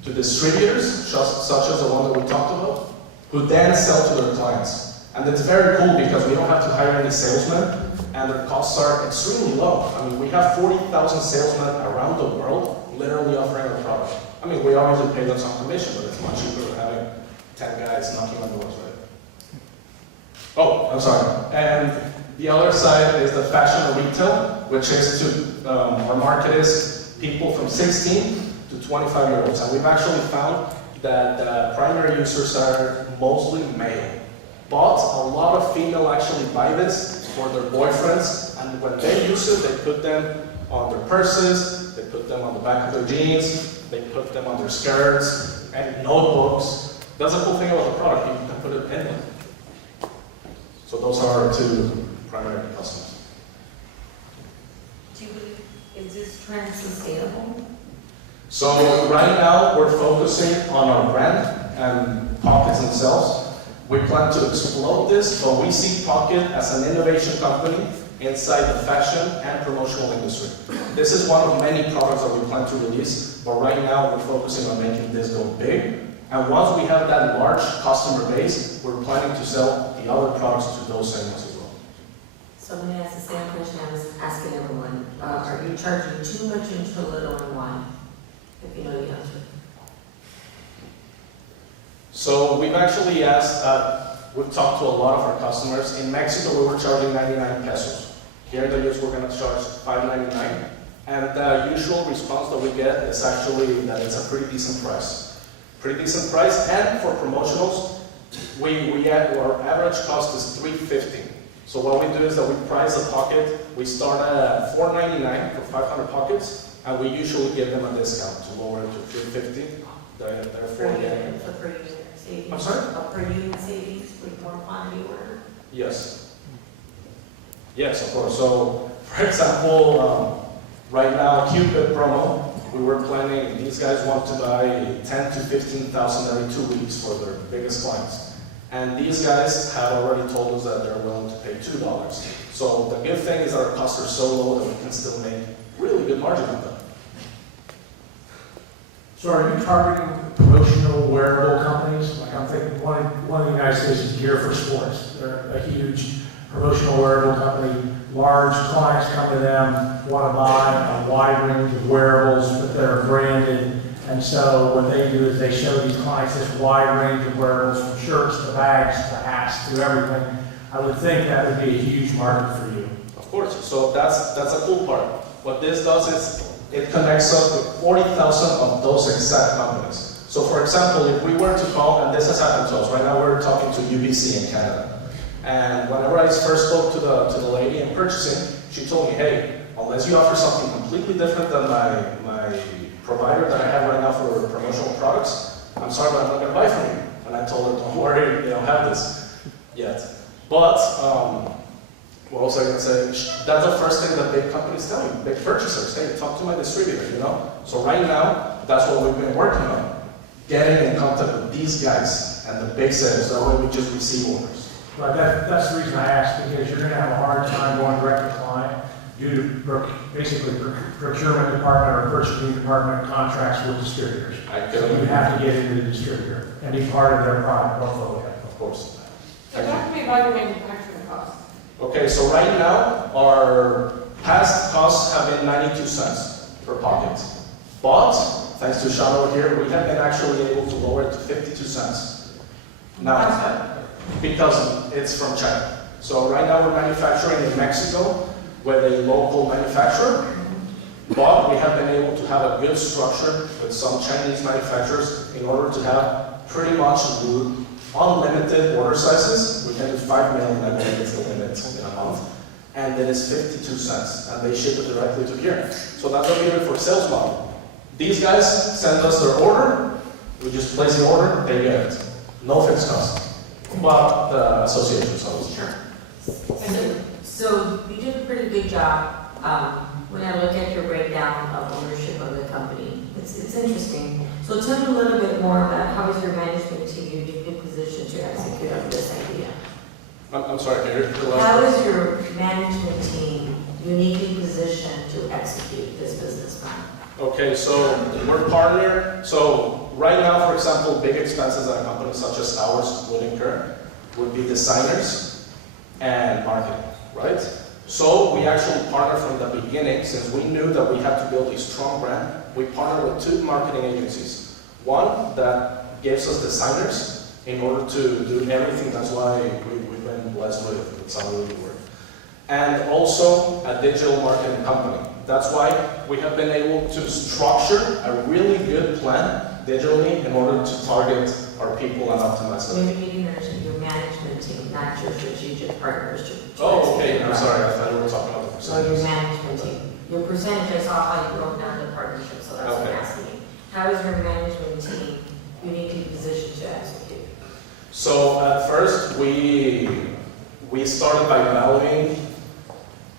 to distributors, such as the one that we talked about, who then sell to their clients. And it's very cool because we don't have to hire any salesmen, and their costs are extremely low. I mean, we have 40,000 salesmen around the world literally offering our product. I mean, we obviously pay them some commission, but it's much cheaper than having 10 guys knocking on doors, right? Oh, I'm sorry. And the other side is the fashion and retail, which is to, our market is people from 16 to 25-year-olds. And we've actually found that the primary users are mostly male. But a lot of female actually buy this for their boyfriends, and when they use it, they put them on their purses, they put them on the back of their jeans, they put them on their skirts, and notebooks. That's the cool thing about the product, you can put it in them. So those are our two primary customers. Is this trend sustainable? So right now, we're focusing on our brand and pockets themselves. We plan to explode this, but we see Pocket as an innovation company inside the fashion and promotional industry. This is one of many products that we plan to release, but right now we're focusing on making this go big. And once we have that large customer base, we're planning to sell the other products to those segments as well. So I'm gonna ask the same question I was asking everyone. Are you charging too much and too little and why? If you know the answer. So we've actually we've talked to a lot of our customers. In Mexico, we were charging 99 pesos. Here in the US, we're going to charge $5.99. And the usual response that we get is actually that it's a pretty decent price. Pretty decent price, and for promotionals, our average cost is $3.50. So what we do is that we price a pocket. We start at $4.99 for 500 pockets, and we usually give them a discount to lower it to $3.50. Therefore, Per unit savings? I'm sorry? Per unit savings with more quantity order? Yes. Yes, of course. So, for example, right now, Cupid promo, we were planning, these guys want to buy 10 to 15,000 every 2 weeks for their biggest clients. And these guys have already told us that they're willing to pay $2. So the good thing is our costs are so low that we can still make really good margin on them. So are you targeting promotional wearable companies? Like I'm thinking one of the United States is Gear for Sports. They're a huge promotional wearable company. Large clients come to them, want to buy a wide range of wearables, but they're branded. And so what they do is they show these clients this wide range of wearables, from shirts to bags to hats to everything. I would think that would be a huge market for you. Of course. So that's a cool part. What this does is it connects us with 40,000 of those exact companies. So for example, if we were to call, and this has happened to us, right now we're talking to UBC in Canada. And whenever I first spoke to the lady in purchasing, she told me, hey, unless you offer something completely different than my provider that I have right now for promotional products, I'm sorry, but I'm not going to buy from you. And I told her, don't worry, they don't have this yet. But, what was I going to say? That's the first thing that big companies tell you, big purchasers. Hey, talk to my distributor, you know? So right now, that's what we've been working on. Getting in contact with these guys and the big sellers. That way we just receive orders. Right, that's the reason I asked, because you're going to have a hard time going direct to client due to basically procurement department or purchasing department contracts with distributors. So you have to get into the distributor and be part of their product portfolio. Of course. So talk to me about your manufacturing costs. Okay, so right now, our past costs have been 92 cents per pocket. But, thanks to Sean over here, we have been actually able to lower it to 52 cents. Now, because it's from China. So right now we're manufacturing in Mexico with a local manufacturer, but we have been able to have a good structure with some Chinese manufacturers in order to have pretty much unlimited order sizes. We can do 5 million, I believe is the limit in a month. And it is 52 cents, and they ship it directly to here. So that's a beautiful sales model. These guys send us their order, we just place the order, they get it. No fixed cost. But the association sells. Sure. So you did a pretty good job. When I look at your breakdown of ownership of the company, it's interesting. So tell me a little bit more about how is your management team uniquely positioned to execute on this idea? I'm sorry, can you repeat the last How one? is your management team uniquely positioned to execute this business plan? Okay, so we're partnered. So right now, for example, big expenses at a company such as ours would incur would be designers and marketing, right? So we actually partnered from the beginning, since we knew that we had to build a strong brand. We partnered with 2 marketing agencies. One that gives us designers in order to do everything. That's why we've been blessed with some really good work. And also a digital marketing company. That's why we have been able to structure a really good plan digitally in order to target our people and optimize them. Maybe you mentioned your management team, not your strategic partners. Oh, okay. I'm sorry. I thought we were talking about the So your percentages. management team. Your percentage, I saw how you broke down the partnership, so that's what I'm asking you. How is your management team uniquely positioned to execute? So at first, we started by valuing,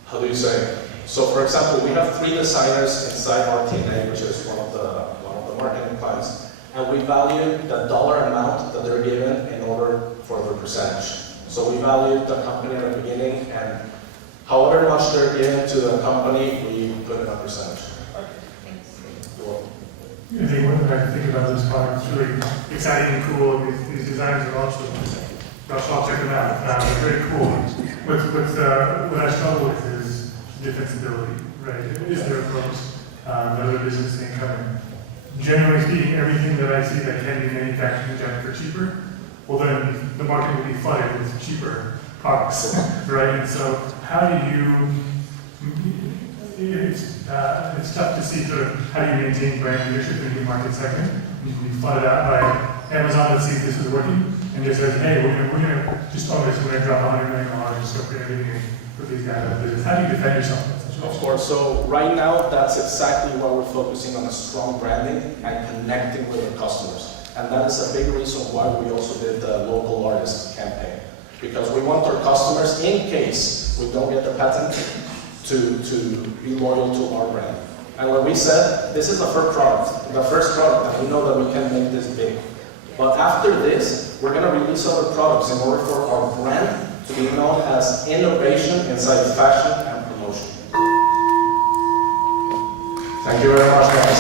how do you say? So for example, we have 3 designers inside our TNA, which is one of the marketing clients, and we value the dollar amount that they're given in order for their percentage. So we valued the company at the beginning, and however much they're given to the company, we put in a percentage. I think one thing I think about this product is really exciting and cool. These designs are also, y'all should all check them out. They're very cool. what I struggle with is defensibility, right? Is there folks, another business thing coming? Generally speaking, everything that I see that can be manufactured and done for cheaper, well then the market will be flooded with cheaper products, right? And so how do you, it's tough to see sort of how do you maintain brand leadership in a new market segment. You can be flooded out by Amazon that sees this is working and just says, hey, we're gonna just own this, we're gonna drop $100 million and stuff for everything and put these guys out of business. How do you defend yourself in that situation? Of course, so right now, that's exactly why we're focusing on a strong branding and connecting with our customers. And that is a big reason why we also did the local artist campaign. Because we want our customers, in case we don't get the patent, to be loyal to our brand. And like we said, this is the first product, and we know that we can make this big. But after this, we're gonna release other products in order for our brand to be known as innovation inside fashion and promotion. Thank you very much, guys.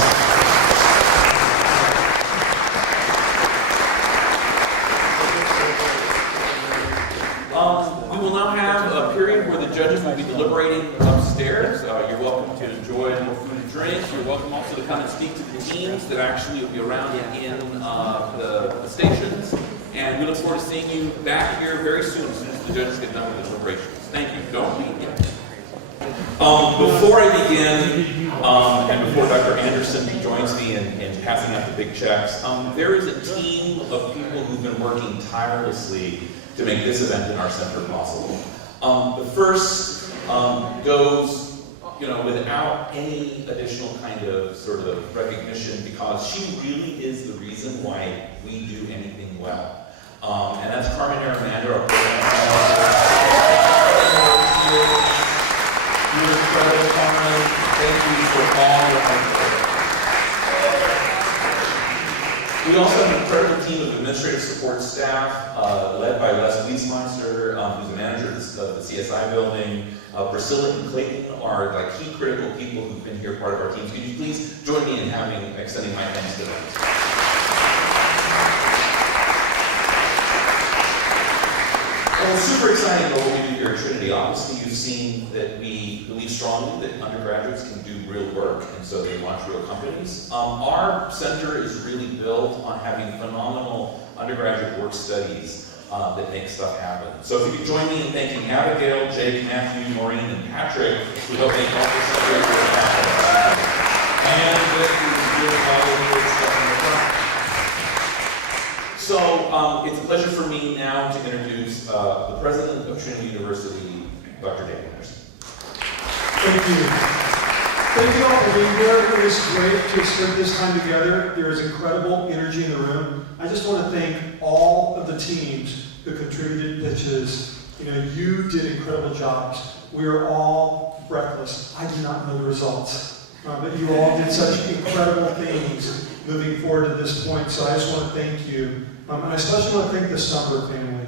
We will now have a period where the judges will be deliberating upstairs. You're welcome to enjoy more food and drink. You're welcome also to come and speak to the teams that actually will be around in the stations. And we look forward to seeing you back here very soon as the judges get done with the deliberations. Thank you. Don't leave yet. Before I begin, and before Dr. Anderson joins me in passing out the big checks, there is a team of people who've been working tirelessly to make this event in our center possible. The first goes, without any additional kind of sort of recognition, because she really is the reason why we do anything well. And that's Carmen Aramander, our program manager. You're incredible, Carmen. Thank you for all your hard work. We also have an incredible team of administrative support staff, led by Les Wiesmeister, who's the manager of the CSI building. Priscilla and Clayton are like key critical people who've been here part of our team. Could you please join me in extending my thanks to them? Well, it's super exciting about what we do here at Trinity. Obviously, you've seen that we believe strongly that undergraduates can do real work, and so they launch real companies. Our center is really built on having phenomenal undergraduate work studies that make stuff happen. So if you could join me in thanking Abigail, Jake, Matthew, Maureen, and Patrick, who helped make all this stuff happen. And so it's a pleasure for me now to introduce the president of Trinity University, Dr. Dan Anderson. Thank you. Thank you all for being here. It is great to spend this time together. There is incredible energy in the room. I just want to thank all of the teams who contributed pitches. You did incredible jobs. We are all breathless. I do not know the results, but you all did such incredible things moving forward to this point. So I just want to thank you. And I especially want to thank the Stumberg family.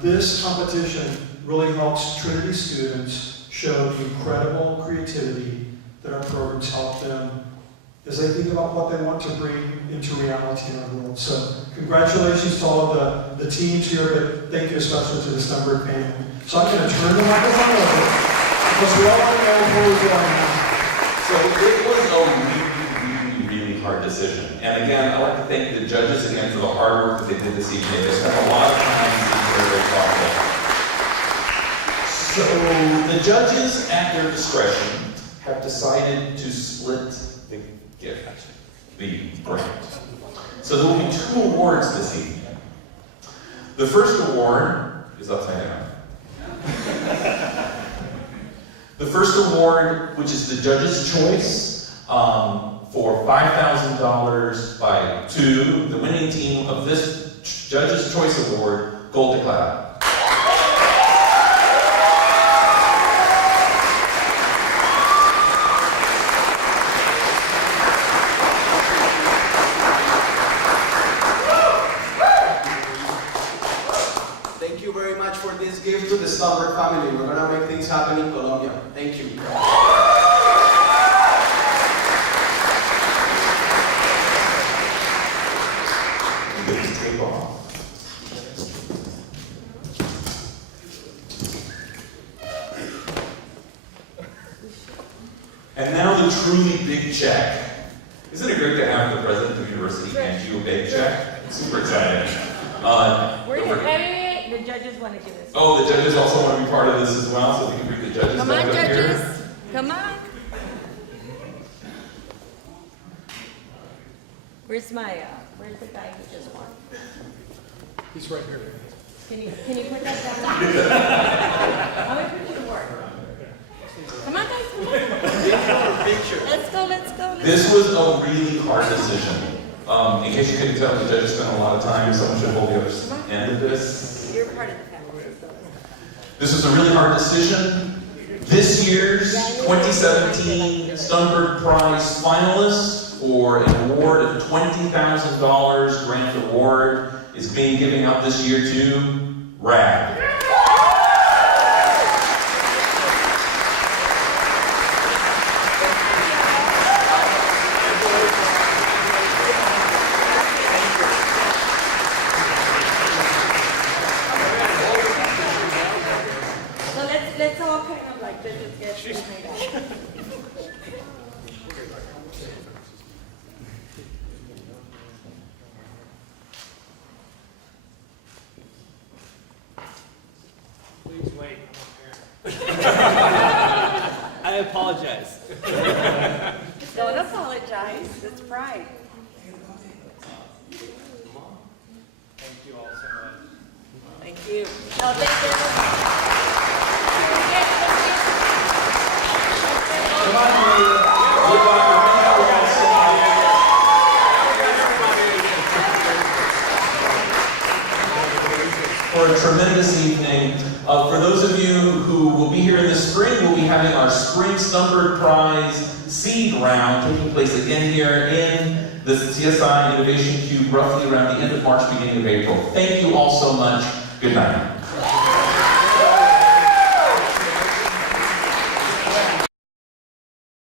This competition really helps Trinity students show the incredible creativity that our programs help them as they think about what they want to bring into reality in our world. So congratulations to all of the teams here, but thank you especially to the Stumberg family. So I'm going to turn the microphone over because we all want to know where we're going now. So it was a really hard decision. And again, I'd like to thank the judges again for the hard work that they did this evening. They spent a lot of time being very thoughtful. So the judges, at their discretion, have decided to split the gift, the grant. So there will be 2 awards this evening. The first award is upside down. The first award, which is the judge's choice, for $5,000 to the winning team of this Judge's Choice Award, Gold to Cloud. Thank you very much for this gift to the Stumberg family. We're going to make things happen in Colombia. Thank you. truly big check. Isn't it great to have the president of the university hand you a big check? It's super exciting. Wait, the judges want to give us. Oh, the judges also want to be part of this as well, so we can bring the judges Come back on, up judges. here. Come on. Where's the guy who just won? He's right here. Can you put that down? I'm going to put you to work. Come on, guys, come on. Let's go. This was a really hard decision. In case you couldn't tell, the judges spent a lot of time. Someone should hold the other end of this. You're part of the family. This was a really hard decision. This year's 2017 Stumberg Prize finalists for an award of $20,000 grant award is being given out this year to RADD. So let's all kind of like this is get Please wait. I apologize. Don't apologize. It's pride. Thank you all so much. Thank you. No, thank you. For a tremendous evening. For those of you who will be here in the spring, we'll be having our Spring Stumberg Prize seed round taking place again here in the CSI Innovation Cube roughly around the end of March, beginning of April. Thank you all so much. Good night.